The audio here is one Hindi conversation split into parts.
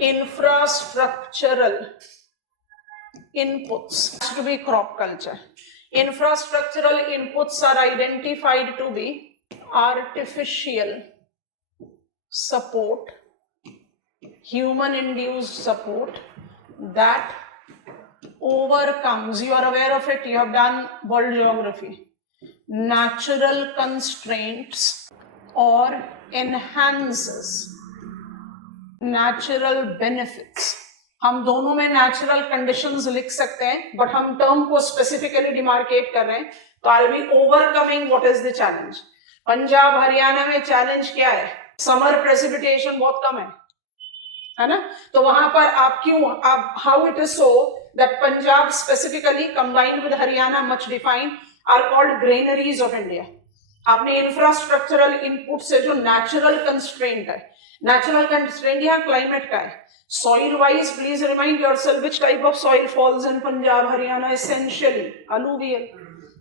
Infrastructural inputs to be crop culture. Infrastructural inputs are identified to be artificial support, human induced support that overcomes, you are aware of it, you have done world geography, natural constraints or enhances natural benefits. हम दोनों में natural conditions लिख सकते हैं, but हम term को specifically demarcate कर रहे हैं, तो I'll be overcoming what is the challenge. Punjab Haryana में challenge क्या है? Summer precipitation बहुत कम है ना? तो वहां पर आप क्यों, आप how it is so that Punjab specifically combined with Haryana much defined are called granaries of India. आपने infrastructural input से जो natural constraint है, natural constraint यहाँ climate का है. Soil wise, please remind yourself which type of soil falls in Punjab, Haryana, essentially alluvial.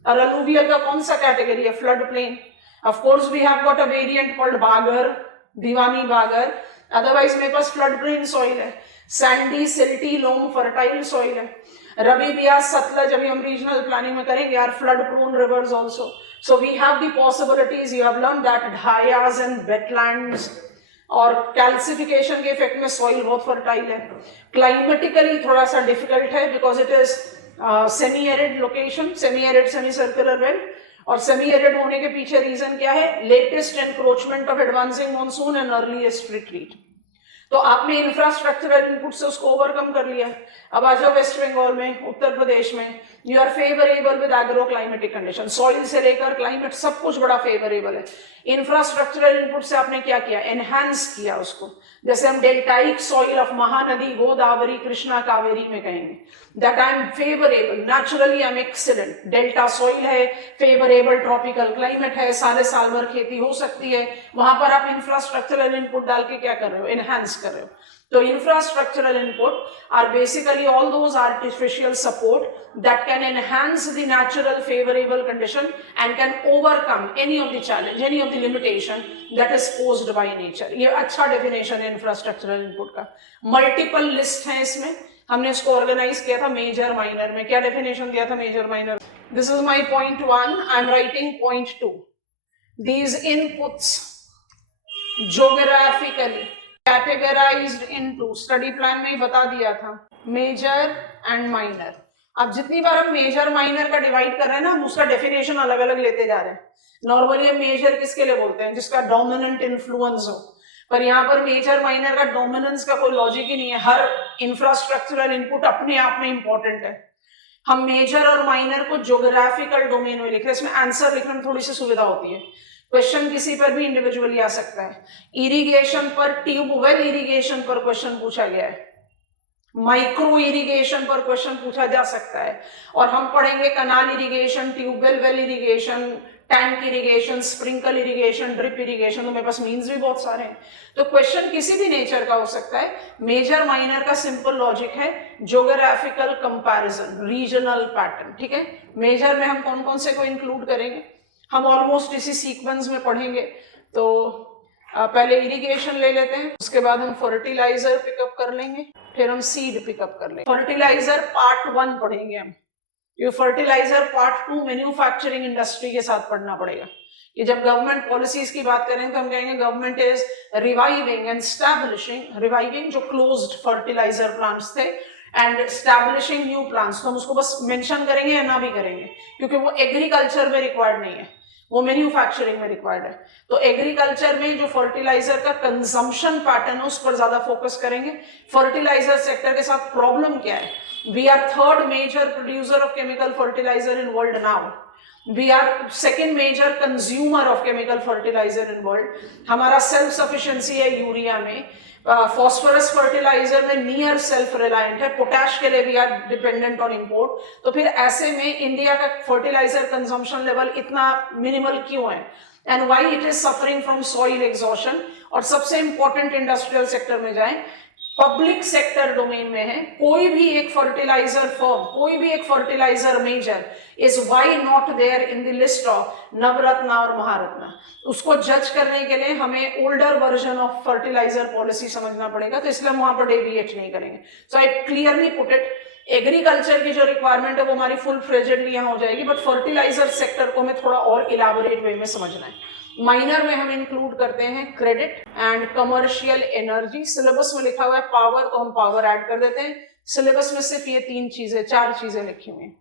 और alluvial का कौन सा category है? Flood plain. Of course, we have got a variant called Bagar, Diwani Bagar. Otherwise, मेरे पास flood plain soil है. Sandy, silty, loam, fertile soil है. Rabi, Bias, Satluj, अभी हम regional planning में करेंगे, are flood prone rivers also. So we have the possibilities. You have learned that dhayas and wetlands और कैल्सिफिकेशन के इफेक्ट में सॉइल बहुत फर्टाइल है. क्लाइमेटिकली थोड़ा सा डिफिकल्ट है because it is semi arid location, semi arid semi circular belt. और सेमी एरिड होने के पीछे रीजन क्या है? Latest encroachment of advancing monsoon and earliest retreat. तो आपने इंफ्रास्ट्रक्चरल इनपुट से उसको ओवरकम कर लिया. अब आ जाओ वेस्ट बंगाल में, उत्तर प्रदेश में, you are favourable with agro climatic condition. Soil से लेकर क्लाइमेट सब कुछ बड़ा फेवरेबल है. इंफ्रास्ट्रक्चरल इनपुट से आपने क्या किया? एनहांस किया उसको. जैसे हम deltaic soil of Mahanadi, Godavari, Krishna, Kaveri में कहेंगे that I am favourable, naturally I am excellent. Delta soil है, फेवरेबल ट्रॉपिकल क्लाइमेट है, सारे साल भर खेती हो सकती है. वहां पर आप इंफ्रास्ट्रक्चरल इनपुट डाल के क्या कर रहे हो? एनहांस कर रहे हो. So infrastructural input are basically all those artificial support that can enhance the natural favorable condition and can overcome any of the challenge, any of the limitation that is posed by nature. ये अच्छा definition है infrastructural input का. Multiple list हैं इसमें. हमने इसको organize किया था major minor में. क्या definition दिया था major minor? This is my point 1. I am writing point 2. These inputs geographically categorised into, study plan में ही बता दिया था, मेजर एंड माइनर. अब जितनी बार हम मेजर माइनर का डिवाइड कर रहे हैं ना, हम उसका डेफिनेशन अलग अलग लेते जा रहे हैं. नॉर्मली हम मेजर किसके लिए बोलते हैं? जिसका डोमिनेंट इन्फ्लुएंस हो. पर यहाँ पर मेजर माइनर का डोमिनेंस का कोई लॉजिक ही नहीं है. हर इंफ्रास्ट्रक्चरल इनपुट अपने आप में इंपॉर्टेंट है. हम मेजर और माइनर को ज्योग्राफिकल डोमेन में लिख रहे हैं. इसमें आंसर लिखने में थोड़ी सी सुविधा होती है. क्वेश्चन किसी पर भी इंडिविजुअली आ सकता है. इरिगेशन पर, ट्यूबवेल इरिगेशन पर क्वेश्चन पूछा गया है. माइक्रो इरिगेशन पर क्वेश्चन पूछा जा सकता है. और हम पढ़ेंगे canal irrigation, tubewell well irrigation, tank irrigation, sprinkle irrigation, drip irrigation. तो मेरे पास मीन्स भी बहुत सारे हैं. तो क्वेश्चन किसी भी नेचर का हो सकता है. मेजर माइनर का सिंपल लॉजिक है ज्योग्राफिकल कंपैरिजन, रीजनल पैटर्न. ठीक है, मेजर में हम कौन कौन से को इंक्लूड करेंगे? हम ऑलमोस्ट इसी सीक्वेंस में पढ़ेंगे. तो पहले इरिगेशन ले लेते हैं, उसके बाद हम फर्टिलाइजर पिकअप कर लेंगे, फिर हम सीड पिकअप कर लेंगे. फर्टिलाइजर पार्ट 1 पढ़ेंगे हम. ये फर्टिलाइजर पार्ट 2 मैन्युफैक्चरिंग इंडस्ट्री के साथ पढ़ना पड़ेगा. कि जब गवर्नमेंट पॉलिसीज की बात करें तो हम कहेंगे government is reviving and establishing, reviving जो क्लोज्ड फर्टिलाइजर प्लांट्स थे एंड एस्टैब्लिशिंग न्यू प्लांट्स. तो हम उसको बस मेंशन करेंगे या ना भी करेंगे, क्योंकि वो एग्रीकल्चर में रिक्वायर्ड नहीं है, वो मैन्युफैक्चरिंग में रिक्वायर्ड है. तो एग्रीकल्चर में जो फर्टिलाइजर का कंजम्पशन पैटर्न है उस पर ज्यादा फोकस करेंगे. फर्टिलाइजर सेक्टर के साथ प्रॉब्लम क्या है? We are third major producer of chemical fertiliser in world now. We are second major consumer of chemical fertiliser in world. हमारा सेल्फ सफिशिएंसी है यूरिया में. फॉस्फोरस फर्टिलाइजर में नियर सेल्फ रिलायंट है. पोटैश के लिए भी आर डिपेंडेंट ऑन इंपोर्ट. तो फिर ऐसे में इंडिया का फर्टिलाइजर कंजम्पशन लेवल इतना मिनिमल क्यों है? And why it is suffering from soil exhaustion. और सबसे इंपॉर्टेंट इंडस्ट्रियल सेक्टर में जाएं, पब्लिक सेक्टर डोमेन में है, कोई भी एक फर्टिलाइजर फर्म, कोई भी एक fertiliser major is why not there in the list of Navratna और महारत्ना। उसको जज करने के लिए हमें older version of fertiliser policy समझना पड़ेगा, तो इसलिए हम वहां पर डेविएट नहीं करेंगे। So I clearly put it, agriculture की जो रिक्वायरमेंट है वो हमारी फुल फ्लेजेडली यहाँ हो जाएगी, बट फर्टिलाइजर सेक्टर को हमें थोड़ा और इलाबोरेट वे में समझना है। माइनर में हम इंक्लूड करते हैं credit and commercial energy. Syllabus में लिखा हुआ है पावर, तो हम पावर ऐड कर देते हैं। सिलेबस में सिर्फ ये 4 चीजें लिखी हुई हैं,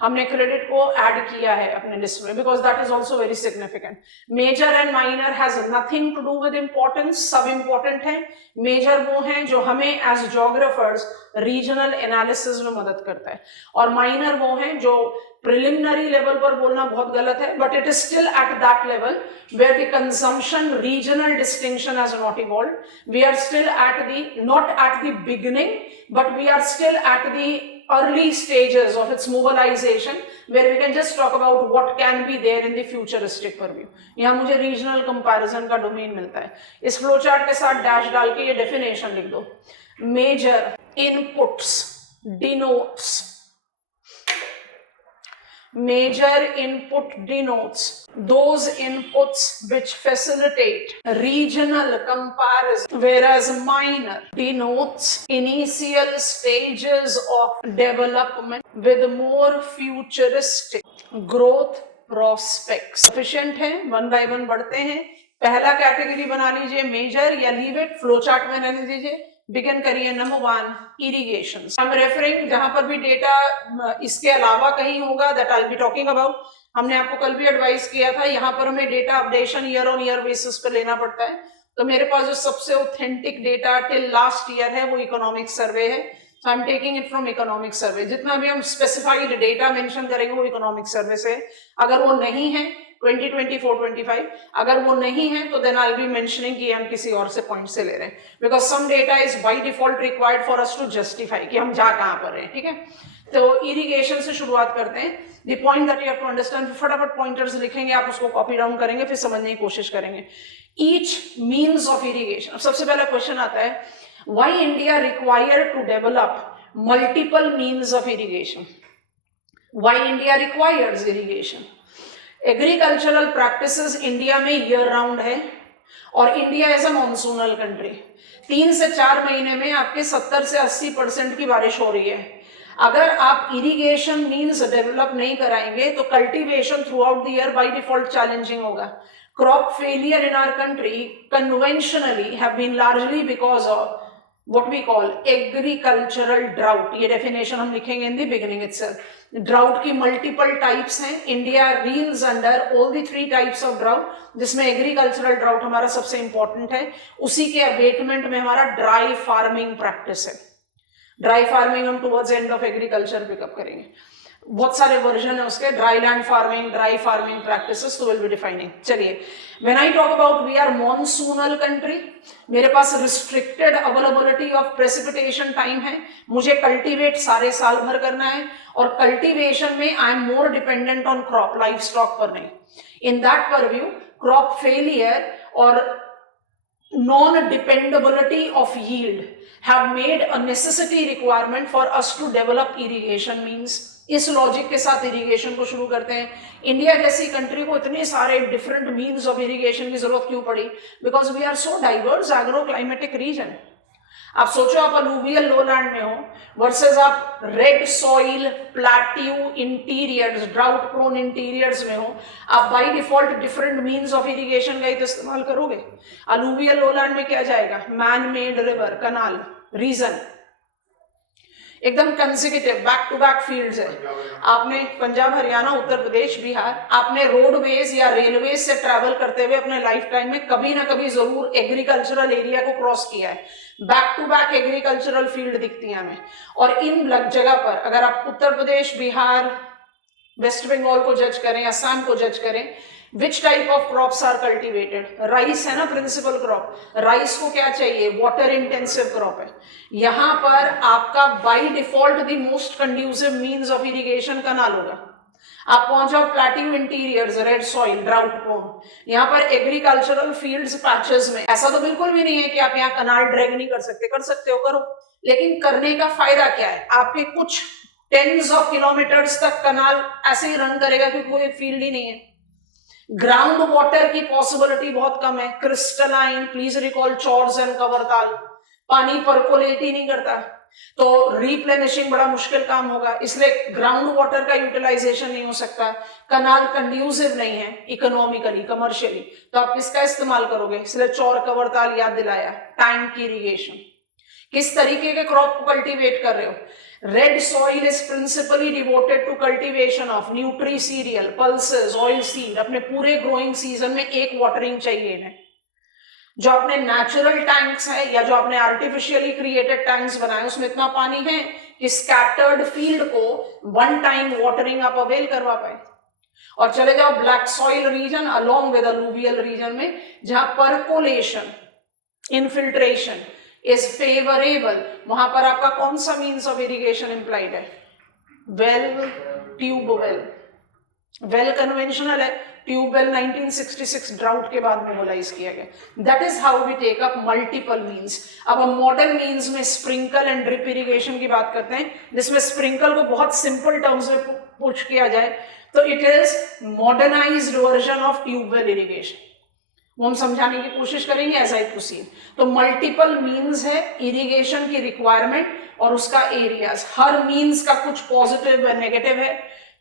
हमने क्रेडिट को ऐड किया है अपने लिस्ट में, because that is also very significant. Major and minor has nothing to do with importance, सब इंपॉर्टेंट है। मेजर वो हैं जो हमें एज ज्योग्राफर्स रीजनल एनालिसिस में मदद करता है, और माइनर वो हैं जो प्रिलिमिनरी लेवल पर बोलना बहुत गलत है, but it is still at that level where the consumption regional distinction has not evolved. We are still at the not at the beginning, but we are still at the early stages of its mobilization, where we can just talk about what can be there in the futuristic purview. यहाँ मुझे रीजनल कंपैरिजन का डोमेन मिलता है। इस फ्लो चार्ट के साथ डैश डाल के ये डेफिनेशन लिख दो। Major inputs denotes, major input denotes those inputs which facilitate regional comparison, whereas minor denotes initial stages of development with more futuristic growth prospects. Sufficient है, 1 by 1 बढ़ते हैं। पहला कैटेगरी बना लीजिए मेजर, या लीव इट, फ्लो चार्ट में रहने दीजिए। बिगिन करिए। Number 1 irrigation. I am referring, जहां पर भी डेटा इसके अलावा कहीं होगा that I will be talking about. हमने आपको कल भी एडवाइस किया था, यहाँ पर हमें data updation year on year basis पर लेना पड़ता है। तो मेरे पास जो सबसे authentic data till last year है वो इकोनॉमिक सर्वे है, so I am taking it from economic survey. जितना भी हम स्पेसिफाइड डेटा मेंशन करेंगे वो इकोनॉमिक सर्वे से। अगर वो नहीं है 2024-25, अगर वो नहीं है तो then I will be mentioning कि हम किसी और से पॉइंट से ले रहे हैं, because some data is by default required for us to justify कि हम जा कहां पर हैं। ठीक है, तो इरिगेशन से शुरुआत करते हैं। The point that you have to understand, फटाफट पॉइंटर्स लिखेंगे, आप उसको कॉपी डाउन करेंगे, फिर समझने की कोशिश करेंगे। Each means of irrigation. अब सबसे पहला क्वेश्चन आता है, why India required to develop multiple means of irrigation? Why India requires irrigation? Agricultural practices India में ईयर राउंड है, और India as a monsoonal country. 3 से 4 महीने में आपके 70 से 80% की बारिश हो रही है। अगर आप इरिगेशन मीन्स डेवलप नहीं कराएंगे तो cultivation throughout the year by default challenging होगा। Crop failure in our country conventionally have been largely because of what we call agricultural drought। ये डेफिनेशन हम लिखेंगे in the beginning itself। Drought की मल्टीपल टाइप्स हैं, India reels under all the 3 types of drought, जिसमें एग्रीकल्चरल ड्राउट हमारा सबसे इंपॉर्टेंट है। उसी के अबेटमेंट में हमारा ड्राई फार्मिंग प्रैक्टिस है। ड्राई फार्मिंग हम towards end of agriculture pick up करेंगे। बहुत सारे वर्जन है उसके, dry land farming, dry farming practices, तो विल बी डिफाइनिंग। चलिए, when I talk about we are monsoonal country, मेरे पास restricted availability of precipitation time है, मुझे कल्टीवेट सारे साल भर करना है, और कल्टीवेशन में I am more dependent on crop, life stock पर नहीं। In that purview crop failure और non dependability of yield have made a necessity requirement for us to develop irrigation means। इस लॉजिक के साथ इरिगेशन को शुरू करते हैं। इंडिया जैसी कंट्री को इतने सारे डिफरेंट मीन्स ऑफ इरिगेशन की जरूरत क्यों पड़ी? Because we are so diverse agro climatic region. आप सोचो, आप अलूवियल लोलैंड में हो वर्सेस आप red soil plateau interiors, drought prone interiors में हो, आप by default different means of irrigation का ही तो इस्तेमाल करोगे। अलूवियल लोलैंड में क्या जाएगा? Man made river, canal, region, एकदम consecutive back to back fields है। आपने पंजाब, हरियाणा, उत्तर प्रदेश, बिहार, आपने रोडवेज या रेलवे से ट्रैवल करते हुए अपने लाइफ टाइम में कभी ना कभी जरूर एग्रीकल्चरल एरिया को क्रॉस किया है। Back to back agricultural field दिखती है हमें, और इन जगह पर अगर आप उत्तर प्रदेश, बिहार, वेस्ट बंगाल को जज करें, असम को जज करें, which type of crops are cultivated? Rice है ना प्रिंसिपल क्रॉप। राइस को क्या चाहिए? वाटर इंटेंसिव क्रॉप है। यहां पर आपका by default the most conducive means of irrigation canal होगा। आप पहुंच जाओ plateau interiors, red soil, drought prone, यहाँ पर एग्रीकल्चरल फील्ड्स पैचेस में ऐसा तो बिल्कुल भी नहीं है कि आप यहाँ कनाल ड्रैग नहीं कर सकते हो, करो, लेकिन करने का फायदा क्या है? आपके कुछ टेन्स ऑफ किलोमीटर्स तक कनाल ऐसे ही रन करेगा क्योंकि कोई फील्ड ही नहीं है। ग्राउंड वाटर की पॉसिबिलिटी बहुत कम है, क्रिस्टलाइन, प्लीज रिकॉल चॉर्स एंड कवरताल, पानी परकोलेट ही नहीं करता, तो रिप्लेनिशिंग बड़ा मुश्किल काम होगा, इसलिए ग्राउंड वाटर का यूटिलाइजेशन नहीं हो सकता। कनाल कंड्यूसिव नहीं है इकोनॉमिकली, कमर्शियली, तो आप किसका इस्तेमाल करोगे? इसलिए चौर कवरताल याद दिलाया। टैंक इरिगेशन, किस तरीके के क्रॉप को कल्टीवेट कर रहे हो? Red soil is principally devoted to cultivation of nutri cereal, pulses, oil seed. अपने पूरे ग्रोइंग सीजन में एक वाटरिंग चाहिए इन्हें। जो अपने नेचुरल टैंक्स है या जो आपने आर्टिफिशियली क्रिएटेड टैंक्स बनाए उसमें इतना पानी है कि स्कैटर्ड फील्ड को वन टाइम वाटरिंग आप अवेल करवा पाए। और चले जाओ black soil region along with alluvial region में, जहां परकोलेशन, इनफिल्ट्रेशन इज फेवरेबल, वहां पर आपका कौन सा मीन्स ऑफ इरिगेशन इंप्लाइड है? Well, tube well. Well conventional है, ट्यूबवेल 1966 ड्राउट के बाद मोबाइलाइज किया गया। That is how we take up multiple means. अब हम मॉडर्न मीन्स में स्प्रिंकल एंड ड्रिप इरिगेशन की बात करते हैं, जिसमें स्प्रिंकल को बहुत सिंपल टर्म्स में पुश किया जाए तो it is modernised version of tubewell irrigation. वो हम समझाने की कोशिश करेंगे एज आई प्रोसीड। तो मल्टीपल मीन्स है इरिगेशन की रिक्वायरमेंट और उसका एरियाज, हर मीन्स का कुछ पॉजिटिव व नेगेटिव है,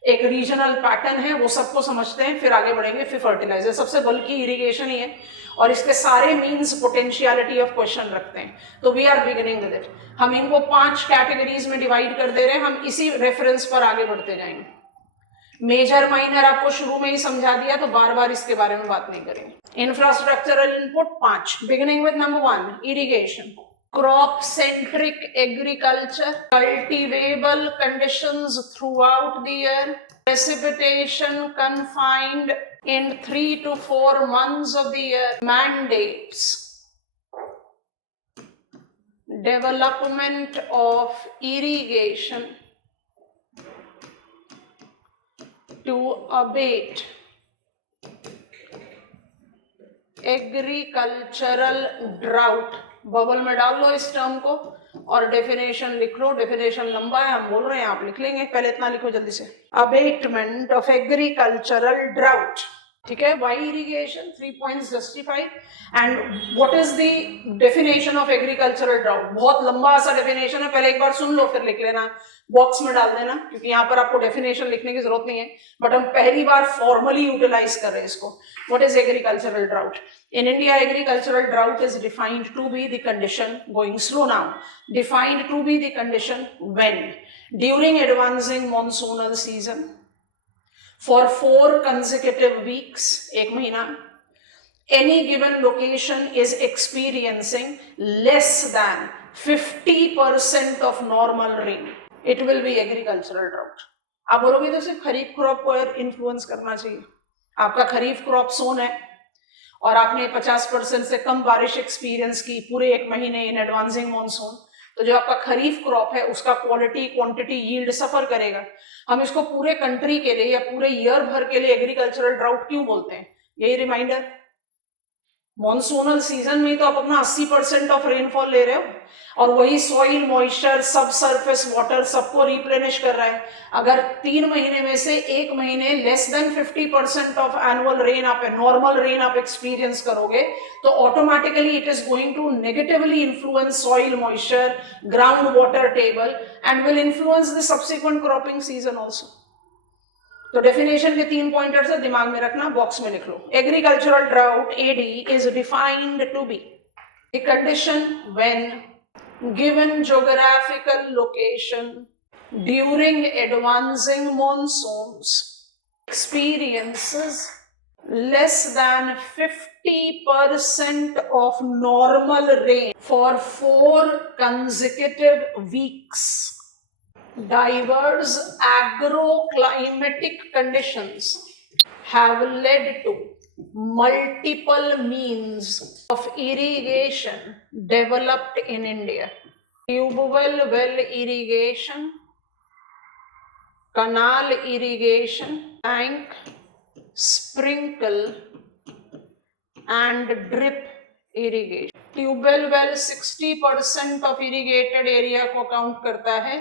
एक रीजनल पैटर्न है, वो सबको समझते हैं, फिर आगे बढ़ेंगे। फिर फर्टिलाइजर सबसे बल्कि इरिगेशन ही है और इसके सारे मीन्स पोटेंशियलिटी ऑफ क्वेश्चन रखते हैं, तो we are beginning with it. हम इनको 5 कैटेगरीज में डिवाइड कर दे रहे हैं, हम इसी रेफरेंस पर आगे बढ़ते जाएंगे। मेजर माइनर आपको शुरू में ही समझा दिया, तो बार बार इसके बारे में बात नहीं करेंगे। Infrastructural input 5, beginning with number 1 irrigation. Crop centric agriculture, cultivable conditions throughout the year, precipitation confined in 3 to 4 months of the year, mandates development of irrigation to abate agricultural drought। Bubble में डाल लो इस टर्म को और डेफिनेशन लिख लो। डेफिनेशन लंबा है, हम बोल रहे हैं, आप लिख लेंगे, पहले इतना लिखो जल्दी से। अबेटमेंट ऑफ एग्रीकल्चरल ड्राउट, ठीक है। Why irrigation, 3 points justify and what is the definition of agricultural drought. बहुत लंबा सा डेफिनेशन है, पहले एक बार सुन लो फिर लिख लेना, बॉक्स में डाल देना, क्योंकि यहाँ पर आपको डेफिनेशन लिखने की जरूरत नहीं है, बट हम पहली बार फॉर्मली यूटिलाइज कर रहे हैं इसको। What is agricultural drought? In India, agricultural drought is defined to be the condition, going slow now, defined to be the condition when during advancing monsoonal season for 4 consecutive weeks, एक महीना, any given location is experiencing less than 50% of normal rain, it will be agricultural drought। आप बोलोगे तो सिर्फ खरीफ क्रॉप को इन्फ्लुएंस करना चाहिए। आपका खरीफ क्रॉप सोन है और आपने 50% से कम बारिश एक्सपीरियंस की पूरे 1 महीने इन एडवांसिंग मॉनसून, तो जो आपका खरीफ क्रॉप है उसका क्वालिटी, क्वांटिटी, यील्ड सफर करेगा। हम इसको पूरे कंट्री के लिए या पूरे ईयर भर के लिए एग्रीकल्चरल ड्राउट क्यों बोलते हैं? यही रिमाइंडर, मॉनसूनल सीजन में तो आप अपना 80% ऑफ रेनफॉल ले रहे हो और वही सॉइल मॉइस्चर, सब सरफेस वाटर सबको रिप्लेनिश कर रहा है। अगर 3 महीने में से 1 महीने less than 50% of annual rain आप, नॉर्मल रेन आप एक्सपीरियंस करोगे, तो automatically it is going to negatively influence soil moisture, ground water table and will influence the subsequent cropping season also. तो डेफिनेशन के 3 पॉइंटर्स है, दिमाग में रखना, बॉक्स में लिख लो। Agricultural drought AD is defined to be the condition when given geographical location during advancing monsoons experiences less than 50% of normal rain for 4 consecutive weeks. Diverse agroclimatic conditions have led to multiple means of irrigation developed in India. Tube well, well irrigation, canal irrigation, tank, sprinkle and drip irrigation. Tubewell well 60% of irrigated area को काउंट करता है,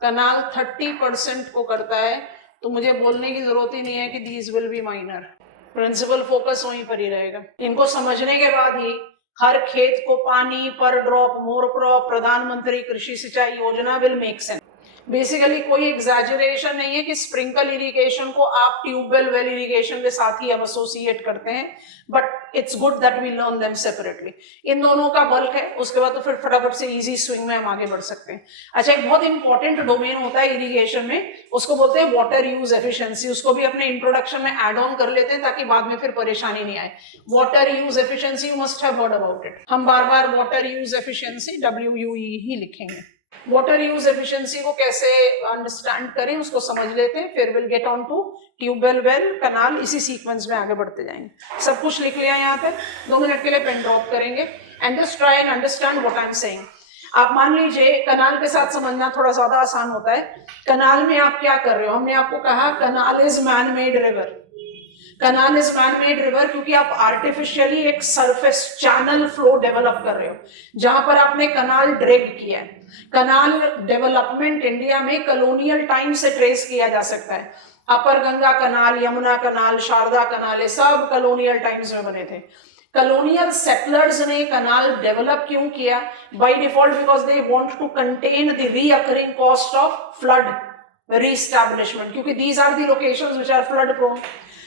कनाल 30% को करता है, तो मुझे बोलने की जरूरत ही नहीं है कि these will be minor. Principal focus वहीं पर ही रहेगा. इनको समझने के बाद ही हर खेत को पानी पर ड्रॉप मोर क्रॉप प्रधानमंत्री कृषि सिंचाई योजना विल मेक सेंस. बेसिकली कोई एग्जैजरेशन नहीं है कि स्प्रिंकल इरिगेशन को आप ट्यूबवेल वेल इरिगेशन के साथ ही अब एसोसिएट करते हैं, but it's good that we learn them separately. इन दोनों का बल्क है, उसके बाद तो फिर फटाफट से इजी स्विंग में हम आगे बढ़ सकते हैं. अच्छा, एक बहुत इंपॉर्टेंट डोमेन होता है इरिगेशन में, उसको बोलते हैं वाटर यूज एफिशिएंसी. उसको भी अपने इंट्रोडक्शन में एड ऑन कर लेते हैं ताकि बाद में फिर परेशानी नहीं आए. Water use efficiency, you must have heard about it. हम बार बार वाटर यूज एफिशिएंसी WUE ही लिखेंगे. वाटर यूज एफिशिएंसी को कैसे अंडरस्टैंड करें उसको समझ लेते हैं, फिर will get on to tubewell well canal. इसी सीक्वेंस में आगे बढ़ते जाएंगे. सब कुछ लिख लिया यहाँ पे, 2 मिनट के लिए पेन ड्रॉप करेंगे and just try and understand what I am saying. आप मान लीजिए कनाल के साथ समझना थोड़ा ज्यादा आसान होता है. कनाल में आप क्या कर रहे हो? हमने आपको कहा canal is man made river. Canal is man made river क्योंकि आप आर्टिफिशियली एक सरफेस चैनल फ्लो डेवलप कर रहे हो जहां पर आपने कनाल ड्रैग किया है. कनाल डेवलपमेंट इंडिया में कॉलोनियल टाइम से ट्रेस किया जा सकता है. अपर गंगा कनाल, यमुना कनाल, शारदा कनाल, ये सब कॉलोनियल टाइम्स में बने थे. कॉलोनियल सेटलर्स ने कनाल डेवलप क्यों किया? By default because they want to contain the recurring cost of flood reestablishment, क्योंकि these are the locations which are flood prone.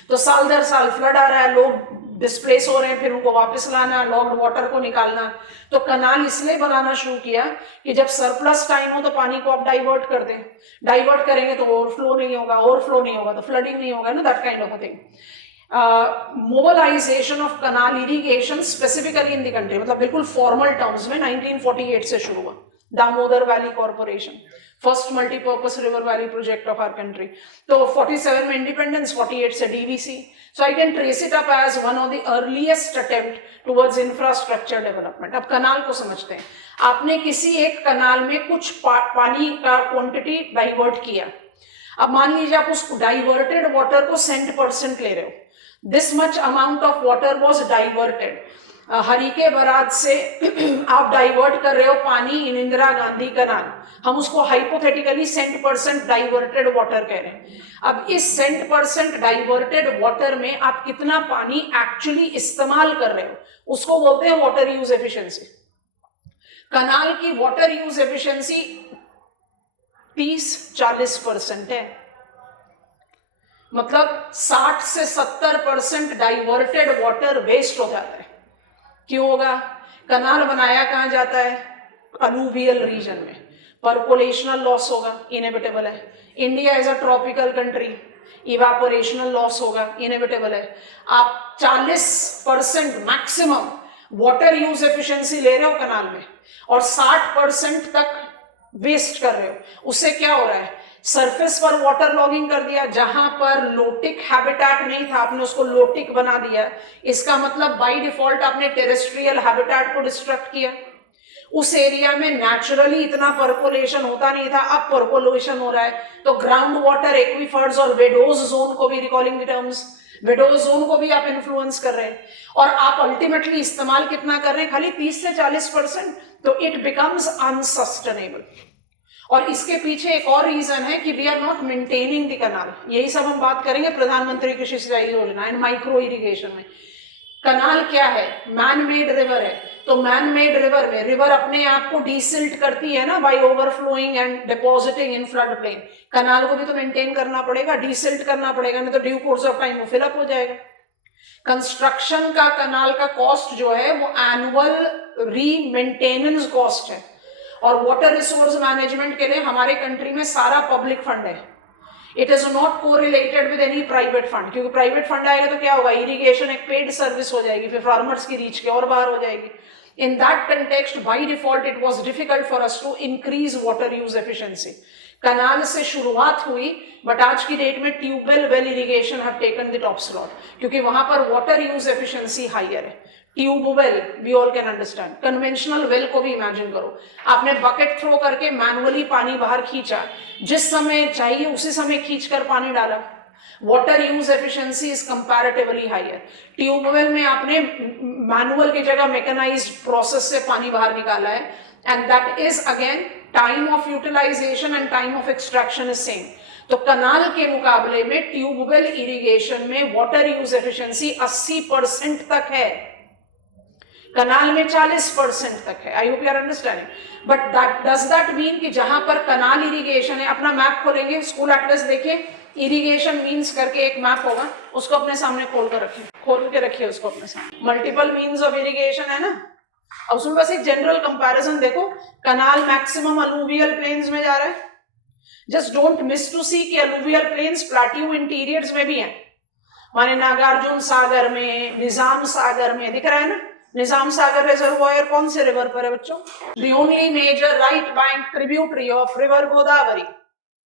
तो साल दर साल फ्लड आ रहा है, लोग डिस्प्लेस हो रहे हैं, फिर उनको वापस लाना, लॉक्ड वाटर को निकालना. तो कनाल इसलिए बनाना शुरू किया कि जब सरप्लस टाइम हो तो पानी को आप डाइवर्ट कर दें. डाइवर्ट करेंगे तो ओवरफ्लो नहीं होगा, ओवरफ्लो नहीं होगा तो फ्लडिंग नहीं होगा ना, that kind of a thing. Mobilization of canal irrigation specifically in the country, मतलब बिल्कुल फॉर्मल टर्म्स में 1948 से शुरू हुआ. Damodar valley corporation, first multipurpose river valley project of our country. तो 47 में इंडिपेंडेंस, 48 से DVC. So I can trace it up as one of the earliest attempt towards infrastructure development. अब कनाल को समझते हैं. आपने किसी एक कनाल में कुछ पानी का क्वांटिटी डाइवर्ट किया. अब मान लीजिए आप उस डाइवर्टेड वाटर को सेंट% ले रहे हो. This much amount of water was diverted. Harike barrage से आप डाइवर्ट कर रहे हो पानी इन इंदिरा गांधी कनाल. हम उसको हाइपोथेटिकली सेंट% डाइवर्टेड वाटर कह रहे हैं. अब इस सेंट% डाइवर्टेड वाटर में आप कितना पानी एक्चुअली इस्तेमाल कर रहे हो उसको बोलते हैं वाटर यूज एफिशिएंसी. कनाल की वाटर यूज एफिशिएंसी 30-40% है. मतलब 60 से 70% डाइवर्टेड वाटर वेस्ट हो जाता है. क्यों होगा? कनाल बनाया कहां जाता है? अलूवियल रीजन में. पर्कोलेशनल लॉस होगा, इनएविटेबल है. India is a tropical country, evaporational loss होगा, इनएविटेबल है. आप 40% मैक्सिमम वाटर यूज एफिशिएंसी ले रहे हो कनाल में और 60% तक वेस्ट कर रहे हो. उससे क्या हो रहा है? सरफेस पर वाटर लॉगिंग कर दिया. जहां पर लोटिक हैबिटेट नहीं था आपने उसको लोटिक बना दिया. इसका मतलब बाय डिफॉल्ट आपने टेरेस्ट्रियल हैबिटेट को डिस्ट्रक्ट किया. उस एरिया में नेचुरली इतना पर्कोलेशन होता नहीं था, अब पर्कोलेशन हो रहा है. तो ग्राउंड वाटर एक्वीफर्स और वेडोज जोन को भी, रिकॉलिंग द टर्म्स, वेडोज जोन को भी आप इन्फ्लुएंस कर रहे हैं. और आप अल्टीमेटली इस्तेमाल कितना कर रहे हैं? खाली 30 से 40%. तो इट बिकम्स अनसस्टेनेबल. और इसके पीछे एक और रीजन है कि we are not maintaining the canal. यही सब हम बात करेंगे प्रधानमंत्री कृषि सिंचाई योजना एंड माइक्रो इरिगेशन में. कनाल क्या है? मैन मेड रिवर है. तो मैन मेड रिवर में रिवर अपने आप को डीसिल्ट करती है ना by overflowing and depositing in flood plain. Canal को भी तो मेंटेन करना पड़ेगा, डीसिल्ट करना पड़ेगा, नहीं तो ड्यू कोर्स ऑफ टाइम वो फिलअप हो जाएगा. कंस्ट्रक्शन का कनाल का कॉस्ट जो है वो एनुअल री मेंटेनेंस कॉस्ट है. और वाटर रिसोर्स मैनेजमेंट के लिए हमारे कंट्री में सारा पब्लिक फंड है. It is not correlated with any private fund, क्योंकि प्राइवेट फंड आएगा तो क्या होगा? इरिगेशन एक पेड सर्विस हो जाएगी, फिर फार्मर्स की रीच के और बाहर हो जाएगी. In that context by default it was difficult for us to increase water use efficiency. Canal से शुरुआत हुई, बट आज की डेट में tubewell well irrigation have taken the top slot, क्योंकि वहां पर वाटर यूज एफिशिएंसी हायर है. Tube well we all can understand, conventional well को भी इमेजिन करो, आपने बकेट थ्रो करके मैनुअली पानी बाहर खींचा, जिस समय चाहिए उसी समय खींचकर पानी डाला, water use efficiency is comparatively higher. Tubewell में आपने मैनुअल की जगह मैकेनाइज्ड प्रोसेस से पानी बाहर निकाला है, and that is again time of utilization and time of extraction is same. तो कनाल के मुकाबले में ट्यूबवेल इरिगेशन में वाटर यूज एफिशिएंसी 80% तक है, कनाल में 40% तक है। I hope you are understanding, but that does that mean कि जहां पर कनाल इरिगेशन है, अपना मैप खोलेंगे, स्कूल एटलस देखिए, इरिगेशन मीन्स करके एक मैप होगा, उसको अपने सामने खोल के रखिए उसको अपने सामने, मल्टीपल मीन्स ऑफ इरिगेशन है ना। अब उसमें बस एक जनरल कंपैरिजन देखो, कनाल मैक्सिमम अलूवियल प्लेन्स में जा रहा है, जस्ट डोंट मिस टू सी कि अलूवियल प्लेन्स प्लाट्यू इंटीरियर्स में भी हैं, माने नागार्जुन सागर में, निजाम सागर में, दिख रहा है ना, निजाम सागर रिजर्वायर कौन से रिवर पर है बच्चों? The only major right bank tributary of river Godavari,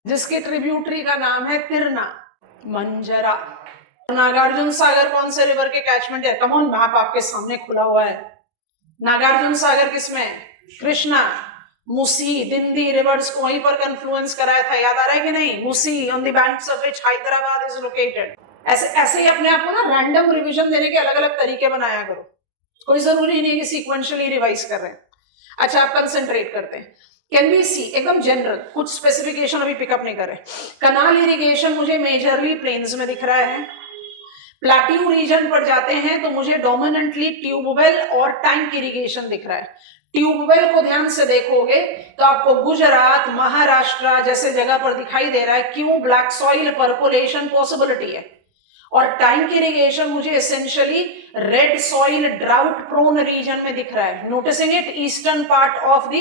जिसके ट्रिब्यूटरी का नाम है तिरना मंजरा। नागार्जुन सागर कौन से रिवर के कैचमेंट है? कम ऑन, मैप आपके सामने खुला हुआ है। नागार्जुन सागर किसमें? कृष्णा, मुसी, दिंदी रिवर्स को वहीं पर कन्फ्लुएंस कराया था, याद आ रहा है कि नहीं? Musi on the banks of which Hyderabad is located. ऐसे ही अपने आप को ना रैंडम रिवीजन देने के अलग अलग तरीके बनाया करो, कोई जरूरी नहीं है कि सीक्वेंशियली रिवाइज कर रहे हैं। अच्छा, आप कंसंट्रेट करते हैं, कैन वी सी एकदम जनरल, कुछ स्पेसिफिकेशन अभी पिकअप नहीं कर रहे। कनाल इरिगेशन मुझे मेजरली प्लेन्स में दिख रहा है, प्लाट्यू रीजन पर जाते हैं तो मुझे डोमिनेंटली ट्यूबवेल और टैंक इरिगेशन दिख रहा है। ट्यूबवेल को ध्यान से देखोगे तो आपको गुजरात, महाराष्ट्र जैसे जगह पर दिखाई दे रहा है, क्यों? ब्लैक सॉइल परकोलेशन पॉसिबिलिटी है। और टैंक इरिगेशन मुझे essentially red soil drought prone region में दिख रहा है, noticing it eastern part of the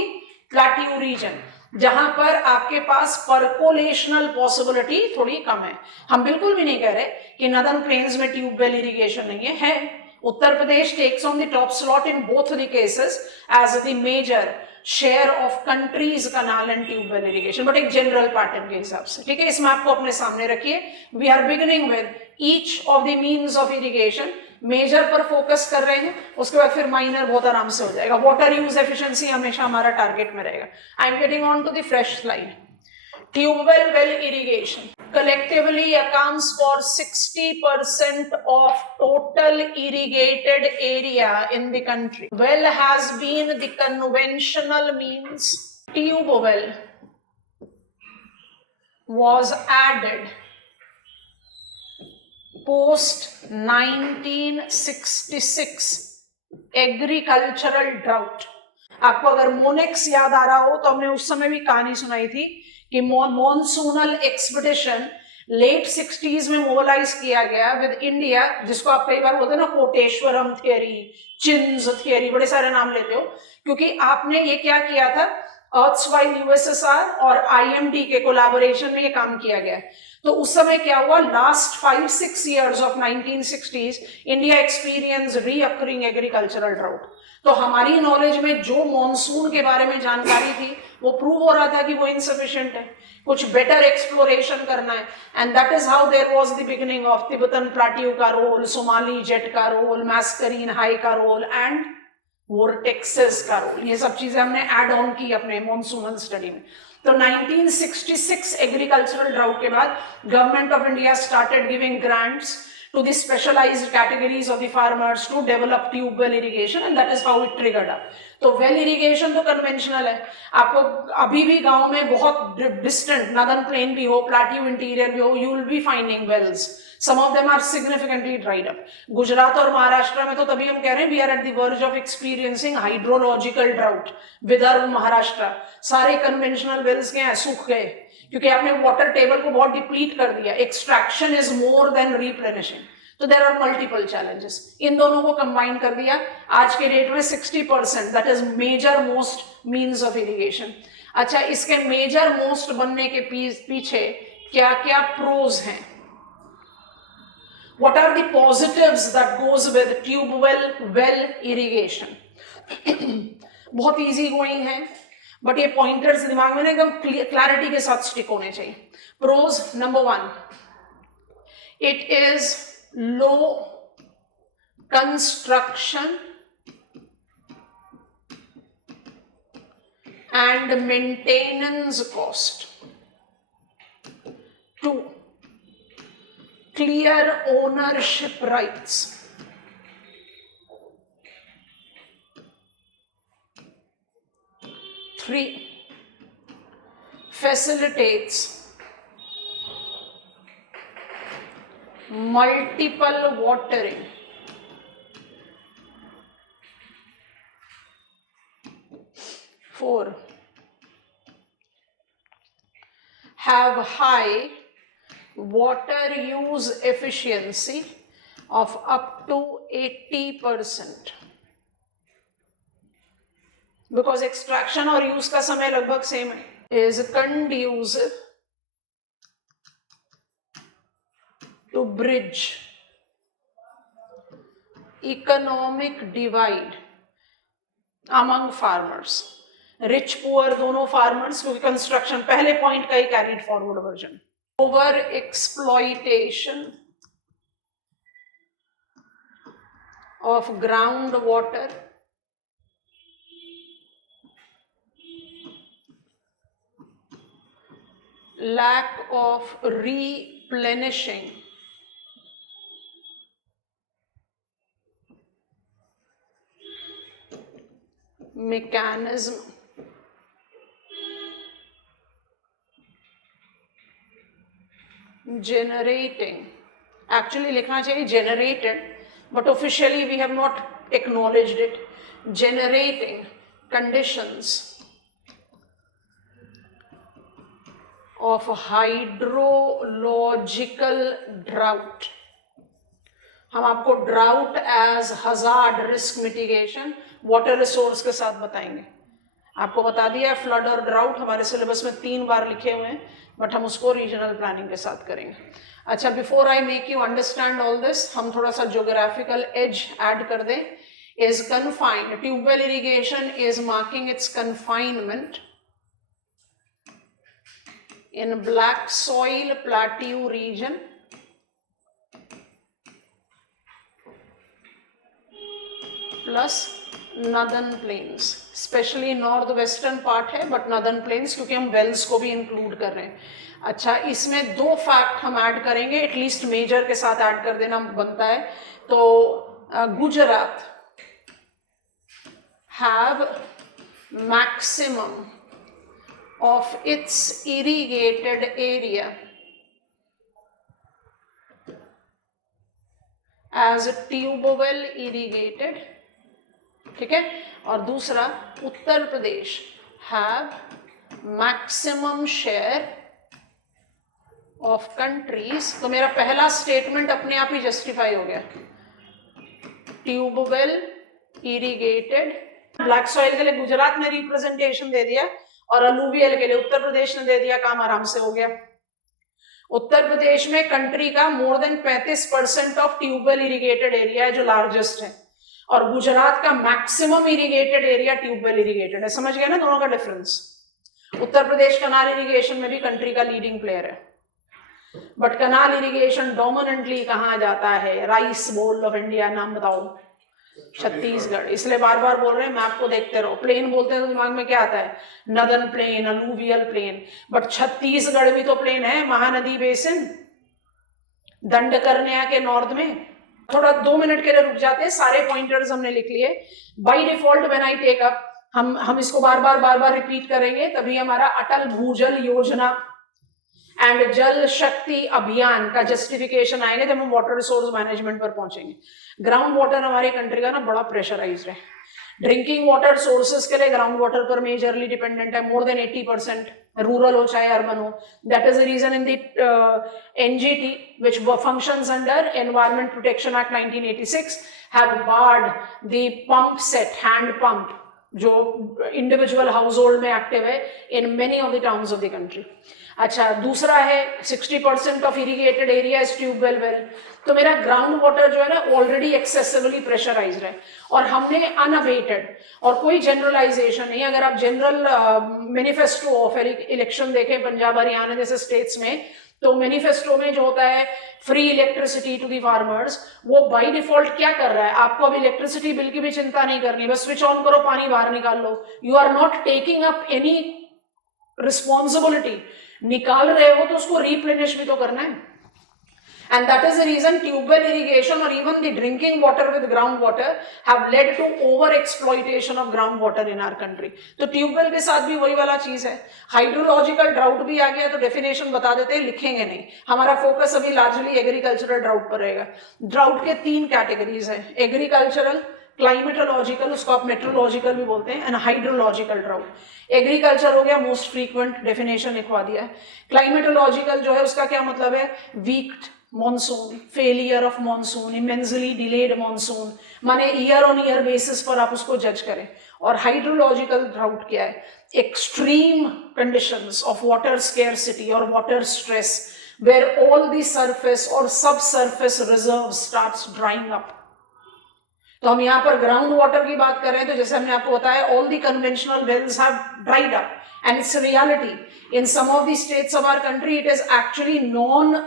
plateau region, जहां पर आपके पास परकोलेशनल पॉसिबिलिटी थोड़ी कम है। हम बिल्कुल भी नहीं कह रहे कि नदर्न प्लेन्स में ट्यूबवेल इरिगेशन नहीं है, Uttar Pradesh takes on the top slot in both the cases as the major share of countries canal and tubewell irrigation, but एक जनरल पैटर्न के हिसाब से, ठीक है। इस मैप को अपने सामने रखिए, we are beginning with each of the means of irrigation, major पर फोकस कर रहे हैं, उसके बाद फिर माइनर बहुत आराम से हो जाएगा। वाटर यूज एफिशिएंसी हमेशा हमारा टारगेट में रहेगा। I am getting on to the fresh slide. Tubewell well irrigation collectively accounts for 60% of total irrigated area in the country. Well has been the conventional means. Tube well was added post 1966 agricultural drought. आपको अगर मोनेक्स याद आ रहा हो तो हमने उस समय भी कहानी सुनाई थी कि मॉनसूनल एक्सपेडिशन लेट 60s में मोबिलाइज किया गया विद इंडिया, जिसको आप कई बार बोलते हैं ना कोटेश्वरम थियरी, चिन्स थियरी, बड़े सारे नाम लेते हो, क्योंकि आपने ये क्या किया था, अर्थवाइल यूएसएसआर और आईएमडी के कोलैबोरेशन में ये काम किया गया। तो उस समय क्या हुआ, last 5-6 years of 1960s India experience recurring agricultural drought. तो हमारी नॉलेज में जो मॉनसून के बारे में जानकारी थी वो प्रूव हो रहा था कि वो इनसफिशिएंट है, कुछ बेटर एक्सप्लोरेशन करना है, and that is how there was the beginning of Tibetan plateau का रोल, सोमाली जेट का रोल, मैस्करीन हाई का रोल एंड वोर्टेक्सेस का रोल। ये सब चीजें हमने ऐड ऑन की अपने मॉनसूनल स्टडी में। तो 1966 एग्रीकल्चरल ड्राउट के बाद government of India started giving grants to the specialized categories of the farmers to develop tube well irrigation, and that is how it triggered up. तो well irrigation तो conventional है, आपको अभी भी गांव में बहुत distant northern plain भी हो, plateau interior भी हो, you will be finding wells. Some of them are significantly dried up. Gujarat और महाराष्ट्र में तो तभी हम कह रहे हैं we are at the verge of experiencing hydrological drought. Vidarbha, Maharashtra सारे conventional wells क्या हैं, सूख गए, क्योंकि आपने वाटर टेबल को बहुत डिप्लीट कर दिया। Extraction is more than replenishing, तो देयर आर मल्टीपल चैलेंजेस। इन दोनों को कंबाइन कर दिया, आज के डेट में 60% that is major most means of irrigation. अच्छा, इसके मेजर मोस्ट बनने के पीछे क्या क्या प्रोज हैं, what are the positives that goes with tubewell well irrigation. बहुत इजी गोइंग है, बट ये पॉइंटर्स दिमाग में ना एकदम क्लैरिटी के साथ स्टिक होने चाहिए। Pros number 1, it is low construction and maintenance cost. 2, clear ownership rights. 3, facilitates multiple watering. 4, have high water use efficiency of up to 80%, because extraction और यूज का समय लगभग सेम है. Is conducive to bridge economic divide among farmers. Rich poor दोनों फार्मर्स, क्योंकि कंस्ट्रक्शन पहले पॉइंट का ही carried forward version. Over exploitation of ground water, lack of replenishing mechanism, generating, actually लिखना चाहिए generated, but officially we have not acknowledged it, generating conditions of hydrological drought. हम आपको drought as hazard risk mitigation water resource के साथ बताएंगे. आपको बता दिया फ्लड और ड्राउट हमारे सिलेबस में 3 बार लिखे हुए हैं, बट हम उसको रीजनल प्लानिंग के साथ करेंगे. अच्छा, before I make you understand all this, हम थोड़ा सा ज्योग्राफिकल एज ऐड कर दें. Is confined, tubewell irrigation is marking its confinement in black soil plateau region plus northern plains, specially north western part है बट नॉर्दर्न प्लेन्स, क्योंकि हम वेल्स को भी इंक्लूड कर रहे हैं. अच्छा, इसमें 2 फैक्ट हम ऐड करेंगे, एटलीस्ट मेजर के साथ ऐड कर देना बनता है. तो Gujarat have maximum of its irrigated area as tubewell irrigated, ठीक है. और दूसरा, Uttar Pradesh have maximum share of countries. तो मेरा पहला स्टेटमेंट अपने आप ही जस्टिफाई हो गया. ट्यूबवेल इरिगेटेड, ब्लैक सॉइल के लिए गुजरात ने रिप्रेजेंटेशन दे दिया और अलूवियल के लिए उत्तर प्रदेश ने दे दिया. काम आराम से हो गया. उत्तर प्रदेश में कंट्री का more than 35% of tubewell irrigated area है, जो लार्जेस्ट है, और गुजरात का maximum irrigated area tubewell irrigated है. समझ गया ना दोनों का डिफरेंस. उत्तर प्रदेश कनाल इरिगेशन में भी कंट्री का लीडिंग प्लेयर है, बट कनाल इरिगेशन डोमिनेंटली कहाँ जाता है? Rice bowl of India. नाम बताओ. छत्तीसगढ़. इसलिए बार बार बोल रहे हैं, मैप को देखते रहो. प्लेन बोलते हैं तो दिमाग में क्या आता है? Northern plain, alluvial plain, but Chhattisgarh भी तो प्लेन है. महानदी बेसिन, दंडकर्ण्या के नॉर्थ में. थोड़ा 2 मिनट के लिए रुक जाते हैं. सारे पॉइंटर्स हमने लिख लिए. By default when I take up, हम इसको बार बार रिपीट करेंगे, तभी हमारा अटल भूजल योजना एंड जल शक्ति अभियान का जस्टिफिकेशन आएंगे जब हम वाटर रिसोर्स मैनेजमेंट पर पहुंचेंगे. ग्राउंड वाटर हमारी कंट्री का ना बड़ा प्रेशराइज्ड है. ड्रिंकिंग वाटर सोर्सेज के लिए ग्राउंड वाटर पर मेजरली डिपेंडेंट है, मोर देन 80%, रूरल हो चाहे अर्बन हो. That is the reason in the NGT which functions under environment protection act 1986 have barred the pump set, hand pump, जो इंडिविजुअल हाउस होल्ड में एक्टिव है in many of the towns of the country. अच्छा, दूसरा है 60% of irrigated area is tubewell well. तो मेरा ग्राउंड वाटर जो है ना ऑलरेडी एक्सेसिबली प्रेशराइज्ड है, और हमने अनअबेटेड, और कोई जनरलाइजेशन नहीं. अगर आप जनरल मैनिफेस्टो ऑफ इलेक्शन देखें पंजाब हरियाणा जैसे स्टेट्स में, तो मैनिफेस्टो में जो होता है free electricity to the farmers, वो बाय डिफॉल्ट क्या कर रहा है, आपको अब इलेक्ट्रिसिटी बिल की भी चिंता नहीं करनी, बस स्विच ऑन करो, पानी बाहर निकाल लो, you are not taking up any responsibility. निकाल रहे हो तो उसको रिप्लेनिश भी तो करना है। And that is the reason tube-well irrigation or even the drinking water with groundwater have led to over-exploitation of groundwater in our country. तो ट्यूबवेल के साथ भी वही वाला चीज है। हाइड्रोलॉजिकल ड्राउट भी आ गया तो डेफिनेशन बता देते हैं, लिखेंगे नहीं, हमारा फोकस अभी लार्जली एग्रीकल्चरल ड्राउट पर रहेगा। ड्राउट के 3 कैटेगरीज है, एग्रीकल्चरल, क्लाइमेटोलॉजिकल, उसको आप मेट्रोलॉजिकल भी बोलते हैं, एंड हाइड्रोलॉजिकल ड्राउट। एग्रीकल्चर हो गया मोस्ट फ्रीक्वेंट, डेफिनेशन लिखवा दिया है। क्लाइमेटोलॉजिकल जो है उसका क्या मतलब है, weak monsoon, failure of monsoon, immensely delayed monsoon, माने ईयर ऑन ईयर बेसिस पर आप उसको जज करें। और हाइड्रोलॉजिकल ड्राउट क्या है, extreme conditions of water scarcity और water stress where all the surface और sub surface reserve starts drying up. तो हम यहाँ पर ग्राउंड वाटर की बात कर रहे हैं, तो जैसे हमने आपको बताया all the conventional wells have dried up and it's reality in some of the states of our country, it is actually non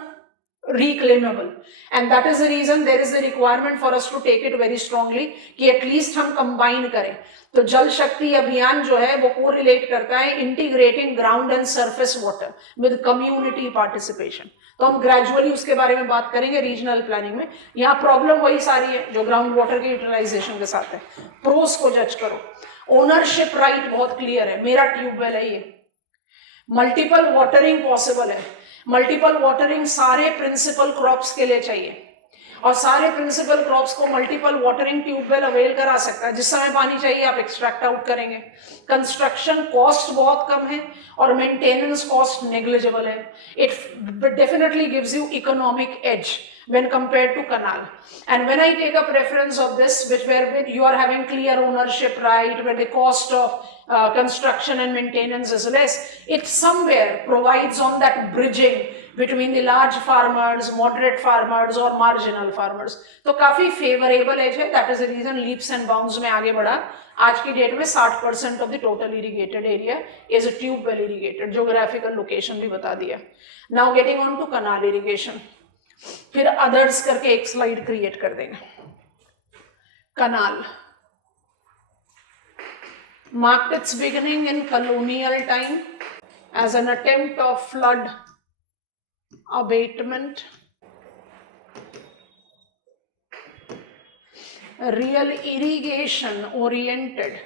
reclaimable, and that is the reason there is a requirement for us to take it very strongly कि एटलीस्ट हम कंबाइन करें। तो जल शक्ति अभियान जो है वो कोरिलेट करता है integrating ground and surface water with community participation. तो हम ग्रेजुअली उसके बारे में बात करेंगे रीजनल प्लानिंग में। यहाँ प्रॉब्लम वही सारी है जो ग्राउंड वाटर के यूटिलाइजेशन के साथ है। प्रोस को जज करो, ओनरशिप राइट बहुत क्लियर है, मेरा ट्यूबवेल है ये, मल्टीपल वाटरिंग पॉसिबल है। मल्टीपल वाटरिंग सारे प्रिंसिपल क्रॉप्स के लिए चाहिए और सारे प्रिंसिपल क्रॉप्स को मल्टीपल वाटरिंग ट्यूबवेल अवेल करा सकता है। जिस समय पानी चाहिए आप एक्सट्रैक्ट आउट करेंगे। कंस्ट्रक्शन कॉस्ट बहुत कम है और मेंटेनेंस कॉस्ट नेग्लिजिबल है। It definitely gives you economic edge when compared to canal. And when I take up reference of this, where you are having clear ownership right, where the cost of construction and maintenance is less, it somewhere provides on that bridging between the large farmers, moderate farmers or marginal farmers. तो काफी favorable edge है, that is the reason leaps and bounds में आगे बढ़ा। आज की डेट में 60% of the total irrigated area is a tube well irrigated, geographical location भी बता दिया। Now getting on to canal irrigation, फिर अदर्स करके एक स्लाइड क्रिएट कर देंगे। कनाल marked its beginning in colonial time as an attempt of flood abatement, real irrigation oriented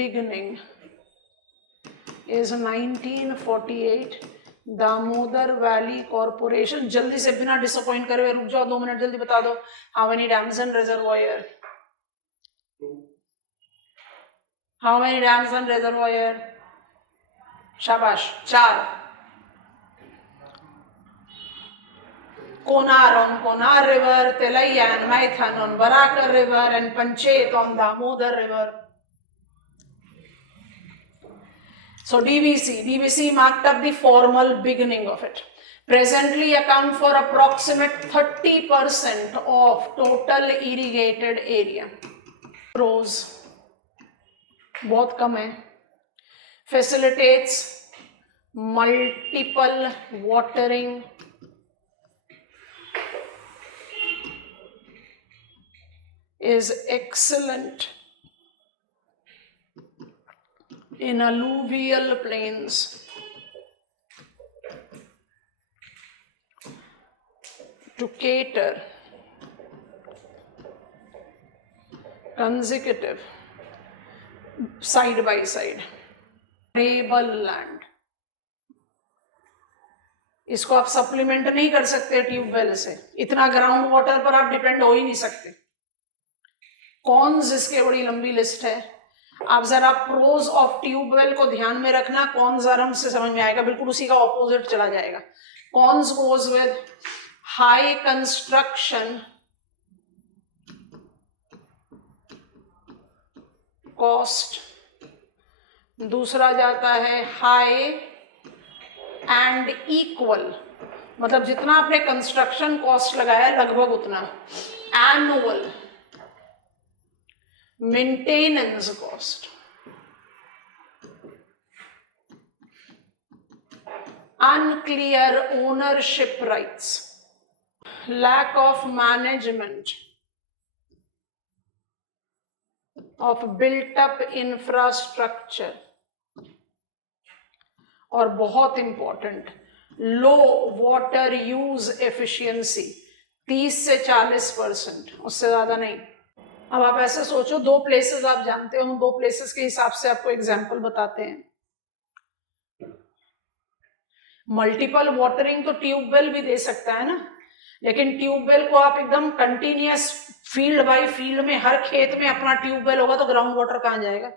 beginning is 1948 Damodar valley corporation. जल्दी से बिना डिसअपॉइंट करे, रुक जाओ 2 मिनट, जल्दी बता दो। How many dams and reservoir, how many dams and reservoir, शाबाश, 4। Konar on Konar river, Telayan, Maithan on Barakar river and Panchet on Damodar river. So DVC marked up the formal beginning of it. Presently account for approximate 30% of total irrigated area. Pros बहुत कम है, facilitates multiple watering, is excellent in alluvial plains, to cater consecutive side by side arable land. इसको आप सप्लीमेंट नहीं कर सकते ट्यूबवेल से, इतना ग्राउंड वाटर पर आप डिपेंड हो ही नहीं सकते। कॉन्स इसके बड़ी लंबी लिस्ट है, आप जरा प्रोज ऑफ ट्यूबवेल को ध्यान में रखना, कॉन्स आराम से समझ में आएगा, बिल्कुल उसी का ऑपोजिट चला जाएगा। Cons goes with high construction cost, दूसरा जाता है हाई एंड इक्वल, मतलब जितना आपने कंस्ट्रक्शन कॉस्ट लगाया लगभग उतना। Annual maintenance cost, unclear ownership rights, lack of management of built up infrastructure, और बहुत इंपॉर्टेंट लो वाटर यूज एफिशिएंसी 30 से 40%, उससे ज्यादा नहीं। अब आप ऐसे सोचो, दो प्लेसेस आप जानते हो, दो प्लेसेस के हिसाब से आपको एग्जांपल बताते हैं। मल्टीपल वाटरिंग तो ट्यूबवेल भी दे सकता है ना, लेकिन ट्यूबवेल को आप एकदम कंटिन्यूअस फील्ड बाय फील्ड में हर खेत में अपना ट्यूबवेल होगा तो ग्राउंड वाटर कहां जाएगा?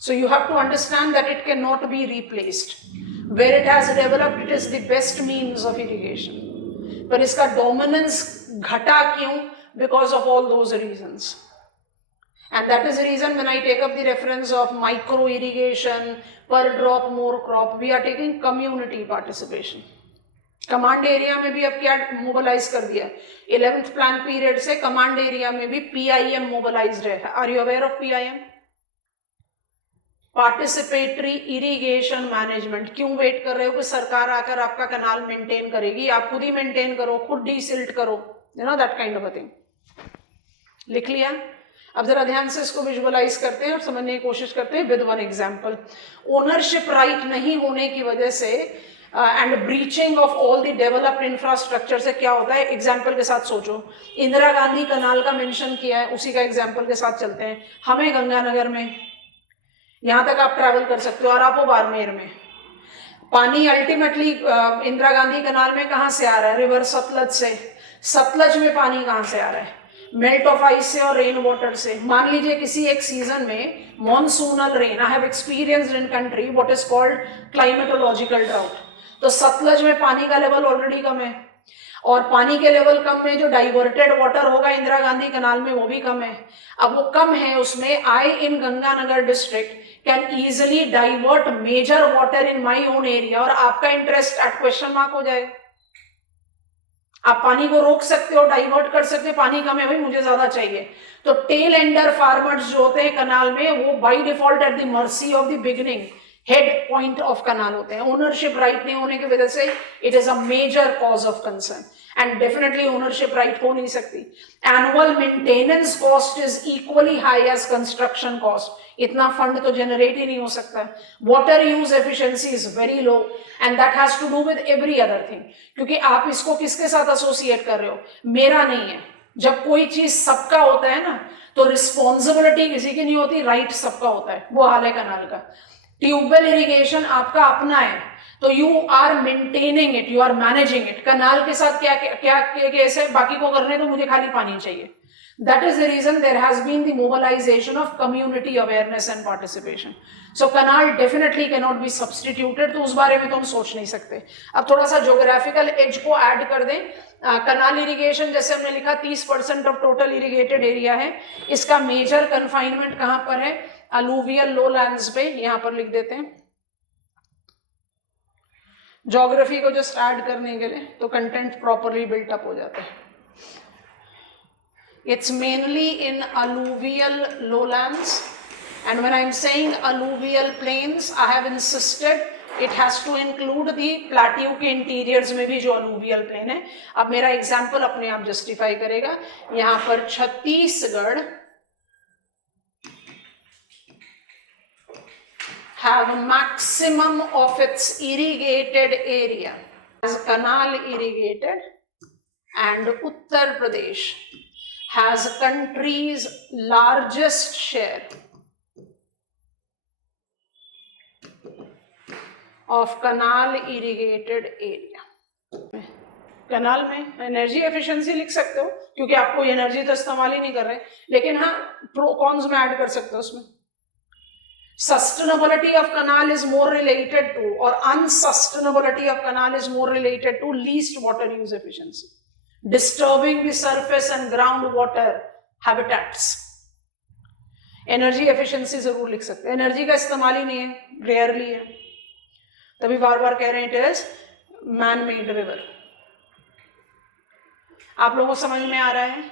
So you have to understand that it cannot be replaced. Where it has developed, it is the best means of irrigation. पर इसका dominance घटा क्यों? Because of all those reasons. And that is the reason when I take up the reference of micro irrigation, per drop more crop, we are taking community participation. Command area में भी अब क्या मोबिलाइज कर दिया? 11th प्लान पीरियड से कमांड एरिया में भी PIM मोबिलाइज्ड है। Are you aware of PIM? Participatory irrigation management. क्यों वेट कर रहे हो कि सरकार आकर आपका कनाल मेंटेन करेगी? आप खुद ही मेंटेन करो, खुद डीसिल्ट करो, you know that kind of a thing. लिख लिया? अब जरा ध्यान से इसको विजुअलाइज करते हैं और समझने की कोशिश करते हैं with one example. Ownership right नहीं होने की वजह से and breaching of all the developed infrastructure से क्या होता है? एग्जाम्पल के साथ सोचो। इंदिरा गांधी कनाल का मेंशन किया है, उसी का एग्जाम्पल के साथ चलते हैं। हमें गंगानगर में, यहां तक आप ट्रैवल कर सकते हो, और आप वो बाड़मेर में, पानी अल्टीमेटली इंदिरा गांधी कनाल में कहां से आ रहा है? रिवर सतलज से। सतलज में पानी कहां से आ रहा है? मेल्ट ऑफ आइस से और रेन वाटर से। मान लीजिए किसी एक सीजन में monsoonal rain, I have experienced in country what is called climatological drought, तो सतलज में पानी का लेवल ऑलरेडी कम है, और पानी के लेवल कम में जो डाइवर्टेड वाटर होगा इंदिरा गांधी कनाल में वो भी कम है। अब वो कम है, उसमें I in Ganganagar district can easily divert major water in my own area, और आपका इंटरेस्ट एट क्वेश्चन मार्क हो जाएगा। आप पानी को रोक सकते हो, डाइवर्ट कर सकते हो, पानी कम है भाई मुझे ज्यादा चाहिए। तो टेल एंडर फार्मर्स जो होते हैं कनाल में, वो by default at the mercy of the beginning head point of canal होते हैं। ओनरशिप राइट नहीं होने की वजह से it is a major cause of concern, and definitely ownership right हो नहीं सकती। Annual maintenance cost is equally high as construction cost, इतना फंड तो जनरेट ही नहीं हो सकता। Water use efficiency is very low, and that has to do with every other thing, क्योंकि आप इसको किसके साथ एसोसिएट कर रहे हो? मेरा नहीं है। जब कोई चीज सबका होता है ना, तो रिस्पॉन्सिबिलिटी किसी की नहीं होती, राइट सबका होता है। वो हाल है कनाल का। ट्यूबवेल इरिगेशन आपका अपना है, तो you are maintaining it, you are managing it. Canal के साथ क्या क्या कैसे बाकी को करने, तो मुझे खाली पानी चाहिए। That is the reason there has been the mobilization of community awareness and participation. So canal definitely cannot be substituted, तो उस बारे में तो हम सोच नहीं सकते। अब थोड़ा सा ज्योग्राफिकल एज को ऐड कर दें। कनाल इरिगेशन जैसे हमने लिखा 30% ऑफ टोटल इरिगेटेड एरिया है। इसका मेजर कन्फाइनमेंट कहां पर है? अलूवियल लोलैंड्स पे, यहां पर लिख देते हैं। ज्योग्राफी को जस्ट ऐड करने के लिए तो कंटेंट प्रॉपरली बिल्टअप हो जाता है। It's mainly in alluvial lowlands, and when I'm saying alluvial plains, I have insisted it has to include the plateau के interiors में भी जो alluvial plain है। अब मेरा एग्जाम्पल अपने आप जस्टिफाई करेगा। यहाँ पर Chhattisgarh have maximum of its irrigated area as canal irrigated, and Uttar Pradesh has country's largest share of canal irrigated area. कनाल में एनर्जी एफिशिएंसी लिख सकते हो, क्योंकि आपको एनर्जी तो इस्तेमाल ही नहीं कर रहे, लेकिन हाँ प्रो कॉन्स में ऐड कर सकते हो उसमें। Sustainability of canal is more related to, और unsustainability of canal is more related to least water use efficiency, disturbing the surface and groundwater habitats. Energy efficiency जरूर लिख सकते हैं, एनर्जी का इस्तेमाल ही नहीं है, रेयरली है, तभी बार बार कह रहे हैं it is man made river. आप लोगों को समझ में आ रहा है?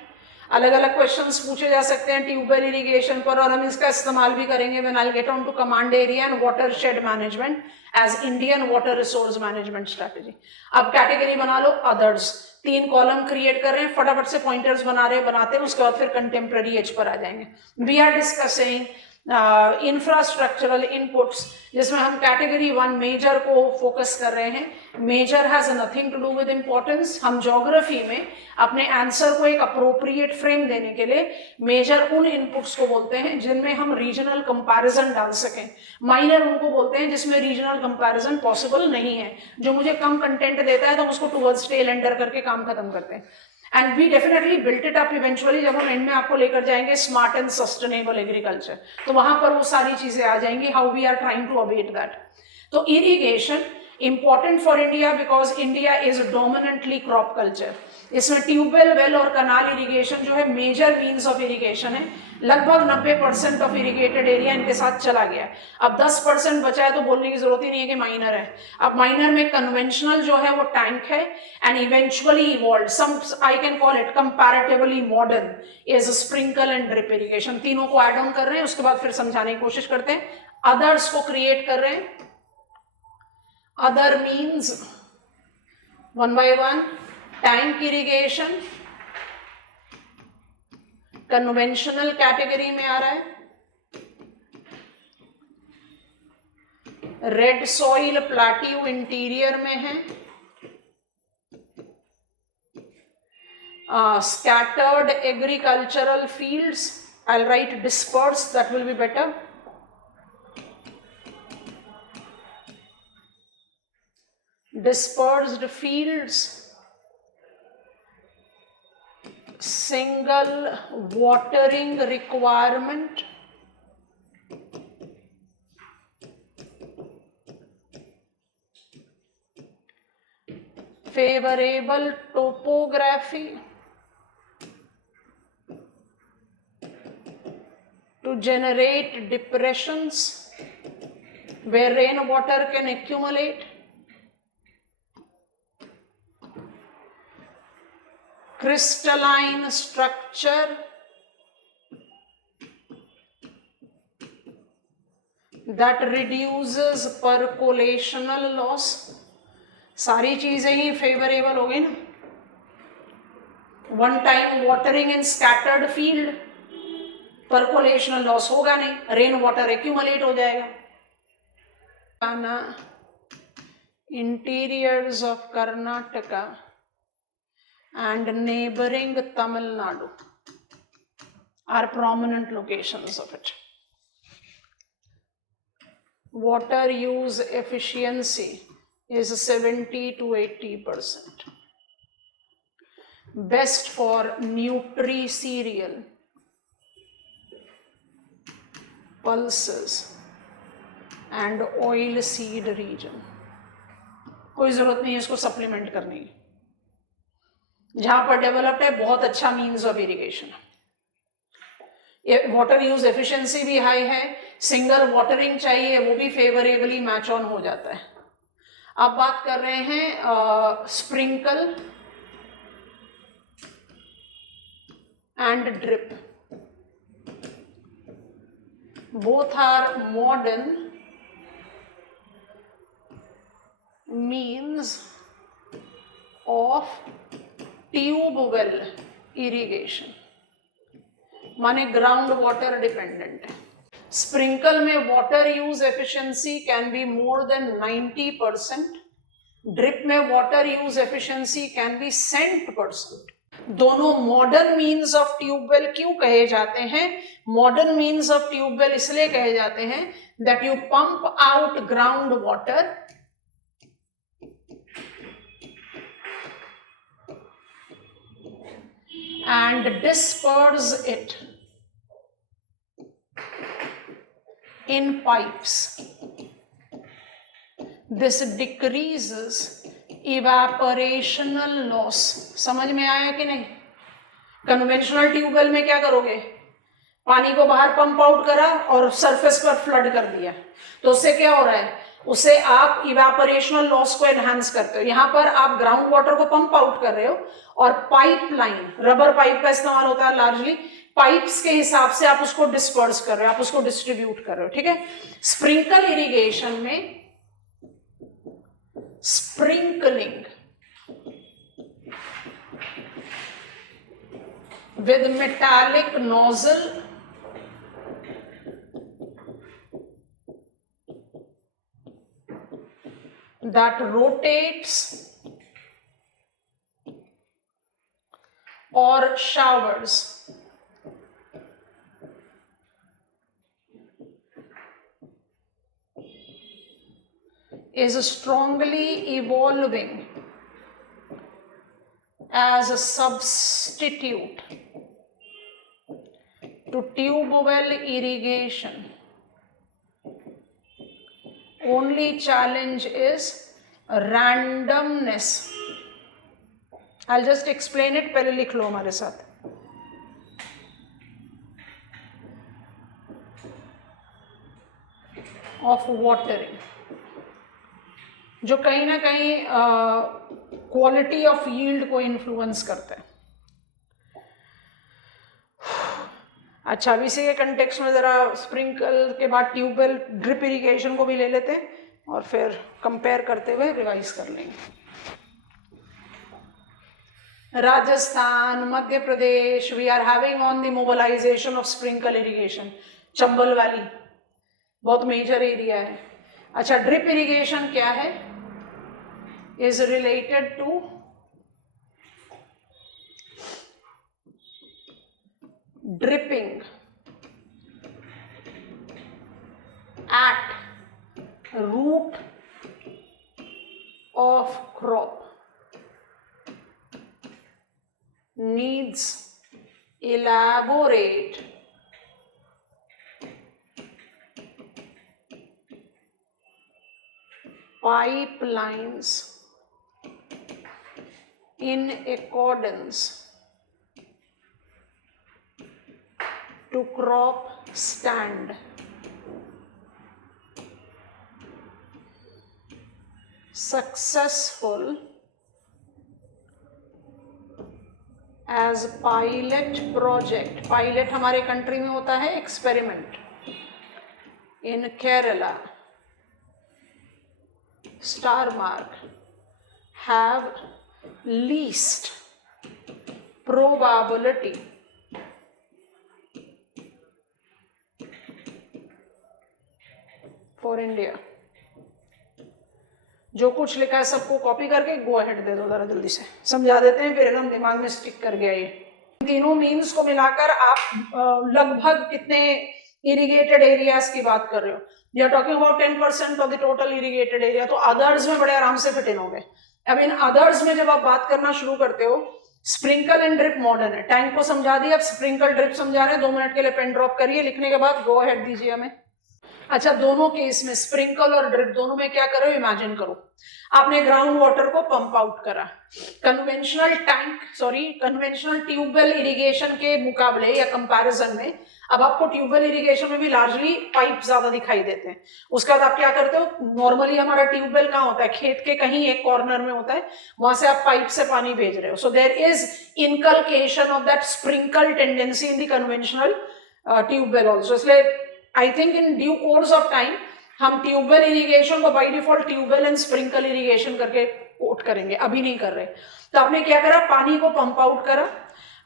अलग अलग क्वेश्चंस पूछे जा सकते हैं ट्यूबवेल इरिगेशन पर, और हम इसका इस्तेमाल भी करेंगे when I will get on to command area and watershed management as Indian water resource management strategy. अब कैटेगरी बना लो अदर्स, 3 कॉलम क्रिएट कर रहे हैं, फटाफट से पॉइंटर्स बनाते हैं, उसके बाद फिर कंटेम्प्रेरी एज पर आ जाएंगे। We are discussing infrastructural inputs, जिसमें हम कैटेगरी 1 मेजर को फोकस कर रहे हैं। Major has nothing to do with importance. हम ज्योग्राफी में अपने आंसर को एक अप्रोप्रिएट फ्रेम देने के लिए मेजर उन इनपुट्स को बोलते हैं जिनमें हम रीजनल कंपैरिजन डाल सकें। माइनर उनको बोलते हैं जिसमें रीजनल कंपैरिजन पॉसिबल नहीं है, जो मुझे कम कंटेंट देता है तो उसको टुवर्ड्स टेल एंडर करके काम खत्म करते हैं। And we definitely built it up eventually, जब हम एंड में आपको लेकर जाएंगे स्मार्ट एंड सस्टेनेबल एग्रीकल्चर, तो वहां पर वो सारी चीजें आ जाएंगी, how we are trying to abate that. तो irrigation important for India because India is dominantly crop culture. इसमें ट्यूबवेल, वेल और कनाल इरिगेशन जो है मेजर मीन्स ऑफ इरिगेशन है। लगभग 90% ऑफ इरिगेटेड एरिया इनके साथ चला गया। अब 10% बचा है तो बोलने की जरूरत ही नहीं है कि माइनर है। अब माइनर में कन्वेंशनल जो है वो टैंक है and eventually evolved some, I can call it comparatively modern, is sprinkle and drip irrigation. तीनों को ऐड ऑन कर रहे हैं, उसके बाद फिर समझाने की कोशिश करते हैं। अदर्स को क्रिएट कर रहे हैं। Other means 1 by 1 tank irrigation conventional category में आ रहा है। रेड सॉइल प्लाट्यू इंटीरियर में है। Scattered agricultural fields, I will write disperse, that will be better. dispersed fields, single watering requirement, favorable topography to generate depressions where rainwater can accumulate, crystalline structure that reduces percolational loss। सारी चीजें ही फेवरेबल हो गई ना। वन टाइम वाटरिंग इन स्कैटर्ड फील्ड, परकोलेशनल लॉस होगा नहीं, रेन वाटर एक्यूमुलेट हो जाएगा। Interiors of Karnataka and neighboring Tamil Nadu are prominent locations of it. Water use efficiency is 70 to 80%. Best for nutri-cereal, pulses and oil seed region। कोई जरूरत नहीं है इसको सप्लीमेंट करने की। जहां पर डेवलप्ड है बहुत अच्छा means of irrigation. Water use efficiency भी हाई है, सिंगल वाटरिंग चाहिए वो भी फेवरेबली मैच ऑन हो जाता है। अब बात कर रहे हैं sprinkle and drip. Both are modern means of tube well irrigation, माने ग्राउंड वाटर डिपेंडेंट है। स्प्रिंकल में water use efficiency can be more than 90%, drip में water use efficiency can be 100%। दोनों मॉडर्न मीन्स ऑफ ट्यूबवेल क्यों कहे जाते हैं? मॉडर्न मीन्स ऑफ ट्यूबवेल इसलिए कहे जाते हैं that you pump out ground water and disperse it in pipes. This decreases evaporational loss। समझ में आया कि नहीं? कन्वेंशनल ट्यूबवेल में क्या करोगे? पानी को बाहर पंप आउट करा और सरफेस पर फ्लड कर दिया, तो उससे क्या हो रहा है? उससे आप इवेपोरेशनल लॉस को एनहांस करते हो। यहां पर आप ग्राउंड वाटर को पंप आउट कर रहे हो और पाइपलाइन, रबर पाइप का इस्तेमाल होता है लार्जली, पाइप्स के हिसाब से आप उसको डिस्पर्स कर रहे हो, आप उसको डिस्ट्रीब्यूट कर रहे हो, ठीक है। स्प्रिंकल इरिगेशन में sprinkling with metallic nozzle that rotates or showers is strongly evolving as a substitute to tube well irrigation. Only challenge is randomness. I'll just explain it, पहले लिख लो हमारे साथ। Of watering, जो कहीं ना कहीं क्वालिटी ऑफ यील्ड को इन्फ्लुएंस करता है। अच्छा, अब इसी के कंटेक्स्ट में जरा स्प्रिंकल के बाद ट्यूबवेल ड्रिप इरिगेशन को भी ले लेते हैं और फिर कंपेयर करते हुए रिवाइज कर लेंगे। Rajasthan, Madhya Pradesh, we are having on the mobilization of sprinkle irrigation. Chambal valley बहुत मेजर एरिया है। अच्छा, ड्रिप इरिगेशन क्या है? Is related to dripping at root of crop, needs elaborate pipelines in accordance to crop stand. Successful as pilot project. Pilot हमारे कंट्री में होता है experiment. In Kerala, star mark, have least probability for India. जो कुछ लिखा है सबको कॉपी करके गो अहेड दे दो, जरा जल्दी से समझा देते हैं, फिर एकदम दिमाग में स्टिक कर गया ये। तीनों मीन्स को मिलाकर आप लगभग कितने इरिगेटेड एरियाज की बात कर रहे हो? We are talking about 10% of the total irrigated area, तो अदर्स में बड़े आराम से फिट इन हो गए। अब इन अदर्स में जब आप बात करना शुरू करते हो, स्प्रिंकल एंड ड्रिप मॉडर्न है। टैंक को समझा दिया, अब स्प्रिंकल ड्रिप समझा रहे हैं। 2 मिनट के लिए पेन ड्रॉप करिए, लिखने के बाद गो अहेड दीजिए हमें। अच्छा, दोनों केस में स्प्रिंकल और ड्रिप दोनों में क्या करो, इमेजिन करो आपने ग्राउंड वाटर को पंप आउट करा। कन्वेंशनल ट्यूबवेल इरिगेशन के मुकाबले या कंपैरिजन में अब आपको ट्यूबवेल इरिगेशन में भी लार्जली पाइप ज्यादा दिखाई देते हैं। उसके बाद आप क्या करते हो, नॉर्मली हमारा ट्यूबवेल कहाँ होता है? खेत के कहीं एक कॉर्नर में होता है, वहां से आप पाइप से पानी भेज रहे हो। So there is inculcation of that sprinkle tendency in the conventional tubewell also. इसलिए I think in due course of time हम ट्यूबवेल इरिगेशन को by default tubewell and sprinkle irrigation करके कोट करेंगे, अभी नहीं कर रहे। तो आपने क्या करा, पानी को पंप आउट करा।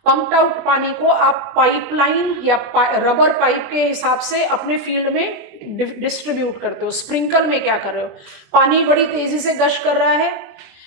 पंप्ड आउट पानी को आप पाइपलाइन या रबर पाइप के हिसाब से अपने फील्ड में डिस्ट्रीब्यूट करते हो। स्प्रिंकल में क्या कर रहे हो, पानी बड़ी तेजी से गश कर रहा है,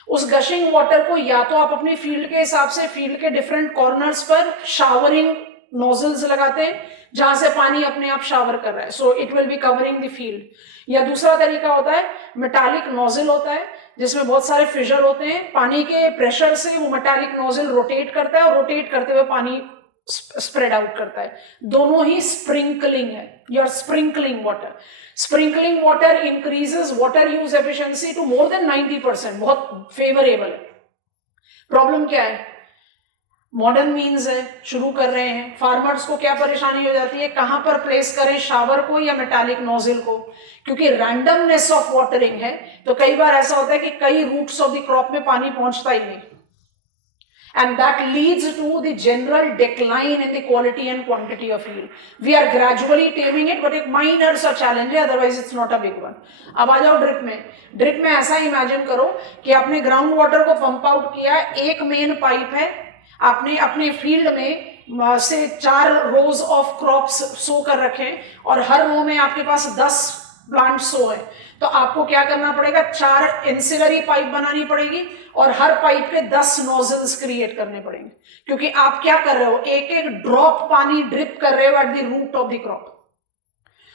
उस गशिंग वाटर को या तो आप अपने फील्ड के हिसाब से फील्ड के डिफरेंट कॉर्नर्स पर शावरिंग नोजल्स लगाते हैं जहां से पानी अपने आप शावर कर रहा है, so it will be covering the field. या दूसरा तरीका होता है मेटालिक नोजल होता है जिसमें बहुत सारे फिशर होते हैं, पानी के प्रेशर से वो मेटालिक नोजल रोटेट करता है और रोटेट करते हुए पानी स्प्रेड आउट करता है। दोनों ही स्प्रिंकलिंग है, you are sprinkling water. Sprinkling water increases water use efficiency to more than 90%, बहुत फेवरेबल है। प्रॉब्लम क्या है, मॉडर्न मीन्स है, शुरू कर रहे हैं। फार्मर्स को क्या परेशानी हो जाती है, कहां पर प्लेस करें, शावर को या मेटालिक नोजल को, क्योंकि रैंडमनेस ऑफ वाटरिंग है। तो कई बार ऐसा होता है कि कई रूट्स ऑफ द क्रॉप में पानी पहुंचता ही नहीं, and that leads to the general decline in the quality and quantity of yield. We are gradually taming it, but एक minor सा challenge है, otherwise it's not a big one. अब आ जाओ ड्रिप में। ड्रिप में ऐसा इमेजिन करो कि आपने ग्राउंड वाटर को पंप आउट किया, एक मेन पाइप है, आपने अपने फील्ड में से 4 रोज ऑफ क्रॉप्स सो कर रखे और हर रो में आपके पास 10 प्लांट सो है। तो आपको क्या करना पड़ेगा, 4 इंसिलरी पाइप बनानी पड़ेगी और हर पाइप पे 10 नोजल्स क्रिएट करने पड़ेंगे, क्योंकि आप क्या कर रहे हो, एक एक ड्रॉप पानी ड्रिप कर रहे हो at the root of the crop.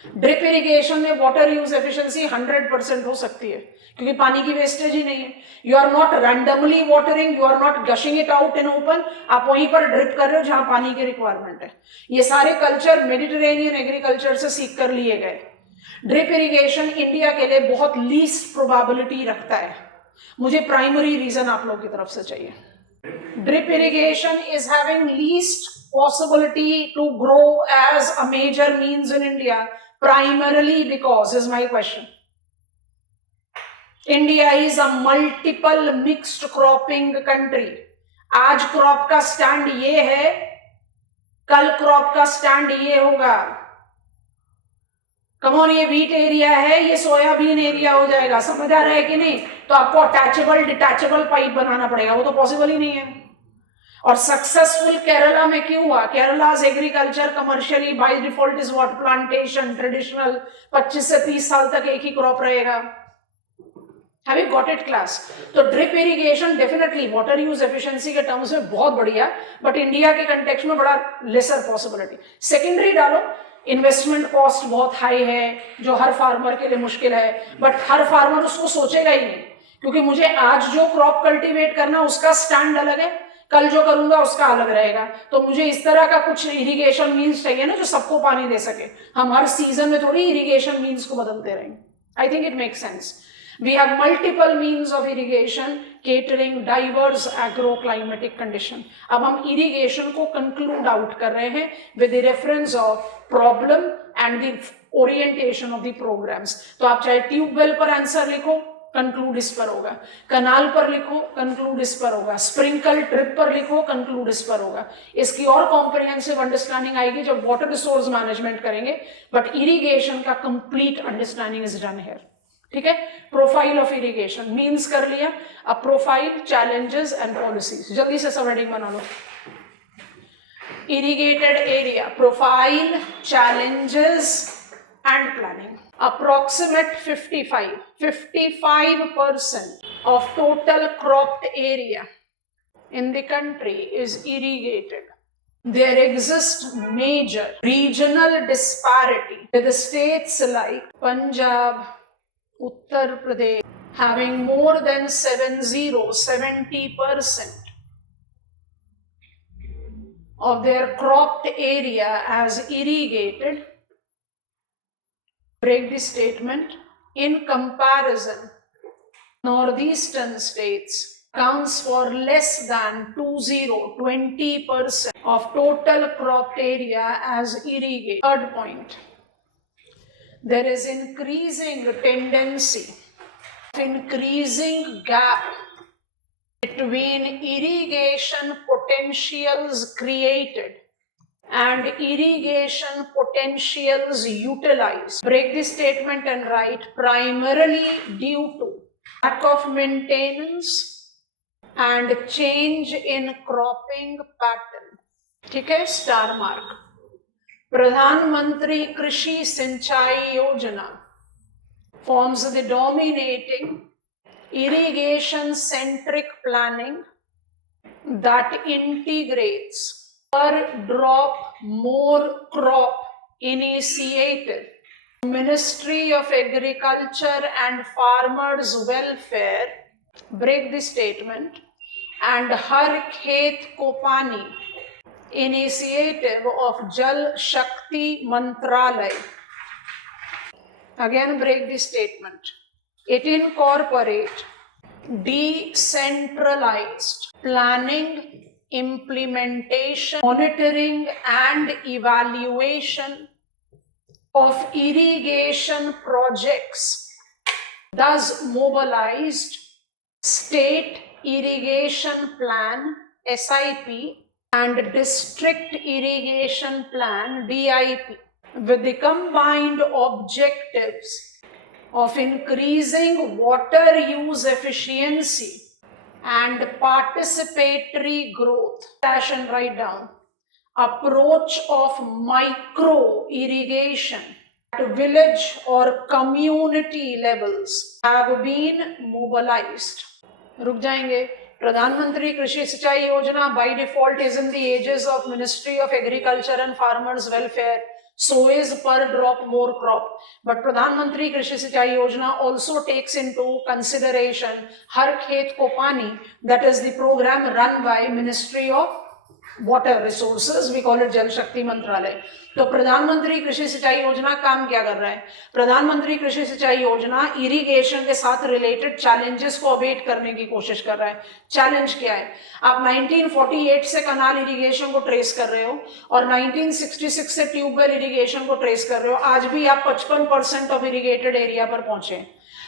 Drip irrigation में वाटर यूज एफिशिएंसी 100% हो सकती है, क्योंकि पानी की वेस्टेज ही नहीं है। You are not randomly watering, you are not gushing it out in open, आप वहीं पर ड्रिप कर रहे हो जहां पानी की रिक्वायरमेंट है। ये सारे कल्चर मेडिटेरेनियन एग्रीकल्चर से सीख कर लिए गए। ड्रिप इरिगेशन इंडिया के लिए बहुत लीस्ट प्रोबेबिलिटी रखता है। मुझे प्राइमरी रीजन आप लोगों की तरफ से चाहिए। Drip irrigation is having least possibility to grow as a major means in India, primarily because, is my question, India is a multiple mixed cropping country. आज क्रॉप का स्टैंड ये है, कल क्रॉप का स्टैंड ये होगा। कमोन, ये व्हीट एरिया है, ये सोयाबीन एरिया हो जाएगा, समझ आ रहा है कि नहीं? तो आपको अटैचेबल डिटैचेबल पाइप बनाना पड़ेगा, वो तो पॉसिबल ही नहीं है। और सक्सेसफुल केरला में क्यों हुआ? Kerala's agriculture commercially by default is what, plantation, traditional, 25 से 30 साल तक एक ही क्रॉप रहेगा। Have you got it class? तो drip irrigation definitely water use efficiency के टर्म्स में बहुत बढ़िया, बट इंडिया के कंटेक्स्ट में बड़ा लेसर पॉसिबिलिटी। सेकेंडरी डालो, इन्वेस्टमेंट कॉस्ट बहुत हाई है, जो हर फार्मर के लिए मुश्किल है, बट हर फार्मर उसको सोचेगा ही नहीं, क्योंकि मुझे आज जो क्रॉप कल्टीवेट करना उसका स्टैंड अलग है, कल जो करूंगा उसका अलग रहेगा। तो मुझे इस तरह का कुछ इरिगेशन मीन्स चाहिए ना जो सबको पानी दे सके। हम हर सीजन में थोड़ी इरिगेशन मीन्स को बदलते रहेंगे। I think it makes sense. We have multiple means of irrigation catering diverse agroclimatic condition. अब हम irrigation को conclude out कर रहे हैं with the reference of problem and the orientation of the programs. तो आप चाहे ट्यूबवेल पर आंसर लिखो, कंक्लूड इस पर होगा, कनाल पर लिखो, कंक्लूड इस पर होगा, स्प्रिंकल ट्रिप पर लिखो, कंक्लूड इस पर होगा। इसकी और कॉम्प्रिहेंसिव अंडरस्टैंडिंग आएगी जब वाटर रिसोर्स मैनेजमेंट करेंगे, बट इरिगेशन का complete understanding is done here. ठीक है, प्रोफाइल ऑफ इरिगेशन मींस कर लिया, अब प्रोफाइल, चैलेंजेस एंड पॉलिसीज, जल्दी से सब हेडिंग बना लो। Irrigated area, profile, challenges and planning. Approximate 55% of total cropped area in the country is irrigated. There exists major regional disparity with states like Punjab, Uttar Pradesh having more than 70% of their cropped area as irrigated. Break the statement. In comparison, northeastern states accounts for less than 20% of total cropped area as irrigated. Third point, there is increasing tendency, increasing gap between irrigation potentials created and irrigation potentials utilized. Break this statement and write primarily due to lack of maintenance and change in cropping pattern. ठीक है, स्टार मार्क। प्रधानमंत्री कृषि सिंचाई योजना forms the dominating irrigation centric planning that integrates per drop more crop initiative. Ministry of Agriculture and Farmers Welfare, break the statement, and Har Khet Ko Pani initiative of Jal Shakti Mantralay. Again break the statement. It incorporates decentralized planning implementation, monitoring and evaluation of irrigation projects, thus mobilized State Irrigation Plan SIP and District Irrigation Plan DIP with the combined objectives of increasing water use efficiency and participatory growth. Dash and write down. Approach of micro irrigation at village or community levels have been mobilized. रुक जाएंगे. प्रधानमंत्री कृषि सिंचाई योजना by default is in the aegis of Ministry of Agriculture and Farmers Welfare. So is per drop more crop. But प्रधानमंत्री कृषि सिंचाई योजना also takes into consideration हर खेत को पानी, that is the program run by Ministry of water resources, we call it Jal Shakti मंत्रालय. तो प्रधानमंत्री कृषि सिंचाई योजना काम क्या कर रहा है? प्रधानमंत्री कृषि सिंचाई योजना इरिगेशन के साथ रिलेटेड चैलेंजेस को अवेट करने की कोशिश कर रहा है. चैलेंज क्या है? आप 1948 से कनाल इरिगेशन को ट्रेस कर रहे हो और 1966 से ट्यूबवेल इरिगेशन को ट्रेस कर रहे हो. आज भी आप 55% ऑफ इरिगेटेड एरिया पर पहुंचे.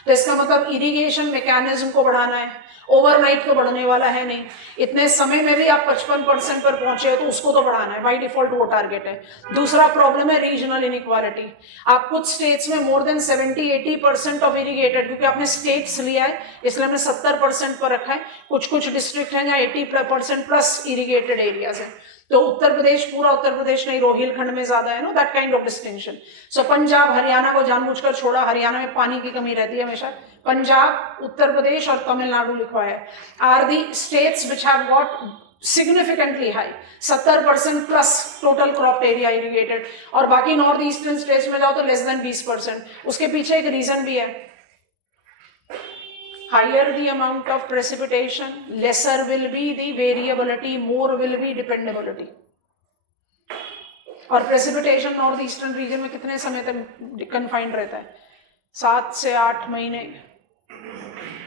तो इसका मतलब इरिगेशन मैकेनिज्म को बढ़ाना है. ओवरनाइट तो बढ़ने वाला है नहीं. इतने समय में भी आप 55% पर पहुंचे हो तो उसको तो बढ़ाना है. बाय डिफॉल्ट वो टारगेट है. दूसरा प्रॉब्लम है रीजनल इनइक्वालिटी. आप कुछ स्टेट्स में मोर देन 70-80% ऑफ इरिगेटेड, क्योंकि आपने स्टेट्स लिया है इसलिए हमने 70% पर रखा है. कुछ कुछ डिस्ट्रिक्ट हैं जहाँ 80% प्लस इरिगेटेड एरियाज है. तो उत्तर प्रदेश, पूरा उत्तर प्रदेश नहीं, रोहिलखंड में ज्यादा है. No that kind of distinction. So Punjab Haryana को जानबूझकर छोड़ा. हरियाणा में पानी की कमी रहती है हमेशा. पंजाब, उत्तर प्रदेश और तमिलनाडु लिखा है are the states which have got significantly high 70% plus total crop area irrigated. और बाकी नॉर्थ ईस्टर्न स्टेट्स में जाओ तो लेस देन 20%. उसके पीछे एक रीजन भी है. Higher the amount of precipitation, lesser will be the variability, more will be dependability. और precipitation नॉर्थ ईस्टर्न रीजन में कितने समय तक कन्फाइंड रहता है? 7 से 8 महीने.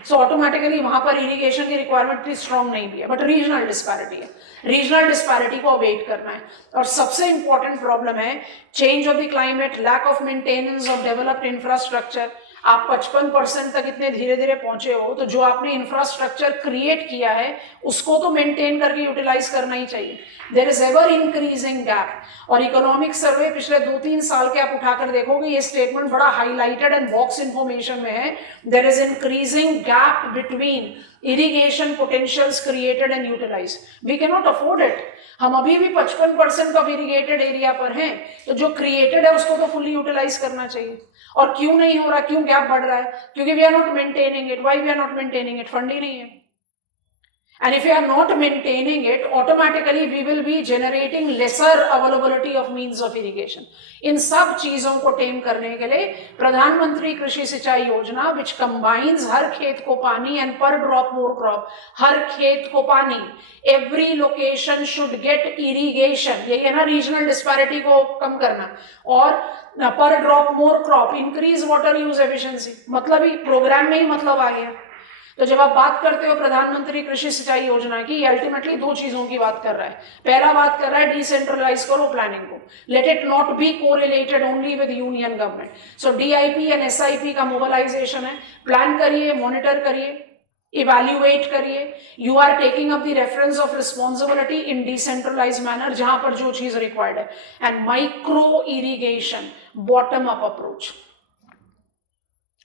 सो ऑटोमेटिकली वहां पर इरिगेशन की रिक्वायरमेंट इतनी स्ट्रॉन्ग नहीं भी है. बट रीजनल डिस्पैरिटी है. रीजनल डिस्पैरिटी को अवेट करना है. और सबसे इंपॉर्टेंट प्रॉब्लम है change of the climate, lack of maintenance of developed infrastructure. आप 55% तक इतने धीरे धीरे पहुंचे हो तो जो आपने इंफ्रास्ट्रक्चर क्रिएट किया है उसको तो मेंटेन करके यूटिलाइज करना ही चाहिए. There is ever increasing gap. और इकोनॉमिक सर्वे पिछले 2-3 साल के आप उठाकर देखोगे ये स्टेटमेंट बड़ा हाईलाइटेड एंड बॉक्स इंफॉर्मेशन में है. There is increasing gap between irrigation potentials created and utilize. We can not afford it. हम अभी भी 55% ऑफ इरिगेटेड एरिया पर हैं तो जो क्रिएटेड है उसको तो फुली यूटिलाइज करना चाहिए. और क्यों नहीं हो रहा, क्यों गैप बढ़ रहा है? क्योंकि we are not maintaining it. Why we are not maintaining it? Fund ही नहीं है. And if you are not maintaining it, automatically we will be generating lesser availability of means of irrigation. इन सब चीजों को टेम करने के लिए प्रधानमंत्री कृषि सिंचाई योजना which combines हर खेत को पानी and per drop more crop, हर खेत को पानी, every location should get irrigation. यही है ना रीजनल डिस्पैरिटी को कम करना. और per drop more crop, increase water use efficiency. मतलब ही प्रोग्राम में ही मतलब आ गया. तो जब आप बात करते हो प्रधानमंत्री कृषि सिंचाई योजना की, ये अल्टीमेटली 2 चीजों की बात कर रहा है. पहला बात कर रहा है डिसेंट्रलाइज करो प्लानिंग को. Let it not be correlated only with union government. So DIP and SIP का मोबिलाइजेशन है. प्लान करिए, मॉनिटर करिए, इवैल्यूएट करिए. You are taking up the reference of responsibility in decentralize manner जहां पर जो चीज रिक्वायर्ड है. And micro irrigation, bottom up approach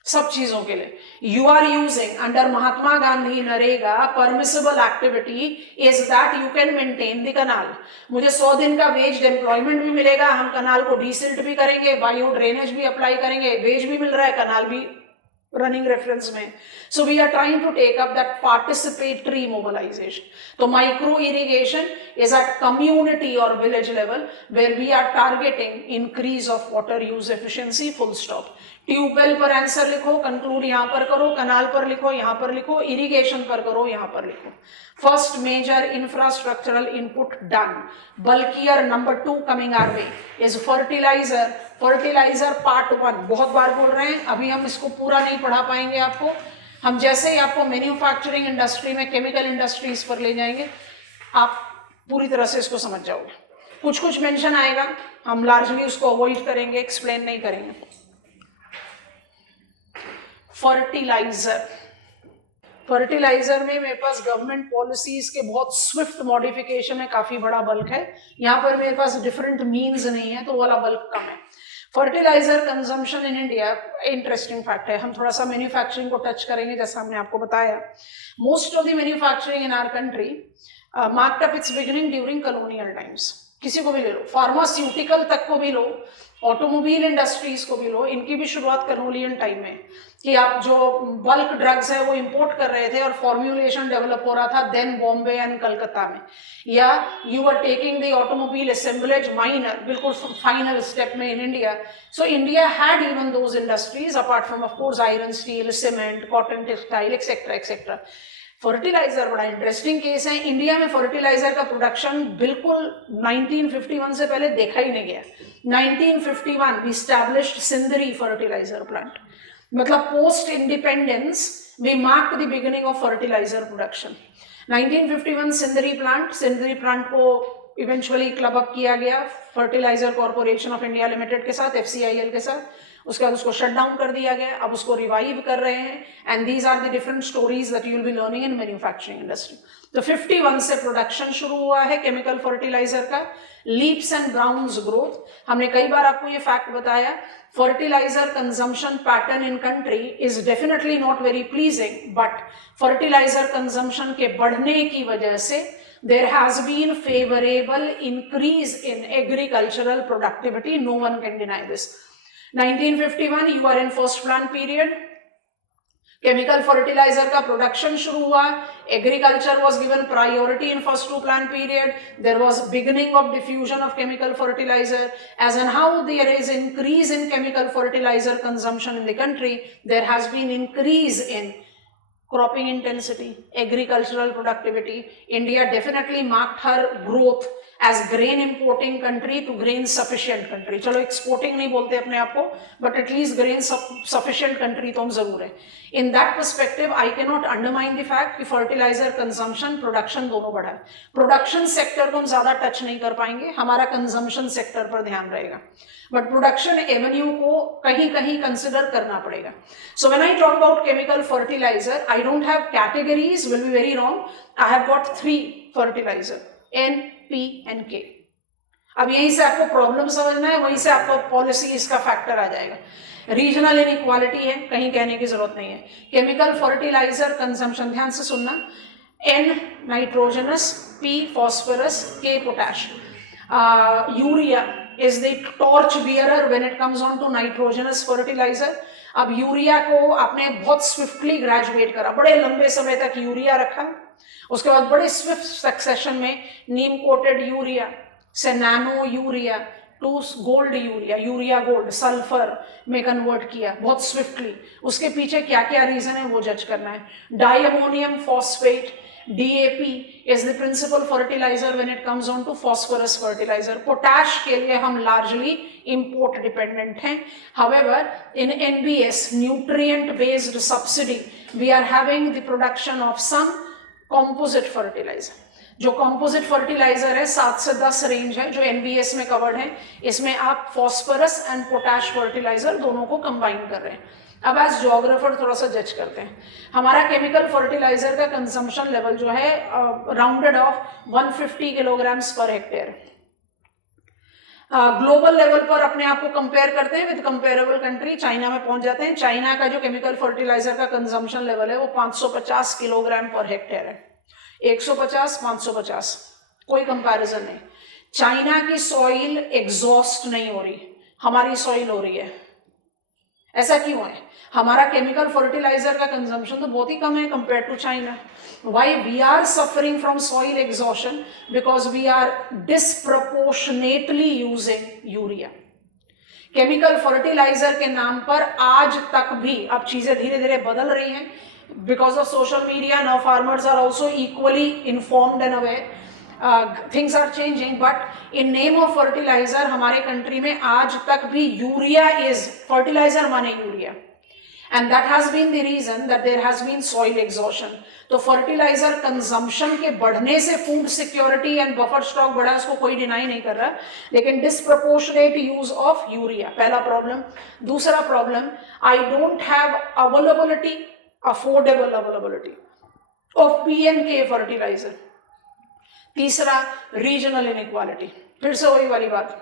सब चीजों के लिए. You are using under Mahatma Gandhi NREGA permissible activity is that you can maintain the canal. मुझे 100 दिन का वेज एम्प्लॉयमेंट भी मिलेगा, हम कनाल को डीसिल्ट भी करेंगे, बायो ड्रेनेज भी अप्लाई करेंगे, वेज भी मिल रहा है, कनाल भी रनिंग रेफरेंस में. So we are trying to take up that participatory mobilization. तो micro irrigation is at community और village level where we are targeting increase of water use efficiency. Full stop. Tubewell पर आंसर लिखो, कंक्लूड यहां पर करो. कनाल पर लिखो, यहां पर लिखो. इरिगेशन पर करो, यहां पर लिखो. First major infrastructural input done. Bulkier number 2 coming our way is fertilizer. Fertilizer part 1 बहुत बार बोल रहे हैं, अभी हम इसको पूरा नहीं पढ़ा पाएंगे आपको. हम जैसे ही आपको मैन्युफैक्चरिंग इंडस्ट्री में, केमिकल इंडस्ट्रीज पर ले जाएंगे, आप पूरी तरह से इसको समझ जाओगे। कुछ कुछ मेंशन आएगा, हम लार्जली उसको अवॉइड करेंगे, एक्सप्लेन नहीं करेंगे। फर्टिलाइजर में मेरे पास गवर्नमेंट पॉलिसीज के बहुत स्विफ्ट मॉडिफिकेशन है, काफी बड़ा बल्क है। यहाँ पर मेरे पास डिफरेंट मीन्स नहीं है, तो वाला बल्क कम है। Fertilizer consumption in India, interesting fact है। हम थोड़ा सा मैन्युफैक्चरिंग को टच करेंगे, जैसा हमने आपको बताया। Most of the manufacturing in our country marked up its beginning during colonial times. किसी को भी ले लो, फार्मास्यूटिकल तक को भी लो, ऑटोमोबाइल इंडस्ट्रीज को भी लो, इनकी भी शुरुआत कॉलोनियल टाइम में, कि आप जो बल्क ड्रग्स है वो इंपोर्ट कर रहे थे और फॉर्म्युलेशन डेवलप हो रहा था देन बॉम्बे एंड कलकत्ता में, या you are taking the automobile assemblage minor, बिल्कुल फाइनल स्टेप में in India. So India had even those industries apart from of course iron, steel, cement, cotton, textile etcetera etcetera. Fertilizer बड़ा इंटरेस्टिंग केस है। इंडिया में फर्टिलाइजर का प्रोडक्शन बिल्कुल 1951 से पहले देखा ही नहीं गया। 1951 we established Sindri fertilizer plant, मतलब post independence we marked the beginning of fertilizer production. 1951 Sindri plant को इवेंचुअली क्लब अप किया गया fertilizer corporation of India limited के साथ, FCIL के साथ। उसके बाद उसको शट डाउन कर दिया गया, अब उसको रिवाइव कर रहे हैं। And these are the different stories that you will be learning in manufacturing industry. तो 51 से प्रोडक्शन शुरू हुआ है केमिकल फर्टिलाइजर का। लीप्स एंड ब्राउन्स ग्रोथ, हमने कई बार आपको ये फैक्ट बताया। Fertilizer consumption pattern in country is definitely not very pleasing, but fertilizer consumption के बढ़ने की वजह से there has been favorable increase in agricultural productivity. No one can deny this. 1951 you are in first plan period, chemical fertilizer का प्रोडक्शन शुरू हुआ, agriculture was given priority in first two plan period, there was beginning of diffusion of chemical fertilizer, as and how there is increase in chemical fertilizer consumption in the country, there has been increase in cropping intensity, agricultural productivity. India definitely marked her growth as grain importing country to grain sufficient country. चलो exporting नहीं बोलते अपने आप को, but at least grain sufficient country तो हम जरूर है। In that perspective, I cannot undermine the fact कि fertilizer consumption, production दोनों बढ़ा है। Production sector को हम ज्यादा touch नहीं कर पाएंगे, हमारा consumption sector पर ध्यान रहेगा, but production avenue को कहीं कहीं consider करना पड़ेगा। So when I talk about chemical fertilizer, I don't have categories, will be very wrong. I have got 3 fertilizer, N, P and K. अब यहीं से आपको प्रॉब्लम समझना है, वहीं से आपको पॉलिसी इसका फैक्टर आ जाएगा। रीजनल इनइक्वालिटी है, कहीं कहने की जरूरत नहीं है। केमिकल फर्टिलाइजर कंजम्पशन, ध्यान से सुनना, N nitrogenous, P phosphorus, K potash. Urea is the torch bearer when it comes on to nitrogenous fertilizer. अब यूरिया को आपने बहुत स्विफ्टली ग्रेजुएट करा, बड़े लंबे समय तक यूरिया रखा, उसके बाद बड़े स्विफ्ट सक्सेशन में नीम कोटेड यूरिया से nano urea to gold urea, urea gold, sulphur में कन्वर्ट किया बहुत स्विफ्टली। उसके पीछे क्या क्या रीजन है वो जज करना है। Di ammonium phosphate, DAP is the principal fertilizer when it comes on to phosphorus fertilizer. Potash के लिए हम largely import dependent हैं। However, in NBS, nutrient based subsidy, we are having the production of some composite fertilizer. जो composite fertilizer है 7 से 10 रेंज है जो NBS में कवर्ड है, इसमें आप phosphorus and potash fertilizer दोनों को कंबाइन कर रहे हैं। अब एज ज्योग्राफर थोड़ा सा जज करते हैं, हमारा केमिकल फर्टिलाइजर का कंजम्पशन लेवल जो है rounded off 150 kilograms per hectare. Global level पर अपने आप को कंपेयर करते हैं विद कंपेरेबल कंट्री, चाइना में पहुंच जाते हैं। चाइना का जो केमिकल फर्टिलाइजर का कंजम्पशन लेवल है वो 550 किलोग्राम पर हेक्टेयर है। 150, 550, कोई कंपैरिजन नहीं। चाइना की सॉइल एग्जॉस्ट नहीं हो रही, हमारी सॉइल हो रही है। ऐसा क्यों है? हमारा केमिकल फर्टिलाइजर का कंजम्पशन तो बहुत ही कम है compare to China. Why we are suffering from soil exhaustion? Because we are disproportionately using urea. Chemical fertilizer के नाम पर आज तक भी, अब चीजें धीरे धीरे बदल रही हैं because of social media, now farmers are also equally informed and aware, things are changing, but in name of fertilizer हमारे कंट्री में आज तक भी यूरिया इज, फर्टिलाइजर माने urea, and that has been the reason that there has been soil exhaustion. तो फर्टिलाइजर कंजम्पशन के बढ़ने से food security and buffer stock बढ़ा, उसको कोई डिनाई नहीं कर रहा, लेकिन डिसप्रपोर्शनेट यूज ऑफ यूरिया पहला प्रॉब्लम. दूसरा problem, I don't have availability, affordable availability of PNK fertilizer. तीसरा, रीजनल इनइक्वालिटी. फिर से वही वाली बात,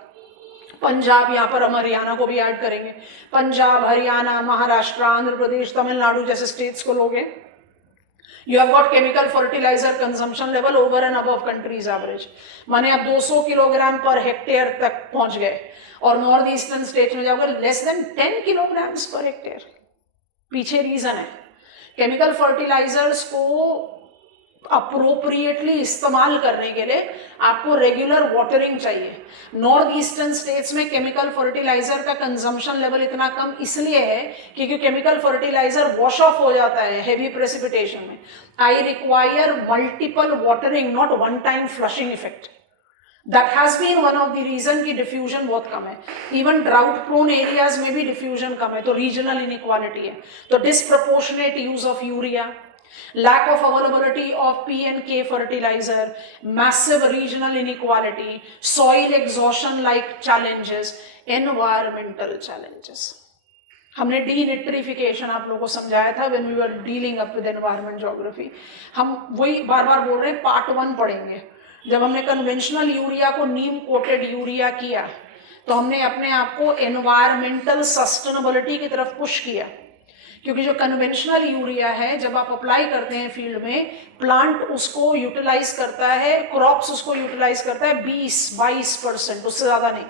पंजाब, यहाँ पर हम हरियाणा को भी ऐड करेंगे, पंजाब, हरियाणा, महाराष्ट्र, आंध्र प्रदेश, तमिलनाडु जैसे स्टेट्स को लोगे, you have got chemical fertilizer consumption level over and above country's average. माने आप 200 किलोग्राम पर हेक्टेयर तक पहुंच गए, और नॉर्थ ईस्टर्न स्टेट में जाओगे less than 10 kilograms per hectare. पीछे रीजन है, केमिकल फर्टिलाइजर्स को अप्रोप्रिएटली इस्तेमाल करने के लिए आपको रेगुलर वाटरिंग चाहिए. नॉर्थ ईस्टर्न स्टेट्स में केमिकल फर्टिलाइजर का कंजम्पशन लेवल इतना कम इसलिए है क्योंकि केमिकल फर्टिलाइजर वॉश ऑफ हो जाता है हेवी प्रेसिपिटेशन में. I require multiple watering, not one time flushing effect. That has been one of the reason की डिफ्यूजन बहुत कम है. इवन ड्राउट प्रोन एरियाज में भी डिफ्यूजन कम है. तो रीजनल इनइक्वालिटी है. तो disproportionate use of urea, lack of availability of P and K fertilizer, massive regional inequality, soil exhaustion like challenges, environmental challenges. हमने डीनिट्रिफिकेशन आप लोगों को समझाया था when we were dealing up with environment geography. हम वही बार बार बोल रहे हैं, पार्ट 1 पढ़ेंगे. जब हमने कन्वेंशनल यूरिया को नीम कोटेड यूरिया किया तो हमने अपने आप को एनवायरमेंटल सस्टेनेबिलिटी की तरफ पुश किया, क्योंकि जो कन्वेंशनल यूरिया है जब आप अप्लाई करते हैं फील्ड में, प्लांट उसको यूटिलाइज करता है, क्रॉप्स उसको यूटिलाइज करता है 20-22%, उससे ज़्यादा नहीं.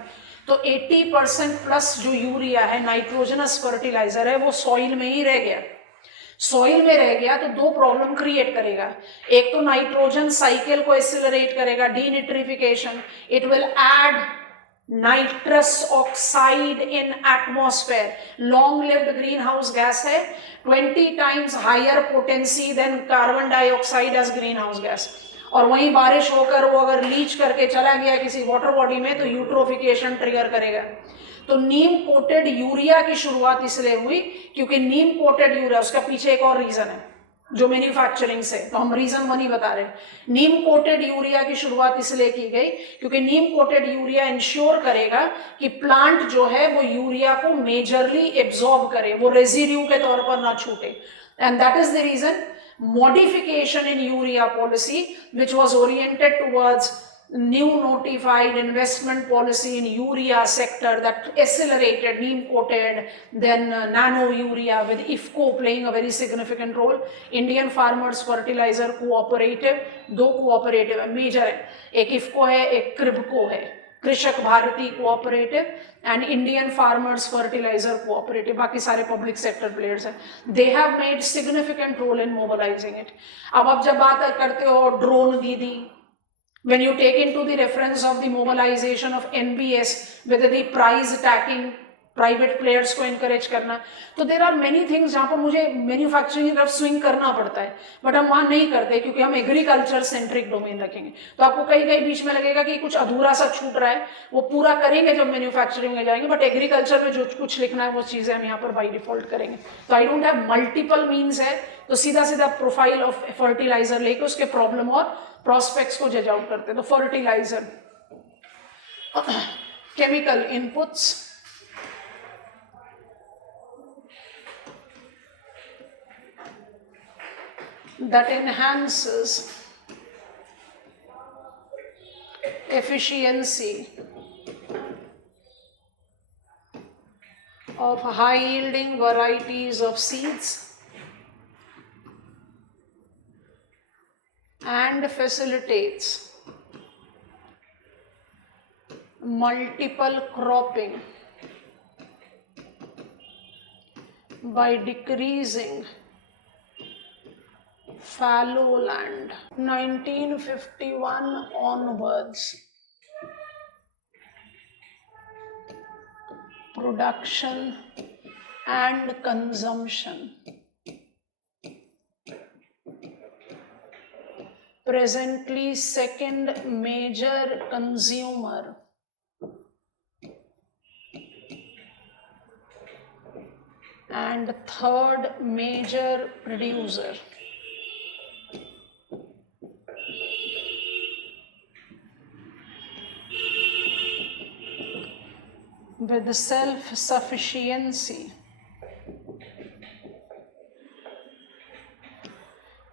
तो 80% प्लस जो यूरिया है, नाइट्रोजनस फर्टिलाइजर है, वो सॉइल में ही रह गया. सॉइल में रह गया तो 2 प्रॉब्लम क्रिएट करेगा. एक तो नाइट्रोजन साइकिल को एक्सेलरेट करेगा, denitrification. It will add nitrous oxide in atmosphere. long lived greenhouse gas है, 20 times higher potency than carbon dioxide as greenhouse gas. और वहीं बारिश होकर वो अगर लीच करके चला गया किसी वाटर बॉडी में तो यूट्रोफिकेशन ट्रिगर करेगा. तो नीम कोटेड यूरिया की शुरुआत इसलिए हुई क्योंकि नीम कोटेड यूरिया, उसका पीछे एक और रीजन है जो मैन्युफैक्चरिंग से, तो हम रीजन 1 ही बता रहे हैं. नीम कोटेड यूरिया की शुरुआत इसलिए की गई क्योंकि नीम कोटेड यूरिया इंश्योर करेगा कि प्लांट जो है वो यूरिया को मेजरली एब्जॉर्ब करे, वो रेजिड्यू के तौर पर ना छूटे. And that is the reason modification in urea policy which was oriented towards new notified investment policy in urea sector that accelerated neem coated, then nano urea with IFCO playing a very significant role. Indian Farmers Fertilizer Cooperative, 2 cooperative है, major है, एक IFCO है, एक क्रिबको है, Krishak Bharati cooperative and Indian farmers fertilizer cooperative. बाकी सारे पब्लिक सेक्टर प्लेयर्स हैं. They have made significant role in mobilizing it. अब जब बात करते हो ड्रोन दीदी, when you take into the reference of the mobilization of NBS, whether the price tagging, private players को encourage करना, तो देर आर मेनी थिंग्स जहाँ पर मुझे मैन्युफैक्चरिंग की तरफ स्विंग करना पड़ता है, बट हम वहाँ नहीं करते क्योंकि हम एग्रीकल्चर सेंट्रिक डोमेन रखेंगे. तो आपको कई कई बीच में लगेगा कि कुछ अधूरा सा छूट रहा है, वो पूरा करेंगे जब मैन्युफैक्चरिंग में जाएंगे, बट एग्रीकल्चर में जो कुछ लिखना है वो चीज़ें हम यहाँ पर बाई डिफॉल्ट करेंगे. तो आई डोंट हैव मल्टीपल मीन्स है, तो सीधा सीधा प्रोफाइल ऑफ फर्टिलाइजर लेके उसके प्रॉब्लम और प्रॉस्पेक्ट्स को जज आउट करते हैं. तो fertilizer, chemical inputs, that enhances efficiency of high yielding varieties of seeds and facilitates multiple cropping by decreasing fallow land. 1951 onwards, production and consumption. Presently second major consumer. and third major producer. With self-sufficiency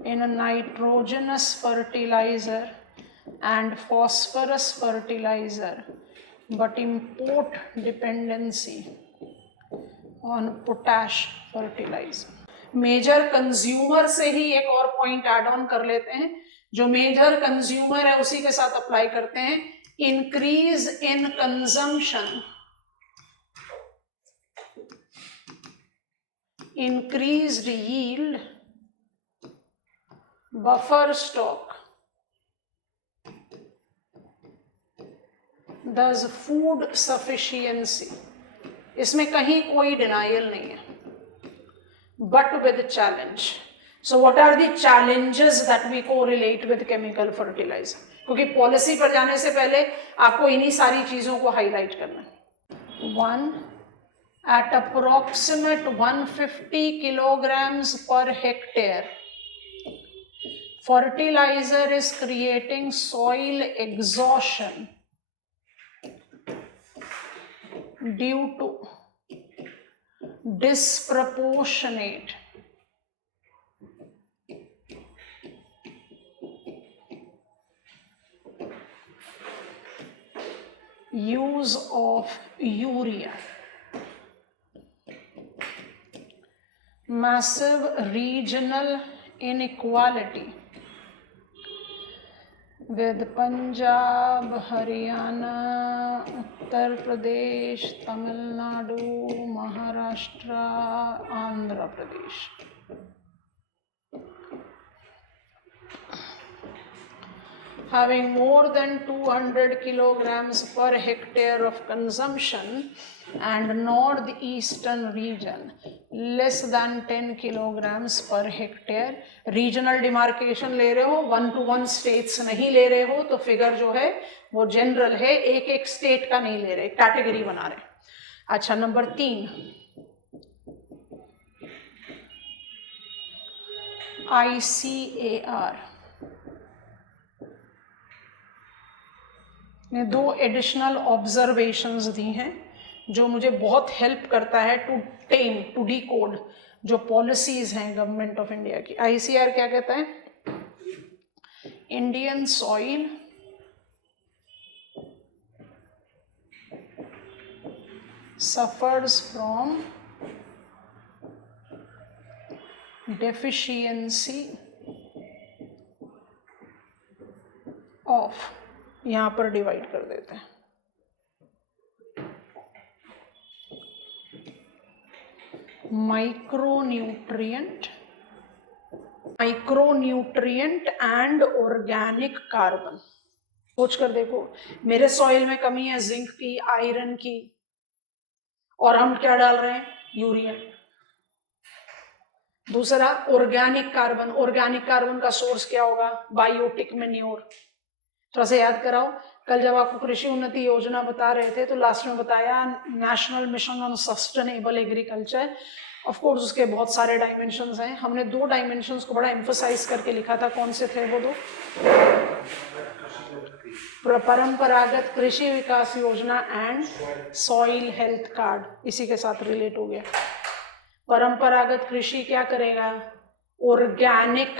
in a nitrogenous fertilizer and phosphorus fertilizer, but import dependency on potash fertilizer. Major consumer से ही एक और पॉइंट ऐड ऑन कर लेते हैं, जो मेजर कंज्यूमर है उसी के साथ अप्लाई करते हैं. Increase in consumption, increased yield, buffer stock, thus food sufficiency. इसमें कहीं कोई डिनाइल नहीं है, but with challenge. So what are the challenges that we correlate with chemical fertilizer? क्योंकि पॉलिसी पर जाने से पहले आपको इन्हीं सारी चीजों को हाईलाइट करना है. 1, at approximate 150 kilograms per hectare, fertilizer is creating soil exhaustion due to disproportionate use of urea, massive regional inequality with Punjab, Haryana, Uttar Pradesh, Tamil Nadu, Maharashtra, Andhra Pradesh. Having more than 200 kilograms per hectare of consumption, and northeastern region less than 10 kilograms per hectare. Regional demarcation ले रहे हो, 1 to 1 स्टेट्स नहीं ले रहे हो, तो फिगर जो है वो जनरल है, एक एक स्टेट का नहीं ले रहे, कैटेगरी बना रहे. अच्छा, नंबर 3, ICAR ने 2 एडिशनल ऑब्जर्वेशंस दी हैं जो मुझे बहुत हेल्प करता है टू डिकोड जो पॉलिसीज हैं गवर्नमेंट ऑफ इंडिया की. ICAR क्या कहता है? Indian soil suffers from deficiency of, यहां पर डिवाइड कर देते हैं, माइक्रोन्यूट्रिएंट एंड ऑर्गेनिक कार्बन. सोच कर देखो, मेरे सॉइल में कमी है जिंक की, आयरन की, और हम क्या डाल रहे हैं? यूरिया. दूसरा ऑर्गेनिक कार्बन का सोर्स क्या होगा? Biotic manure. थोड़ा सा याद कराओ, कल जब आपको कृषि उन्नति योजना बता रहे थे तो लास्ट में बताया national mission on sustainable agriculture. Of course उसके बहुत सारे डायमेंशंस हैं, हमने 2 डायमेंशंस को बड़ा एम्फसाइज करके लिखा था. कौन से थे वो 2? परंपरागत कृषि विकास योजना एंड सॉइल हेल्थ कार्ड, इसी के साथ रिलेट हो गया. परंपरागत कृषि क्या करेगा? ऑर्गेनिक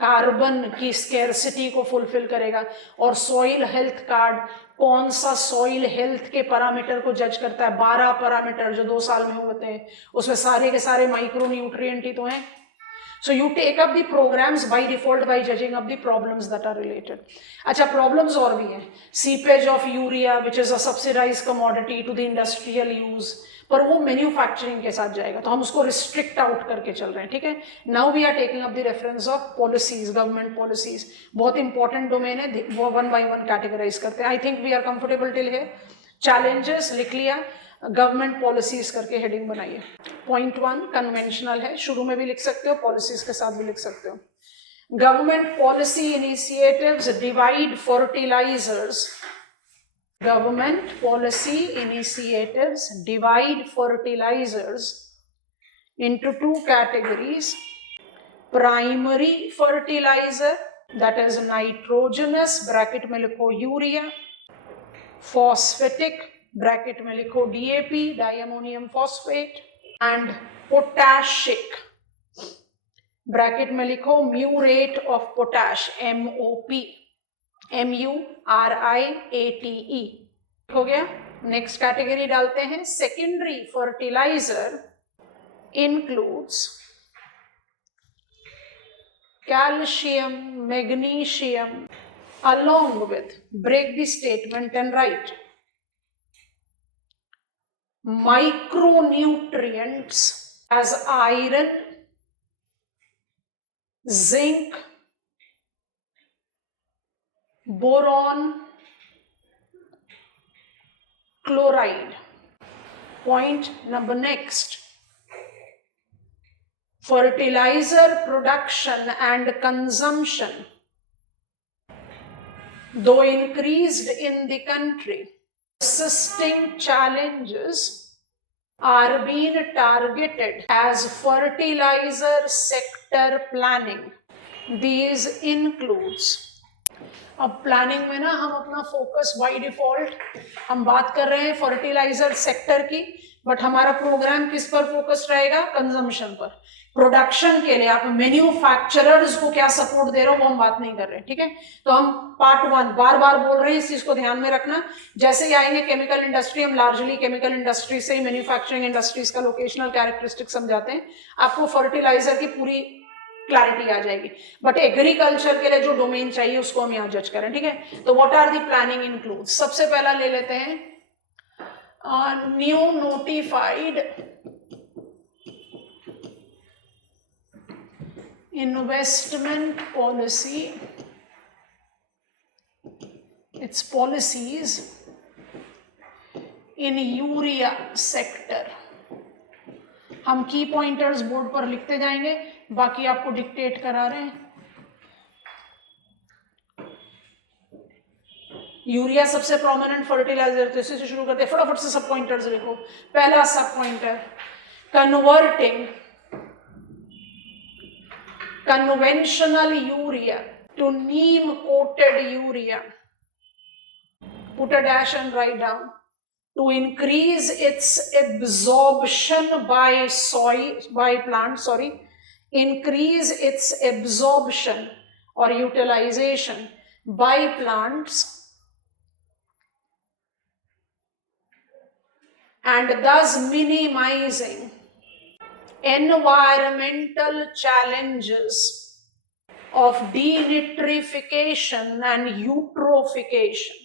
कार्बन की स्केर्सिटी को फुलफिल करेगा. और सॉइल हेल्थ कार्ड कौन सा सॉइल हेल्थ के पैरामीटर को जज करता है? 12 पैरामीटर जो 2 साल में होते हैं, उसमें सारे के सारे माइक्रो न्यूट्रिएंट ही तो हैं. So you take up the programs by default by judging up the problems that are related. अच्छा, problems और भी हैं. Seepage of urea which is a subsidized commodity to the industrial use, पर वो मैन्युफैक्चरिंग के साथ जाएगा तो हम उसको रिस्ट्रिक्ट आउट करके चल रहे हैं. ठीक है. Now we are taking up the reference of policies, government policies. बहुत इंपॉर्टेंट डोमेन है, वो 1 by 1 कैटेगराइज करते हैं. I think we are comfortable till here. Challenges लिख लिया, गवर्नमेंट पॉलिसीज करके हेडिंग बनाइए. पॉइंट 1 कन्वेंशनल है, शुरू में भी लिख सकते हो, पॉलिसीज के साथ भी लिख सकते हो. Government policy initiatives divide fertilizers. Government policy initiatives divide fertilizers into two categories: primary fertilizer, that is nitrogenous, bracket में लिखो यूरिया, phosphatic, ब्रैकेट में लिखो DAP, diammonium phosphate, and potassic, bracket में लिखो muriate of potash, MOP, MURIATE। हो गया। नेक्स्ट कैटेगरी डालते हैं, secondary fertilizer includes calcium, magnesium, along with, break the statement and write, micronutrients as iron, zinc, boron, chloride. Point number next. Fertilizer production and consumption, though increased in the country, persisting challenges are being targeted as fertilizer sector planning. These includes, अब प्लानिंग में ना हम अपना फोकस बाय डिफॉल्ट हम बात कर रहे हैं फर्टिलाइजर सेक्टर की, बट हमारा प्रोग्राम किस पर फोकस रहेगा? कंजम्पशन पर। प्रोडक्शन के लिए आप मैन्युफैक्चरर्स को क्या सपोर्ट दे रहे हो वो हम बात नहीं कर रहे, ठीक है। तो हम पार्ट 1 बार बार बोल रहे हैं, इस चीज को ध्यान में रखना। जैसे ही आएंगे केमिकल इंडस्ट्री, हम लार्जली केमिकल इंडस्ट्री से ही मैन्युफैक्चरिंग इंडस्ट्रीज का लोकेशनल कैरेक्टरिस्टिक समझाते हैं, आपको फर्टिलाइजर की पूरी क्लैरिटी आ जाएगी। बट एग्रीकल्चर के लिए जो डोमेन चाहिए उसको हम यहाँ जज करें, ठीक है। तो what are the planning include, सबसे पहला ले लेते हैं new notified investment policy, it's policies in urea sector. हम की पॉइंटर्स बोर्ड पर लिखते जाएंगे, बाकी आपको डिक्टेट करा रहे हैं। यूरिया सबसे प्रोमिनेंट फर्टिलाइजर, तो इसी से शुरू करते हैं, फटाफट से सब पॉइंटर्स लिखो। पहला sub pointer, converting conventional urea to neem coated urea, put a dash and write down, to increase its absorption by plant, increase its absorption or utilization by plants, and thus minimizing environmental challenges of denitrification and eutrophication।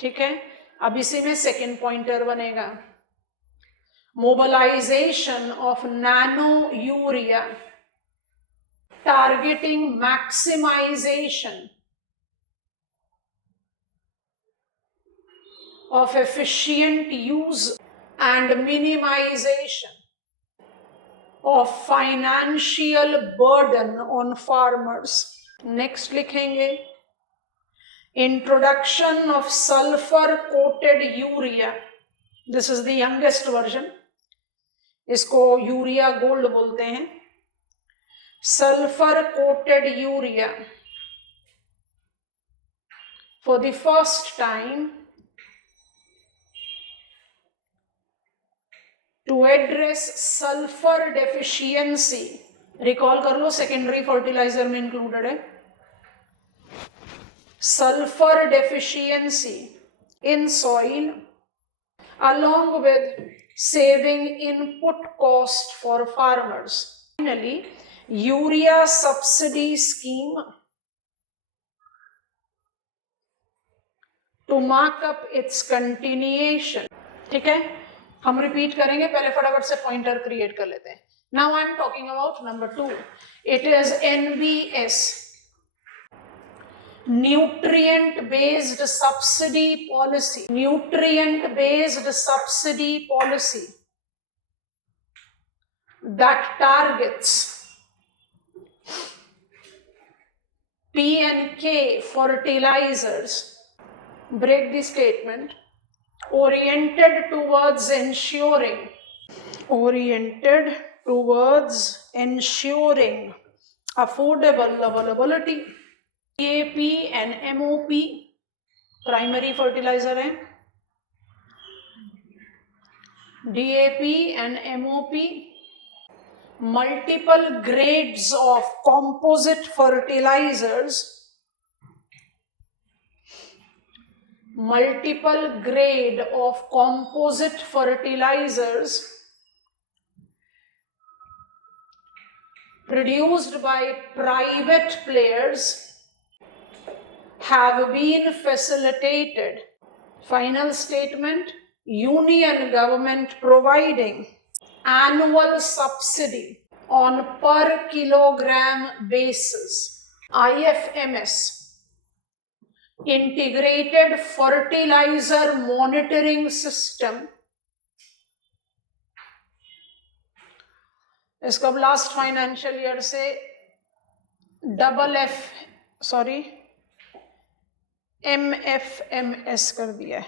ठीक है, अब इसी में सेकेंड पॉइंटर बनेगा, mobilization of nano urea targeting maximization of efficient use and minimization of financial burden on farmers. Next लिखेंगे, introduction of sulfur coated urea, this is the youngest version, इसको यूरिया गोल्ड बोलते हैं। sulfur coated urea for the first time to address sulfur deficiency, recall कर लो सेकेंडरी फर्टिलाइजर में इंक्लूडेड है। sulfur deficiency in soil, along with saving input cost for farmers. Finally, urea subsidy scheme to mark up its continuation। ठीक है, हम रिपीट करेंगे, पहले फटाफट से पॉइंटर क्रिएट कर लेते हैं। Now I am talking about number 2. It is NBS, nutrient based subsidy policy, nutrient based subsidy policy that targets P and K fertilizers, break the statement, oriented towards ensuring oriented towards ensuring affordable availability. DAP and MOP primary fertilizer है. DAP and MOP, multiple grades of composite fertilizers, multiple grade of composite fertilizers produced by private players have been facilitated. Final statement, union government providing annual subsidy on per kilogram basis. IFMS, integrated fertilizer monitoring system. इसको लास्ट फाइनेंशियल ईयर से MFMS कर दिया है.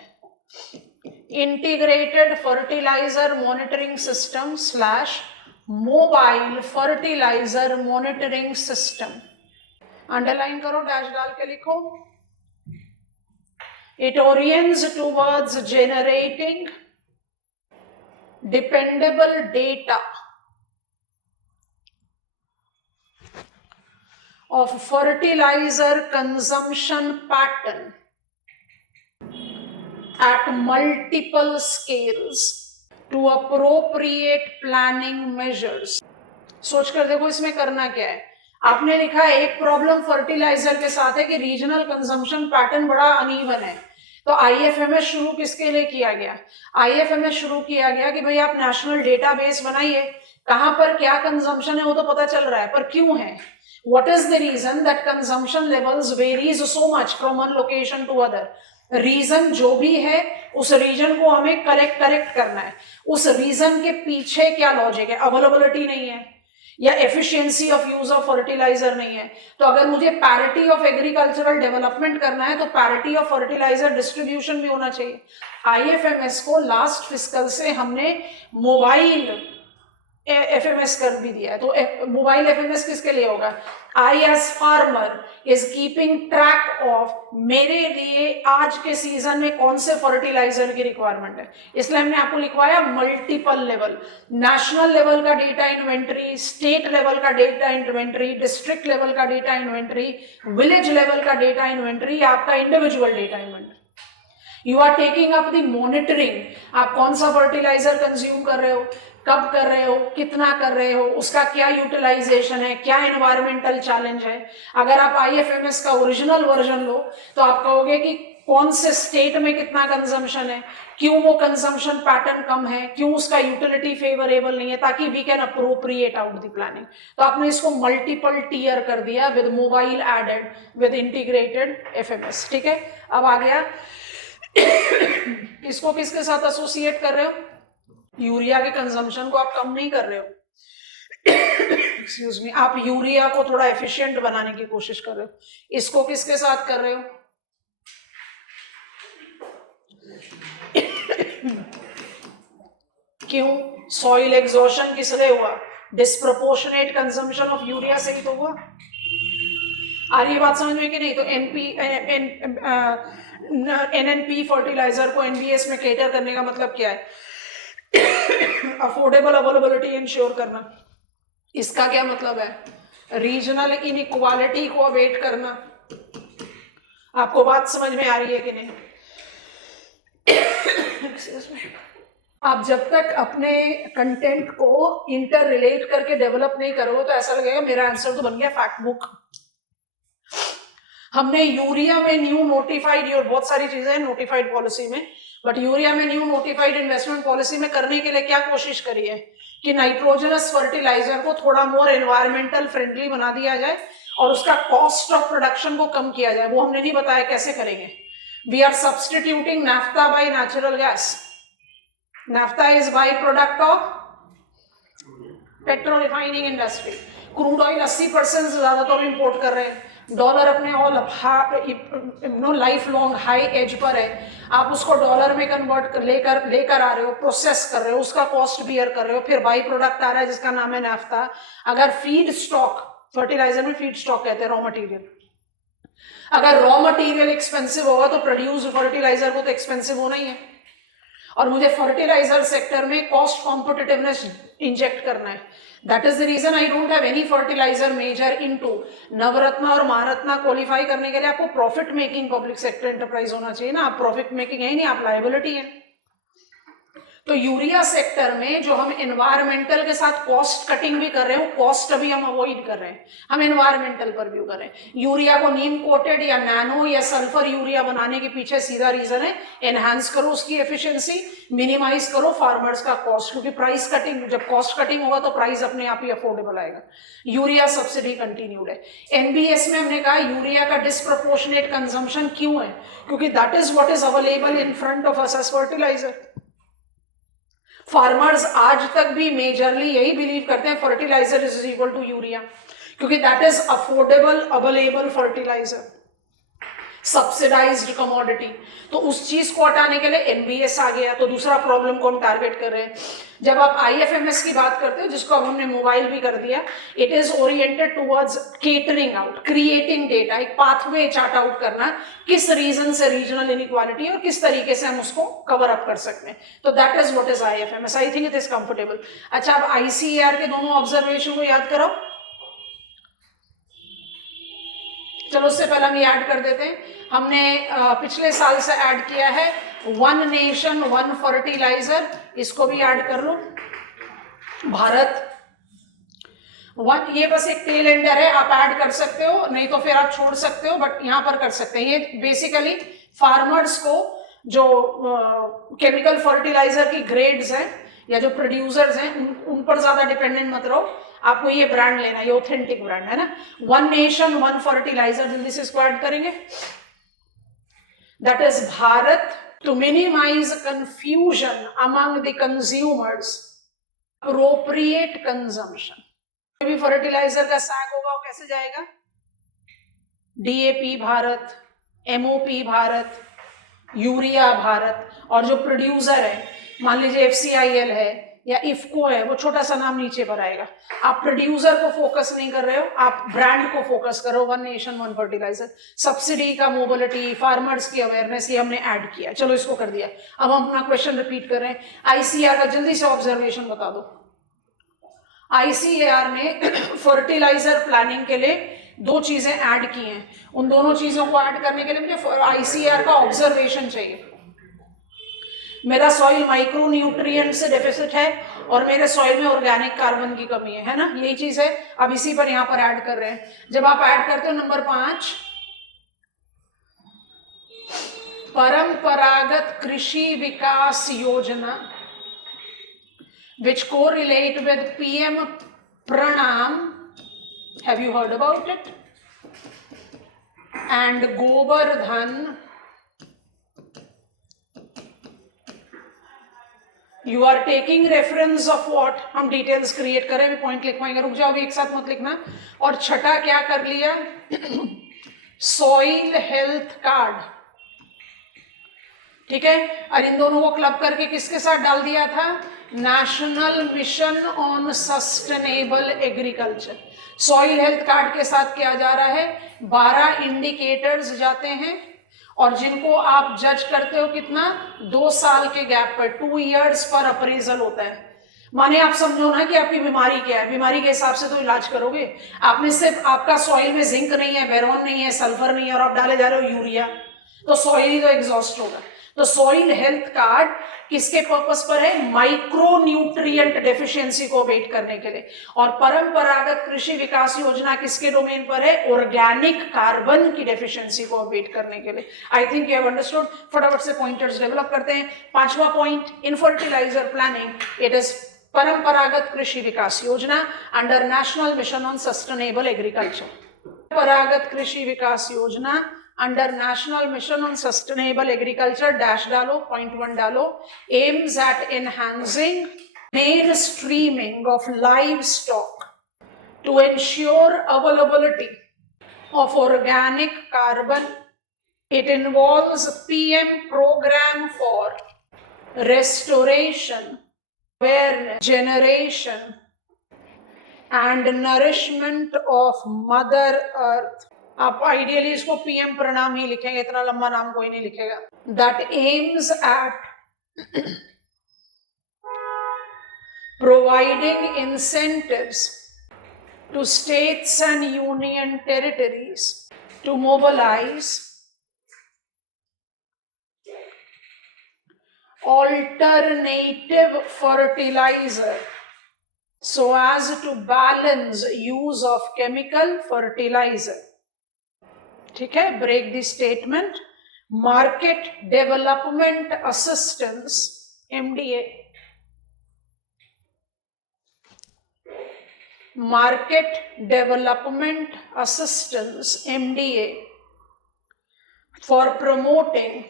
Integrated fertilizer monitoring system / mobile fertilizer monitoring system. Underline करो, डैश डाल के लिखो. It orients towards generating dependable data of fertilizer consumption pattern at multiple scales to appropriate planning measures. सोच कर देखो इसमें करना क्या है. आपने लिखा है एक प्रॉब्लम फर्टिलाइजर के साथ है कि रीजनल कंजम्पशन पैटर्न बड़ा अनइवन है. तो IFMS शुरू किसके लिए किया गया? IFMS शुरू किया गया कि भाई आप नेशनल डेटाबेस बनाइए, कहां पर क्या कंजम्पशन है वो तो पता चल रहा है, पर क्यों है? What is the reason that consumption levels varies so much from one location to other? Reason जो भी है उस रीजन को हमें करेक्ट करना है. उस रीजन के पीछे क्या लॉजिक है? अवेलेबिलिटी नहीं है या efficiency of use of fertilizer नहीं है. तो अगर मुझे पैरिटी ऑफ एग्रीकल्चरल डेवलपमेंट करना है तो पैरिटी ऑफ फर्टिलाइजर डिस्ट्रीब्यूशन भी होना चाहिए. IFMS को लास्ट फिस्कल से हमने मोबाइल FMS कर भी दिया है. तो मोबाइल FMS किसके लिए होगा? I as farmer is keeping track of मेरे लिए आज के सीजन में कौन से फर्टिलाइजर की रिक्वायरमेंट है. इसलिए हमने आपको लिखवाया मल्टीपल लेवल, नेशनल लेवल का डेटा इन्वेंट्री, स्टेट लेवल का डेटा इन्वेंट्री, डिस्ट्रिक्ट लेवल का डेटा इन्वेंट्री, विलेज लेवल का डेटा इन्वेंट्री, आपका individual data inventory. You are taking up the monitoring. आप कौन सा फर्टिलाइजर कंज्यूम कर रहे हो, कब कर रहे हो, कितना कर रहे हो, उसका क्या यूटिलाइजेशन है, क्या एनवायरमेंटल चैलेंज है. अगर आप IFMS का ओरिजिनल वर्जन लो तो आप कहोगे कि कौन से स्टेट में कितना कंजम्पशन है, क्यों वो कंजम्पशन पैटर्न कम है, क्यों उसका यूटिलिटी फेवरेबल नहीं है, ताकि we can appropriate out the planning. तो आपने इसको मल्टीपल टीयर कर दिया with mobile added with integrated FMS. ठीक है, अब आ गया इसको किसके साथ एसोसिएट कर रहे हो? यूरिया के कंजम्पशन को आप कम नहीं कर रहे हो. एक्सक्यूज मी, आप यूरिया को थोड़ा एफिशिएंट बनाने की कोशिश कर रहे हो. इसको किसके साथ कर रहे हो? क्यों? सॉइल एग्जॉशन किससे हुआ? डिस्प्रोपोर्शनेट कंजम्पशन ऑफ यूरिया से ही तो हुआ. आ रही बात समझ में कि नहीं? तो NNP फर्टिलाइजर को NBS में कैटर करने का मतलब क्या है? अफोर्डेबल अवेलेबिलिटी इंश्योर करना. इसका क्या मतलब है? रीजनल इनइक्वालिटी को अवेट करना. आपको बात समझ में आ रही है कि नहीं? आप जब तक अपने कंटेंट को इंटर रिलेट करके डेवलप नहीं करोगे तो ऐसा लगेगा मेरा आंसर तो बन गया फैक्ट बुक. हमने यूरिया में न्यू नोटिफाइड, बहुत सारी चीजें हैं नोटिफाइड पॉलिसी में, बट यूरिया में न्यू नोटिफाइड इन्वेस्टमेंट पॉलिसी में करने के लिए क्या कोशिश करी है कि नाइट्रोजनस फर्टिलाइजर को थोड़ा मोर एनवायरमेंटल फ्रेंडली बना दिया जाए और उसका कॉस्ट ऑफ प्रोडक्शन को कम किया जाए. वो हमने नहीं बताया कैसे करेंगे. We are substituting naphtha by natural gas. Naphtha is by product of petro refining industry. Crude oil 80% से ज्यादा तो इंपोर्ट कर रहे हैं. डॉलर अपने all life long high edge पर है. आप उसको डॉलर में कन्वर्ट लेकर आ रहे हो, प्रोसेस कर रहे हो, उसका कॉस्ट बियर कर रहे हो, फिर बाई प्रोडक्ट आ रहा है जिसका नाम है नाफ्ता। अगर फीड स्टॉक, फर्टिलाइजर में फीड स्टॉक कहते हैं रॉ मटेरियल, अगर रॉ मटेरियल एक्सपेंसिव होगा तो प्रोड्यूस्ड फर्टिलाइजर को तो एक्सपेंसिव होना ही है। और मुझे फर्टिलाइजर सेक्टर में कॉस्ट कॉम्पिटिटिवनेस इंजेक्ट करना है। That is the reason I don't have any fertilizer major into Navratna और महारत्ना। क्वालिफाई करने के लिए आपको profit making public sector enterprise होना चाहिए ना। आप प्रॉफिट मेकिंग है ही नहीं, आप लायबिलिटी है। तो यूरिया सेक्टर में जो हम एनवायरमेंटल के साथ कॉस्ट कटिंग भी कर रहे हैं, कॉस्ट अभी हम अवॉइड कर रहे हैं, हम एनवायरमेंटल पर व्यू कर रहे हैं। यूरिया को नीम कोटेड या नैनो या सल्फर यूरिया बनाने के पीछे सीधा रीजन है एनहांस करो उसकी एफिशिएंसी, मिनिमाइज करो फार्मर्स का कॉस्ट, क्योंकि प्राइस कटिंग, जब कॉस्ट कटिंग होगा तो प्राइस अपने आप ही अफोर्डेबल आएगा। यूरिया सब्सिडी कंटिन्यूड है। एनबीएस में हमने कहा यूरिया का डिस्प्रपोर्शनेट कंजम्पशन क्यों है, क्योंकि that is what is available in front of us as fertilizer. Farmers आज तक भी मेजरली यही बिलीव करते हैं fertilizer is equal to urea, क्योंकि that is affordable available fertilizer, subsidized commodity. तो उस चीज को हटाने के लिए एनबीएस आ गया। तो दूसरा प्रॉब्लम को हम टारगेट कर रहे हैं। जब आप आईएफएमएस की बात करते हो, जिसको अब हमने मोबाइल भी कर दिया, it is oriented towards catering out, creating data, एक पाथवे चार्ट आउट करना, किस रीजन से रीजनल इनइक्वालिटी और किस तरीके से हम उसको कवर अप कर सकते हैं। तो that is what is IFMS. I think it is comfortable. अच्छा, अब आईसीएआर के दोनों ऑब्जर्वेशन को याद करो। चलो उससे पहले हम ये ऐड कर देते हैं। हमने पिछले साल से ऐड किया है वन नेशन वन फर्टिलाइजर, इसको भी ऐड कर लो। भारत वन, ये बस एक टेल एंडर है, आप ऐड कर सकते हो, नहीं तो फिर आप छोड़ सकते हो, बट यहां पर कर सकते हैं। ये बेसिकली फार्मर्स को जो केमिकल फर्टिलाइजर की ग्रेड्स हैं या जो प्रोड्यूसर्स हैं उन पर ज्यादा डिपेंडेंट मत रहो। आपको ये ब्रांड लेना, ये ऑथेंटिक ब्रांड है ना, वन नेशन वन फर्टिलाइजर। जल्दी से इसको ऐड करेंगे। That is Bharat. To minimize confusion among the consumers, appropriate consumption. कोई भी फर्टिलाइजर का सैग होगा वो कैसे जाएगा? DAP Bharat, MOP Bharat, urea Bharat. और जो प्रोड्यूसर है, मान लीजिए एफसीआईएल है या इफको है, वो छोटा सा नाम नीचे पर आएगा। आप प्रोड्यूसर को फोकस नहीं कर रहे हो, आप ब्रांड को फोकस करो। One nation one fertilizer, subsidy का मोबिलिटी, फार्मर्स की अवेयरनेस, ये हमने ऐड किया। चलो इसको कर दिया। अब हम अपना क्वेश्चन रिपीट कर रहे हैं। आईसीएआर का जल्दी से ऑब्जर्वेशन बता दो। आईसीएआर ने फर्टिलाइजर प्लानिंग के लिए दो चीजें ऐड की हैं। उन दोनों चीजों को ऐड करने के लिए मुझे आईसीएआर का ऑब्जर्वेशन चाहिए। मेरा सॉइल माइक्रो न्यूट्रिएंट से डेफिसिट है और मेरे सॉइल में ऑर्गेनिक कार्बन की कमी है ना, यही चीज है। अब इसी पर यहां पर ऐड कर रहे हैं। जब आप ऐड करते हो नंबर 5, परंपरागत कृषि विकास योजना which correlate with PM Pranam, have you heard about it, and Gobar Dhan, you are taking reference of what? हम डिटेल्स क्रिएट करें, भी पॉइंट लिखवाएंगे। रुक जाओ, भी एक साथ मत लिखना। और छठा क्या कर लिया? सॉइल हेल्थ कार्ड, ठीक है। और इन दोनों को क्लब करके किसके साथ डाल दिया था? National mission on sustainable agriculture. Soil health card के साथ क्या जा रहा है? 12 इंडिकेटर्स जाते हैं और जिनको आप जज करते हो कितना? 2 साल के गैप पर, 2 years पर अप्रेजल होता है। माने आप समझो ना कि आपकी बीमारी क्या है, बीमारी के हिसाब से तो इलाज करोगे। आपने सिर्फ, आपका सॉइल में जिंक नहीं है, बेरोन नहीं है, सल्फर नहीं है और आप डाले जा रहे हो यूरिया, तो सॉइल ही तो एग्जॉस्ट होगा। तो सॉइल हेल्थ कार्ड किसके पर्पस पर है? माइक्रो न्यूट्रिएंट डेफिशिएंसी को अबेट करने के लिए। और परंपरागत कृषि विकास योजना किसके डोमेन पर है? ऑर्गेनिक कार्बन की डेफिशिएंसी को अबेट करने के लिए। I think you have understood. फटाफट से पॉइंटर्स डेवलप करते हैं। 5वां point, in fertilizer planning it is Paramparagat Krishi Vikas Yojana under national mission on sustainable agriculture. Paramparagat Krishi Vikas Yojana under national mission on sustainable agriculture, dash डालो, पॉइंट 1 डालो। Aims at enhancing mainstreaming of livestock to ensure availability of organic carbon It involves PM program for restoration, awareness, generation and nourishment of Mother Earth. आप आइडियली इसको PM प्रणाम ही लिखेंगे, इतना लंबा नाम कोई नहीं लिखेगा. That aims at providing incentives to states and union territories to mobilize alternative fertilizer so as to balance use of chemical fertilizer. ठीक है, break the statement. Market Development Assistance, MDA. Market Development Assistance, MDA, for promoting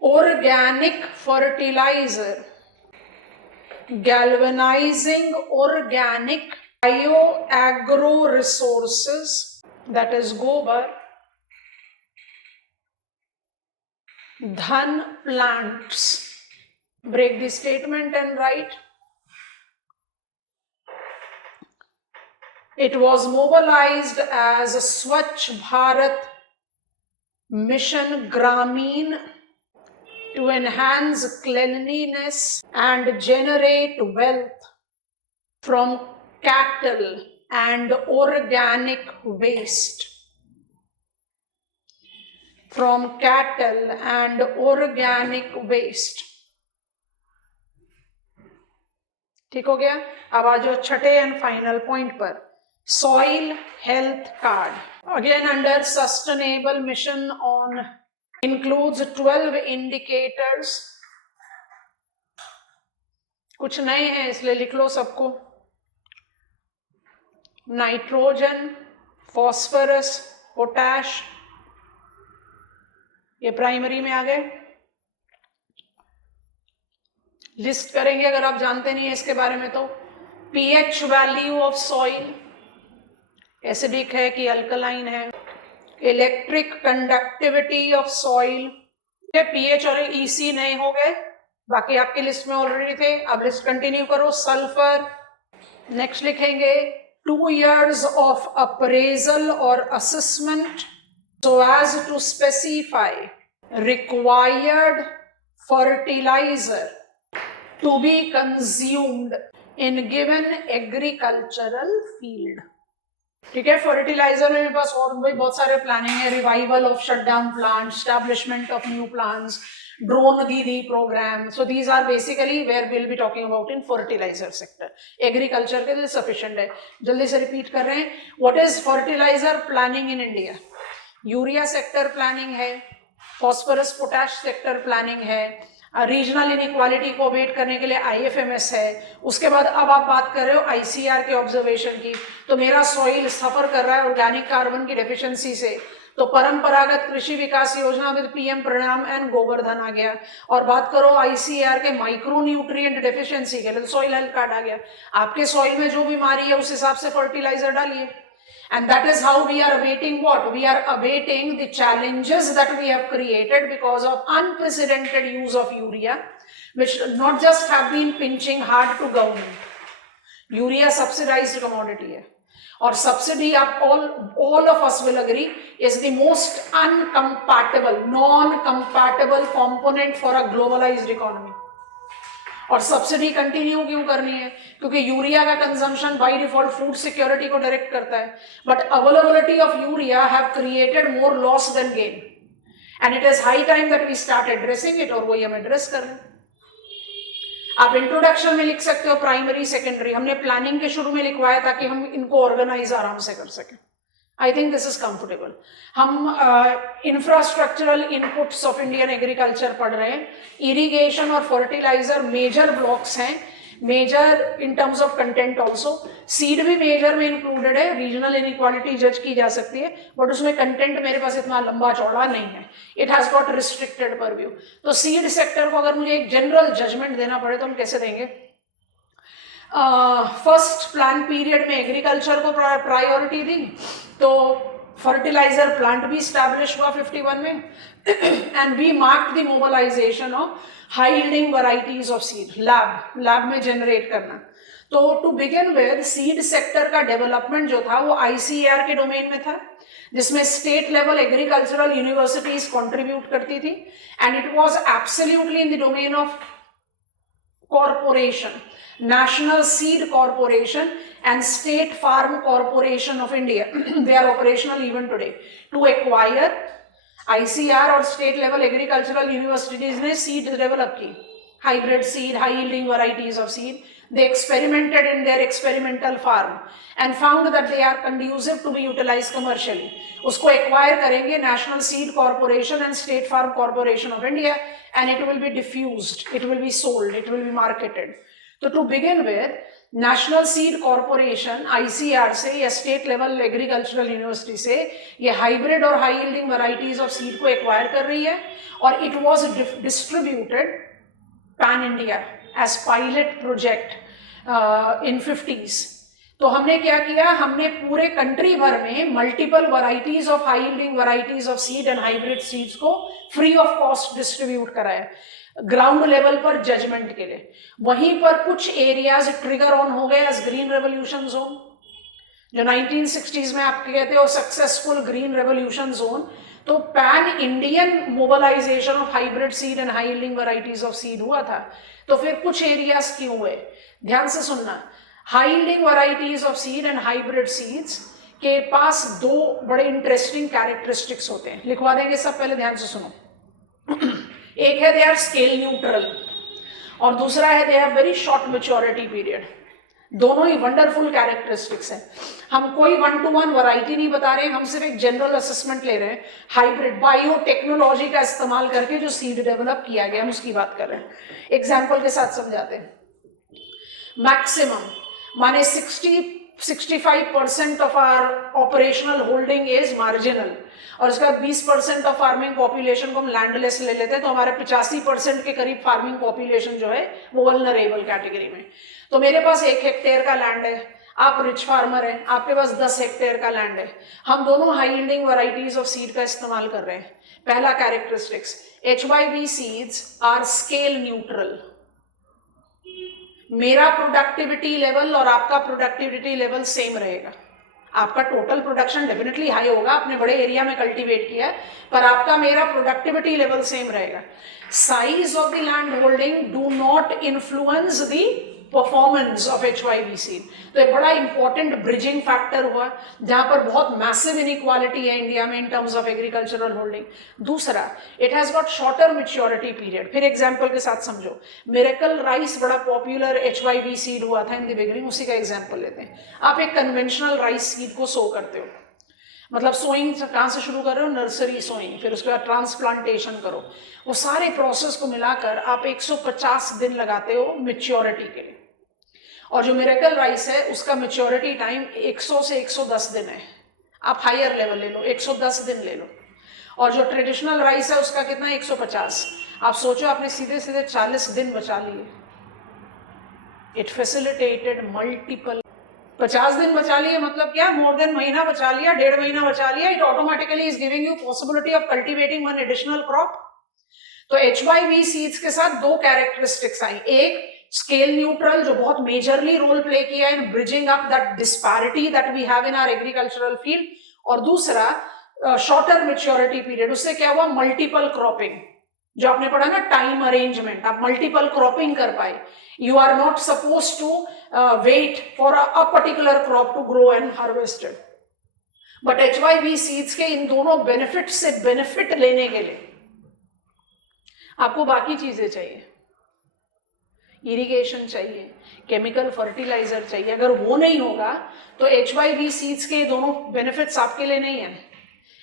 organic fertilizer, galvanizing organic bioagro resources, that is gobar, dhan plants. Break the statement and write. It was mobilized as Swachh Bharat Mission Grameen to enhance cleanliness and generate wealth from cattle and organic waste. From cattle and organic waste. ठीक हो गया. अब आ जाओ छठे एंड फाइनल पॉइंट पर, soil health card. Again under sustainable mission on includes 12 indicators. कुछ नए हैं इसलिए लिख लो सबको. नाइट्रोजन, फॉस्फोरस, पोटैश, ये प्राइमरी में आ गए. लिस्ट करेंगे अगर आप जानते नहीं है इसके बारे में तो. PH value of soil, acidic है कि अल्कलाइन है. Electric conductivity of soil. PH और ईसी नए हो गए, बाकी आपकी लिस्ट में ऑलरेडी थे. अब लिस्ट कंटिन्यू करो. सल्फर. नेक्स्ट लिखेंगे 2 years of appraisal or assessment so as to specify required fertilizer to be consumed in given agricultural field. ठीक है. फर्टिलाइजर में मेरे पास और भी बहुत सारे प्लानिंग है. Revival of shutdown plant, establishment of new plants, drone Didi program. So these are basically where will be talking about in fertilizer sector. Agriculture के लिए सफिशिएंट है. जल्दी से रिपीट कर रहे हैं. What is fertilizer planning in India? Urea sector planning है, फॉस्फोरस पोटैश सेक्टर प्लानिंग है, रीजनल इनइक्वालिटी को अबेट करने के लिए IFMS है. उसके बाद अब आप बात कर रहे हो ICR के ऑब्जर्वेशन की. तो मेरा सॉइल सफर कर रहा है ऑर्गेनिक कार्बन की डेफिशिएंसी से, तो परंपरागत कृषि विकास योजना विद PM प्रणाम एंड गोवर्धन आ गया. और बात करो ICR के माइक्रो न्यूट्रिएंट डेफिशिएंसी के लिए, सॉइल हेल्थ कार्ड आ गया. आपके सॉइल में जो बीमारी है उस हिसाब से फर्टिलाइजर डालिए. And that is how we are abating what? We are abating the challenges that we have created because of unprecedented use of urea, which not just have been pinching hard to government. Urea subsidized commodity है, और subsidy आप all of us will agree is the most uncompatible, non-compatible component for a globalized economy. और सब्सिडी कंटिन्यू क्यों करनी है? क्योंकि यूरिया का consumption by default food security को डायरेक्ट करता है. But availability of urea have created more loss than gain, and it is high time that we start addressing it. और वही हम एड्रेस कर रहे हैं. आप इंट्रोडक्शन में लिख सकते हो प्राइमरी सेकेंडरी. हमने प्लानिंग के शुरू में लिखवाया ताकि हम इनको ऑर्गेनाइज आराम से कर सकें. I think this is comfortable. हम infrastructural inputs of Indian agriculture पढ़ रहे हैं. इरिगेशन और फर्टिलाइजर मेजर ब्लॉक्स हैं, major in terms of content also. Seed भी मेजर में इंक्लूडेड है. रीजनल इनइक्वालिटी जज की जा सकती है, बट उसमें कंटेंट मेरे पास इतना लंबा चौड़ा नहीं है. It has got restricted purview. तो सीड सेक्टर को अगर मुझे एक जनरल जजमेंट देना पड़े तो हम कैसे देंगे? फर्स्ट प्लान पीरियड में एग्रीकल्चर को प्रायोरिटी दी, तो फर्टिलाइजर प्लांट भी स्टैब्लिश हुआ 51 में and we marked the mobilization of high yielding varieties of seed, lab में जनरेट करना। तो to begin with seed sector का डेवलपमेंट जो था वो आईसीएआर के डोमेन में था, जिसमें state level agricultural universities contribute करती थी and it was absolutely in the domain of corporation, National Seed Corporation and State Farm Corporation of India. They are operational even today. To acquire ICR और state level agricultural universities ने seeds develop की, hybrid seed, high yielding varieties of seed. They experimented in their experimental farm and found that they are conducive to be utilized commercially. उसको acquire करेंगे National Seed Corporation and State Farm Corporation of India and it will be diffused, it will be sold, it will be marketed. तो to begin with national seed corporation ICAR से या स्टेट लेवल एग्रीकल्चरल यूनिवर्सिटी से ये हाइब्रिड और high yielding varieties of seed को एक्वायर कर रही है और it was distributed pan India as pilot project in 50s। तो हमने क्या किया, हमने पूरे कंट्री भर में multiple varieties of high yielding varieties of seed and hybrid seeds को फ्री ऑफ कॉस्ट डिस्ट्रीब्यूट कराया ग्राउंड लेवल पर जजमेंट के लिए। वहीं पर कुछ एरियाज ट्रिगर ऑन हो गए एज ग्रीन रेवोल्यूशन जोन, जो 1960s में आप कहते हो सक्सेसफुल ग्रीन रेवोल्यूशन जोन। तो pan Indian mobilization of hybrid seed and high yielding varieties of seed हुआ था। तो फिर कुछ एरियाज क्यों हुए, ध्यान से सुनना। High yielding varieties of seed and hybrid seeds के पास दो बड़े इंटरेस्टिंग कैरेक्टरिस्टिक्स होते हैं, लिखवा देंगे सब, पहले ध्यान से सुनो। एक है दे आर स्केल न्यूट्रल और दूसरा है they have very short maturity period. दोनों ही वंडरफुल कैरेक्टरिस्टिक्स हैं। हम कोई 1-to-1 वैरायटी नहीं बता रहे हैं, हम सिर्फ एक जनरल असेसमेंट ले रहे हैं। हाइब्रिड बायोटेक्नोलॉजी का इस्तेमाल करके जो सीड डेवलप किया गया हम उसकी बात कर रहे हैं। एग्जाम्पल के साथ समझाते हैं। मैक्सिमम माने 60-65% of our operational holding is marginal और इसका 20% ऑफ फार्मिंग पॉपुलेशन को हम लैंडलेस ले लेते हैं, तो हमारे 85% के करीब फार्मिंग पॉपुलेशन जो है वो वल्नरेबल कैटेगरी में। तो मेरे पास 1 हेक्टेयर का लैंड है, आप रिच फार्मर हैं, आपके पास 10 हेक्टेयर का लैंड है, हम दोनों high yielding varieties of seed का इस्तेमाल कर रहे हैं। पहला characteristics, HYV seeds are scale neutral. मेरा प्रोडक्टिविटी लेवल और आपका प्रोडक्टिविटी लेवल सेम रहेगा। आपका टोटल प्रोडक्शन डेफिनेटली हाई होगा, आपने बड़े एरिया में कल्टीवेट किया है, पर आपका मेरा प्रोडक्टिविटी लेवल सेम रहेगा। Size of the land holding do not influence the performance of HYV seed. तो एक बड़ा इंपॉर्टेंट ब्रिजिंग फैक्टर हुआ जहां पर बहुत मैसिव इनइक्वालिटी है इंडिया में in terms of agricultural holding. दूसरा, it has got shorter maturity period. फिर एग्जांपल के साथ समझो, मिरेकल राइस बड़ा पॉपुलर HYV सीड हुआ था इन द बिगिनिंग, उसी का एग्जांपल लेते हैं। आप एक कन्वेंशनल राइस सीड को सो करते हो, मतलब सोइंग कहाँ से शुरू कर रहे हो, नर्सरी सोइंग, फिर उसके बाद ट्रांसप्लांटेशन करो, वो सारे प्रोसेस को मिलाकर आप 150 दिन लगाते हो मैच्योरिटी के लिए। और जो मिरेकल राइस है उसका मैच्योरिटी टाइम 100 से 110 दिन है। आप हायर लेवल ले लो, 110 दिन ले लो। और जो ट्रेडिशनल राइस है उसका कितना है, 150। आप सोचो आपने सीधे सीधे 40 दिन बचा लिए। It facilitated multiple. 50 दिन बचा लिए मतलब क्या, मोर देन महीना बचा लिया, 1.5 महीना बचा लिया। It automatically is giving you possibility of cultivating one additional crop. तो HYV सीड्स के साथ दो कैरेक्टरिस्टिक्स आई, एक स्केल न्यूट्रल जो बहुत मेजरली रोल प्ले किया in bridging up that disparity that we have in our agricultural field, और दूसरा शॉर्टर मैच्योरिटी पीरियड। उससे क्या हुआ, मल्टीपल क्रॉपिंग, जो आपने पढ़ा ना टाइम अरेंजमेंट, आप मल्टीपल क्रॉपिंग कर पाए। You are not suppose to wait for a particular crop to grow and harvested. But HYV seeds के इन दोनों बेनिफिट से बेनिफिट लेने के लिए आपको बाकी चीजें चाहिए, इरिगेशन चाहिए, केमिकल फर्टिलाइजर चाहिए। अगर वो नहीं होगा तो HYV सीड्स के दोनों बेनिफिट्स आपके लिए नहीं है।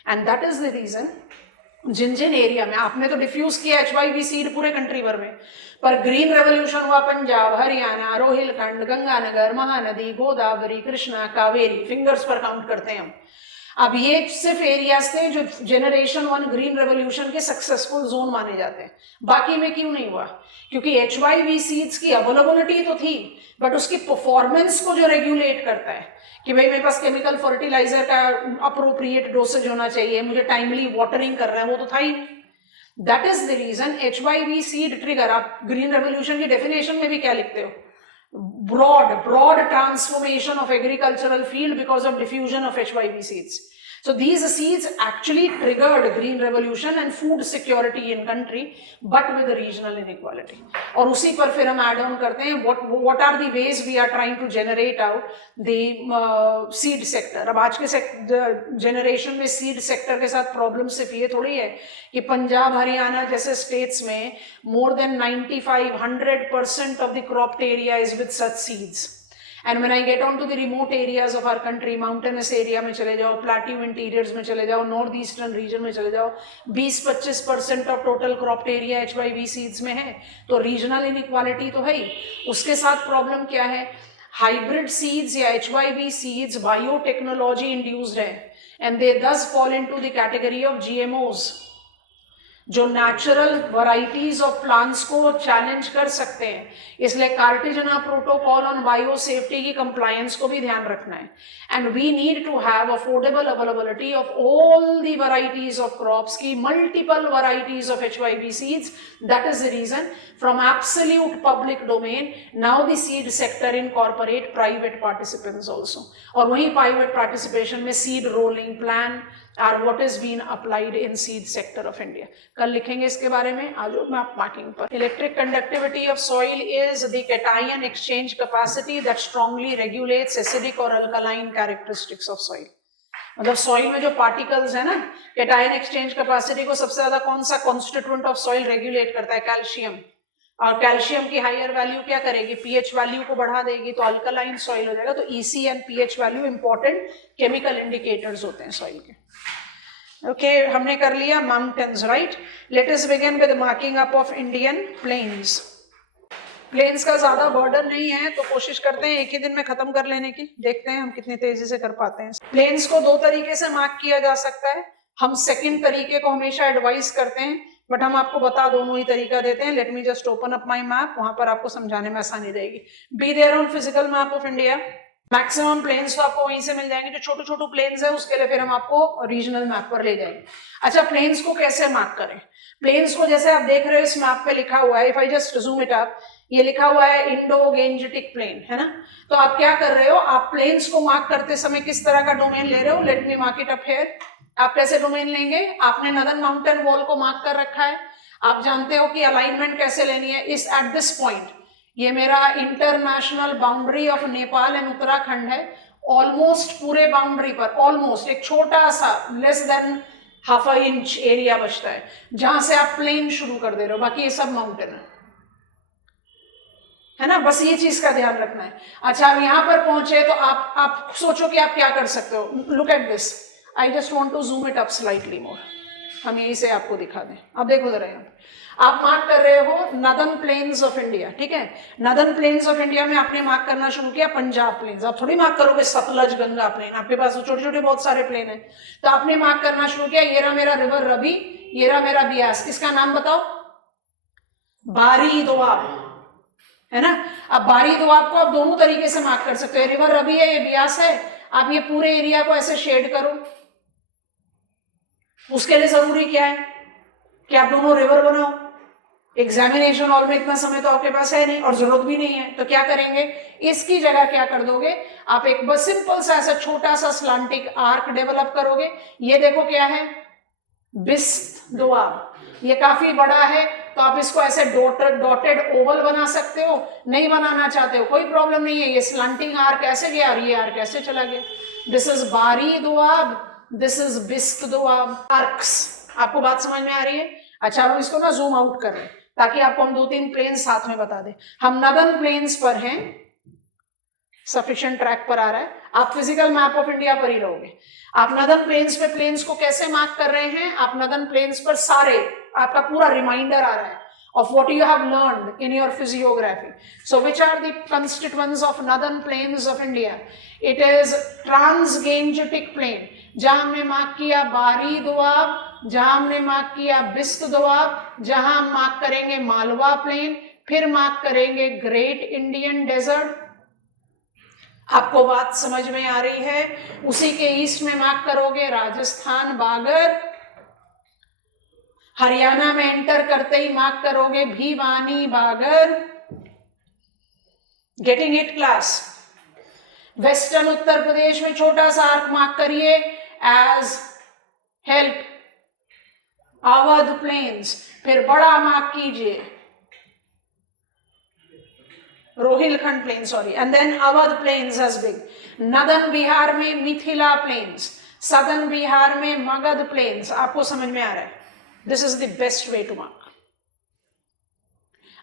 And that is the reason जिन जिन एरिया में आपने तो डिफ्यूज किया HYV सीड पूरे कंट्री भर में, पर ग्रीन रेवोल्यूशन हुआ पंजाब, हरियाणा, रोहिलखंड, गंगानगर, महानदी, गोदावरी, कृष्णा, कावेरी, फिंगर्स पर काउंट करते हैं हम। अब ये सिर्फ एरियाज थे जो जनरेशन 1 ग्रीन रेवोल्यूशन के सक्सेसफुल जोन माने जाते हैं, बाकी में क्यों नहीं हुआ? क्योंकि HYV सीड्स की अवेलेबिलिटी तो थी, बट उसकी परफॉर्मेंस को जो रेगुलेट करता है कि भाई मेरे पास केमिकल फर्टिलाइजर का अप्रोप्रिएट डोसेज होना चाहिए, मुझे टाइमली वाटरिंग कर रहा है, वो तो था ही। That is the reason HYV seed trigger, आप ग्रीन रेवोल्यूशन की डेफिनेशन में भी क्या लिखते हो? broad transformation of agricultural field because of diffusion of HYV seeds. So these seeds actually triggered green revolution and food security in country, but with a regional inequality. और उसी पर फिर हम add on करते हैं what are the ways we are trying to generate out the seed sector. अब आज के generation में seed sector के साथ problem सिर्फ ये थोड़ी है कि पंजाब हरियाणा जैसे states में more than 95-100% of the cropped area is with such seeds. And when I get on to the remote areas of our country, mountainous area में चले जाओ, plateau interiors में चले जाओ, north eastern region में चले जाओ, 20-25% of total cropped area HYV seeds में है, तो regional inequality तो है ही। उसके साथ problem क्या है? Hybrid seeds या HYV seeds biotechnology induced है, and they thus fall into the category of GMOs, जो नेचुरल वैरायटीज ऑफ प्लांट्स को चैलेंज कर सकते हैं। इसलिए Cartagena protocol on bio safety की कंप्लायंस को भी ध्यान रखना है। And we need to have affordable availability of all the varieties of crops की, multiple varieties of HYV seeds. That is the reason from absolute public domain now the seed sector incorporate private participants also, और वही प्राइवेट पार्टिसिपेशन में seed rolling plan are what is being applied in seed sector of India. कल लिखेंगे इसके बारे में, आज मैप मार्किंग पर। Electric conductivity of soil is the cation exchange capacity that strongly regulates acidic और alkaline characteristics of soil. मतलब सॉइल में जो पार्टिकल्स है ना, कैटायन एक्सचेंज कैपेसिटी को सबसे ज्यादा कौन सा कॉन्स्टिट्यूएंट ऑफ सॉइल रेगुलेट करता है? कैल्शियम। और कैल्शियम की हायर वैल्यू क्या करेगी? पीएच वैल्यू को बढ़ा देगी, तो अल्कलाइन सॉइल हो जाएगा। तो EC and pH value important chemical indicators होते हैं सॉइल के। ओके, हमने कर लिया mountains, right. Let us begin with marking up of Indian plains. Plains का ज्यादा बर्डन नहीं है, तो कोशिश करते हैं एक ही दिन में खत्म कर लेने की। देखते हैं हम कितनी तेजी से कर पाते हैं। प्लेन्स को दो तरीके से मार्क किया जा सकता है। हम सेकंड तरीके को हमेशा एडवाइस करते हैं, बट हम आपको बता दोनों ही तरीका देते हैं। Let me just open up my map, वहां पर आपको समझाने में आसानी रहेगी। Be there on physical map of India. Maximum plains तो आपको वहीं से मिल जाएंगे। जो छोटे छोटे प्लेन्स है उसके लिए फिर हम आपको रीजनल मैप पर ले जाएंगे। अच्छा, प्लेन्स को कैसे मार्क करें? प्लेन्स को जैसे आप देख रहे हो इस मैप पे लिखा हुआ है, if I just zoom it up, ये लिखा हुआ है इंडो गेंजेटिक प्लेन, है ना। तो आप क्या कर रहे हो? आप प्लेन्स को मार्क करते समय किस तरह का डोमेन ले रहे हो? Let me mark it up here. आप कैसे डोमेन लेंगे? आपने नदर्न माउंटेन वॉल को मार्क कर रखा है, आप जानते हो कि अलाइनमेंट कैसे लेनी है। इस एट दिस पॉइंट ये मेरा international boundary of Nepal and Uttarakhand है। ऑलमोस्ट पूरे बाउंड्री पर ऑलमोस्ट एक छोटा सा less than half a inch area बचता है जहां से आप प्लेन शुरू कर दे रहे हो, बाकी ये सब माउंटेन है ना। बस ये चीज का ध्यान रखना है। अच्छा, अब यहां पर पहुंचे तो आप सोचो कि आप क्या कर सकते हो। Look at this, I just want to zoom it up slightly more, हम यहीं से आपको दिखा दें। अब देखो जरा, यहाँ आप मार्क कर रहे हो नदर्न प्लेन्स ऑफ इंडिया, ठीक है। नदर्न प्लेन्स ऑफ इंडिया में आपने मार्क करना शुरू किया पंजाब प्लेन्स। आप थोड़ी मार्क करोगे सतलज गंगा प्लेन, आपके पास तो छोटे छोटे बहुत सारे प्लेन है। तो आपने मार्क करना शुरू किया, ये रहा मेरा रिवर रवि, ये रहा मेरा ब्यास। इसका नाम बताओ? बारी दोआब, है ना। अब बारी दोआब को आप दोनों तरीके से मार्क कर सकते हो। रिवर रवि है, ये ब्यास है। आप ये पूरे एरिया को ऐसे शेड करो। उसके लिए जरूरी क्या है कि आप दोनों रिवर बनाओ। एग्जामिनेशन हॉल में इतना समय तो आपके पास है नहीं और जरूरत भी नहीं है, तो क्या करेंगे? इसकी जगह क्या कर दोगे? आप एक बस सिंपल सा ऐसा छोटा सा स्लांटिक आर्क डेवलप करोगे। ये देखो क्या है? बिस्त दोआब। ये काफी बड़ा है, तो आप इसको ऐसे डॉटेड ओवल बना सकते हो। नहीं बनाना चाहते हो कोई प्रॉब्लम नहीं है। ये स्लांटिंग आर्क ऐसे गया और ये आर्क ऐसे चला गया। This is Bari Doab, this is Bist Doab आर्क्स। आपको बात समझ में आ रही है? अच्छा, हम इसको ना जूम आउट कर रहे हैं ताकि आपको हम 2-3 प्लेन साथ में बता दें। हम नदर्न प्लेन्स पर हैं, सफिशिएंट ट्रैक पर आ रहा है। आप फिजिकल मैप ऑफ इंडिया पर ही रहोगे। आप नदर्न प्लेन्स पे प्लेन्स को कैसे मार्क कर रहे हैं? आप नदर्न प्लेन्स पर सारे आपका पूरा रिमाइंडर आ रहा है of what you have learned in your physiography. So which are the constituents of northern plains of India? It is Transgangetic plain. जहां हमने मार्क किया बारी दोआब, जहां हमने मार्क किया बिस्त दोआब, जहां हम मार्क करेंगे मालवा प्लेन, फिर मार्क करेंगे ग्रेट इंडियन डेजर्ट। आपको बात समझ में आ रही है? उसी के ईस्ट में मार्क करोगे राजस्थान बागर, हरियाणा में एंटर करते ही मार्क करोगे Bhiwani Bagar. Getting it class? Western Uttar Pradesh में छोटा सा आर्क मार्क करिए एज हेल्प अवध प्लेन्स, फिर बड़ा मार्क कीजिए Rohilkhand plain, sorry, and then Awadh plains as big. Northern Bihar में मिथिला प्लेन्स, सदर्न बिहार में मगध प्लेन्स। आपको समझ में आ रहा है? This is the best way to mark.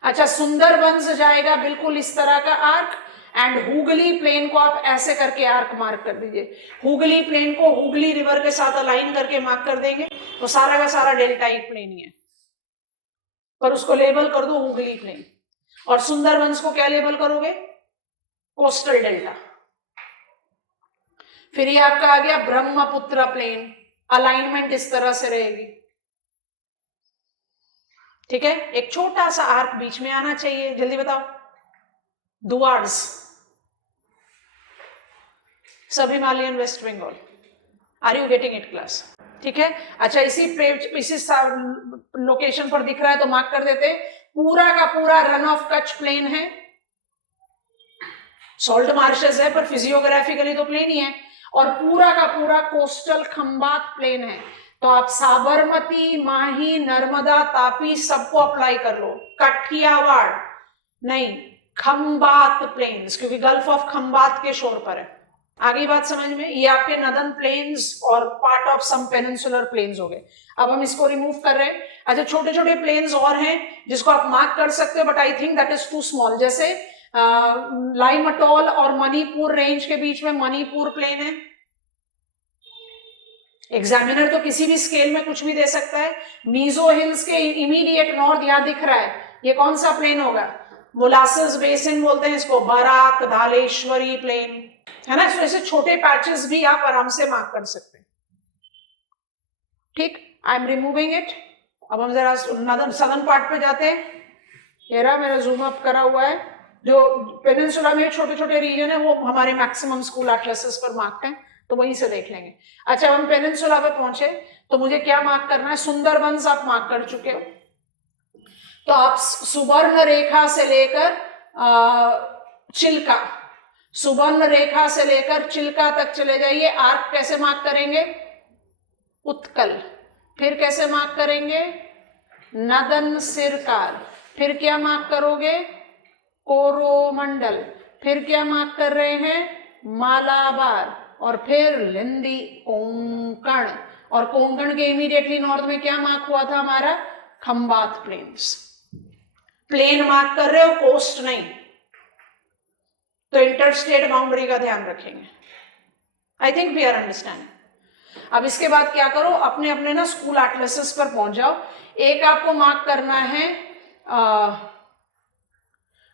अच्छा, सुंदरबंस जाएगा बिल्कुल इस तरह का आर्क, एंड हुगली प्लेन को आप ऐसे करके आर्क मार्क कर दीजिए। हुगली प्लेन को हुगली रिवर के साथ अलाइन करके मार्क कर देंगे तो सारा का सारा डेल्टाइक प्लेन ही है, पर उसको लेबल कर दो हुगली प्लेन। और सुंदरबंस को क्या लेबल करोगे? Coastal delta. फिर ये आपका आ गया ब्रह्मपुत्र प्लेन, अलाइनमेंट इस तरह से रहेगी, ठीक है। एक छोटा सा आर्क बीच में आना चाहिए, जल्दी बताओ। Duars, sub Himalayan West Bengal. Are you getting it class? ठीक है। अच्छा, इसी लोकेशन पर दिख रहा है तो मार्क कर देते। पूरा का पूरा रन ऑफ कच्छ प्लेन है, सॉल्ट मार्शेस है पर फिजियोग्राफिकली तो प्लेन ही है, और पूरा का पूरा कोस्टल खंबात प्लेन है। तो आप साबरमती, माही, नर्मदा, तापी सबको अप्लाई कर लो। काठियावाड़ नहीं, खंबात प्लेन्स, क्योंकि गल्फ ऑफ खंबात के शोर पर है। आगे बात समझ में? ये आपके नदन प्लेन्स और part of some peninsular plains हो गए। अब हम इसको रिमूव कर रहे हैं। अच्छा, छोटे छोटे प्लेन्स और हैं जिसको आप मार्क कर सकते हो, but I think that is too small. जैसे लाइमटोल और मणिपुर रेंज के बीच में मणिपुर प्लेन है। एग्जामिनर तो किसी भी स्केल में कुछ भी दे सकता है। मीजो हिल्स के इमीडिएट नॉर्थ यहां दिख रहा है, ये कौन सा प्लेन होगा? मोलासिस बेसिन बोलते हैं इसको, बराक धालेश्वरी प्लेन, है ना। तो ऐसे छोटे पैचेस भी आप आराम से मार्क कर सकते हैं। ठीक, आई एम रिमूविंग इट। अब हम जरा सदर्न पार्ट पे जाते हैं। ये रहा, मेरा जूम अप करा हुआ है। जो पेनिनसुला में छोटे छोटे रीजन है वो हमारे मैक्सिमम स्कूल एटलसेस पर मार्क्ड हैं, तो वहीं से देख लेंगे। अच्छा, हम पेनिनसुला पे पहुंचे तो मुझे क्या मार्क करना है? सुंदरबंस आप मार्क कर चुके हो, तो आप सुवर्ण रेखा से लेकर चिल्का, सुवर्ण रेखा से लेकर चिल्का तक चले जाइए। आर्क कैसे मार्क करेंगे? उत्कल। फिर कैसे मार्क करेंगे? नदन सिरकार। फिर क्या मार्क करोगे? कोरोमंडल। फिर क्या मार्क कर रहे हैं? मालाबार। और फिर लिंदी कोंकण। और कोंकण के इमीडिएटली नॉर्थ में क्या मार्क हुआ था हमारा? खंबात प्लेन्स। प्लेन मार्क कर रहे हो, कोस्ट नहीं, तो इंटरस्टेट बाउंड्री का ध्यान रखेंगे। I think we are understand. अब इसके बाद क्या करो? अपने अपने ना स्कूल एटलसेस पर पहुंच जाओ। एक आपको मार्क करना है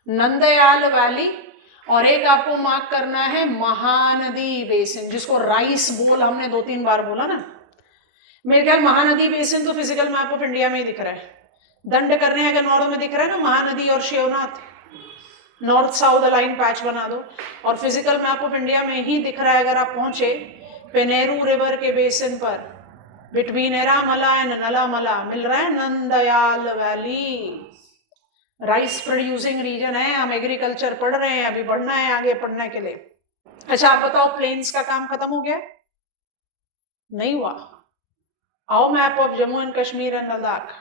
नंदयाल वैली, और एक आपको मार्क करना है महानदी बेसिन, जिसको राइस बोल हमने 2-3 बार बोला ना। मेरे ख्याल महानदी बेसिन तो फिजिकल मैप ऑफ इंडिया में ही दिख रहा है। दंड करने हैं अगर नॉर्थ में दिख रहा है ना, महानदी और Shivnath, north south align patch बना दो। और फिजिकल मैप ऑफ इंडिया में ही दिख रहा है अगर आप पहुंचे पेनेरू रिवर के बेसिन पर, बिटवीन एरामला एंड नलामला मिल रहा है Nandyal valley. Rice producing region है, हम एग्रीकल्चर पढ़ रहे हैं, अभी बढ़ना है आगे पढ़ने के लिए। अच्छा, आप बताओ, प्लेन्स का काम खत्म हो गया? नहीं हुआ। आओ map of Jammu and Kashmir and Ladakh.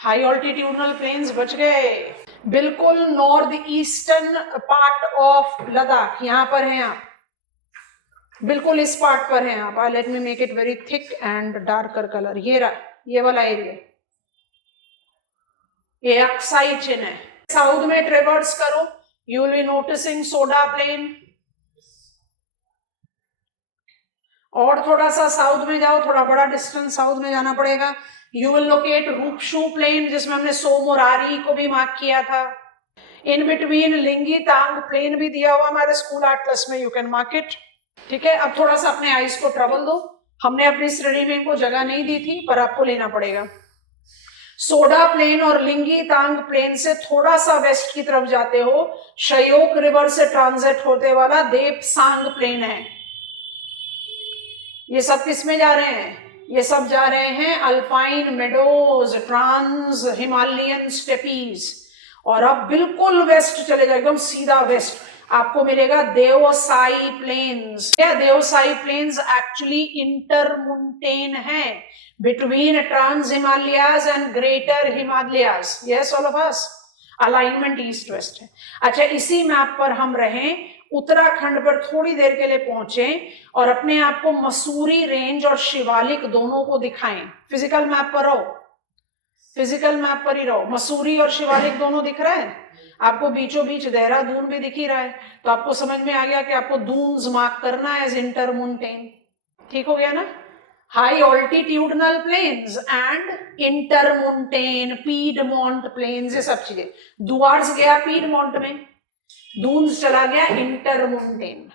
High altitudinal plains बच गए। बिल्कुल north eastern part of Ladakh यहां पर हैं आप, बिल्कुल इस पार्ट पर हैं आप। Let me make it very thick and darker colour. ये रहा, ये वाला एरिया, ये अक्साई चिन्ह है। साउथ में ट्रेवर्स करो, you will be noticing soda plain. और थोड़ा सा साउथ में जाओ, थोड़ा बड़ा डिस्टेंस साउथ में जाना पड़ेगा। यू विल लोकेट रूपशू प्लेन, जिसमें हमने सोमोरारी को भी मार्क किया था। In between Lingi Thang plane भी दिया हुआ हमारे स्कूल एटलस में, यू कैन मार्क इट। ठीक है, अब थोड़ा सा अपने आइज को ट्रबल दो। हमने अपनी श्रेणी में इनको जगह नहीं दी थी, पर आपको लेना पड़ेगा। सोडा प्लेन और लिंगी तांग प्लेन से थोड़ा सा वेस्ट की तरफ जाते हो, शयोक रिवर से ट्रांजिट होते वाला देपसांग प्लेन है। ये सब किस में जा रहे हैं? ये सब जा रहे हैं alpine meadows, trans Himalayan steppes. और अब बिल्कुल वेस्ट चले जाए, एकदम सीधा वेस्ट, आपको मिलेगा देवसाई प्लेन्स। क्या देवसाई प्लेन्स एक्चुअली इंटरमुंटेन है between trans Himalayas and greater Himalayas. Yes all of us, alignment east west है। अच्छा, इसी मैप पर हम रहें, उत्तराखंड पर थोड़ी देर के लिए पहुंचे और अपने आप को मसूरी रेंज और शिवालिक दोनों को दिखाएं। फिजिकल मैप पर रहो, फिजिकल मैप पर ही रहो। मसूरी और शिवालिक दोनों दिख रहा है आपको, बीचों बीच देहरादून भी दिख ही रहा है, तो आपको समझ में आ गया कि आपको दून्स मार्क करना है एज इंटरमुंटेन। ठीक हो गया ना? High altitudinal plains and intermontane, piedmont plains, ये सब चीजें। दुआर्स गया पीडमोंट में, दून्स चला गया intermontane.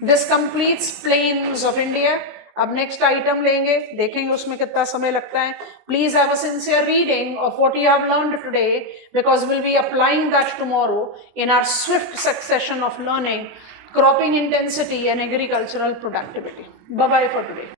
This completes plains of India. अब नेक्स्ट आइटम लेंगे, देखेंगे उसमें कितना समय लगता है। Please have a sincere reading of what you have learned today, because will be applying that tomorrow in our swift succession of learning cropping intensity and agricultural productivity. Bye bye for today.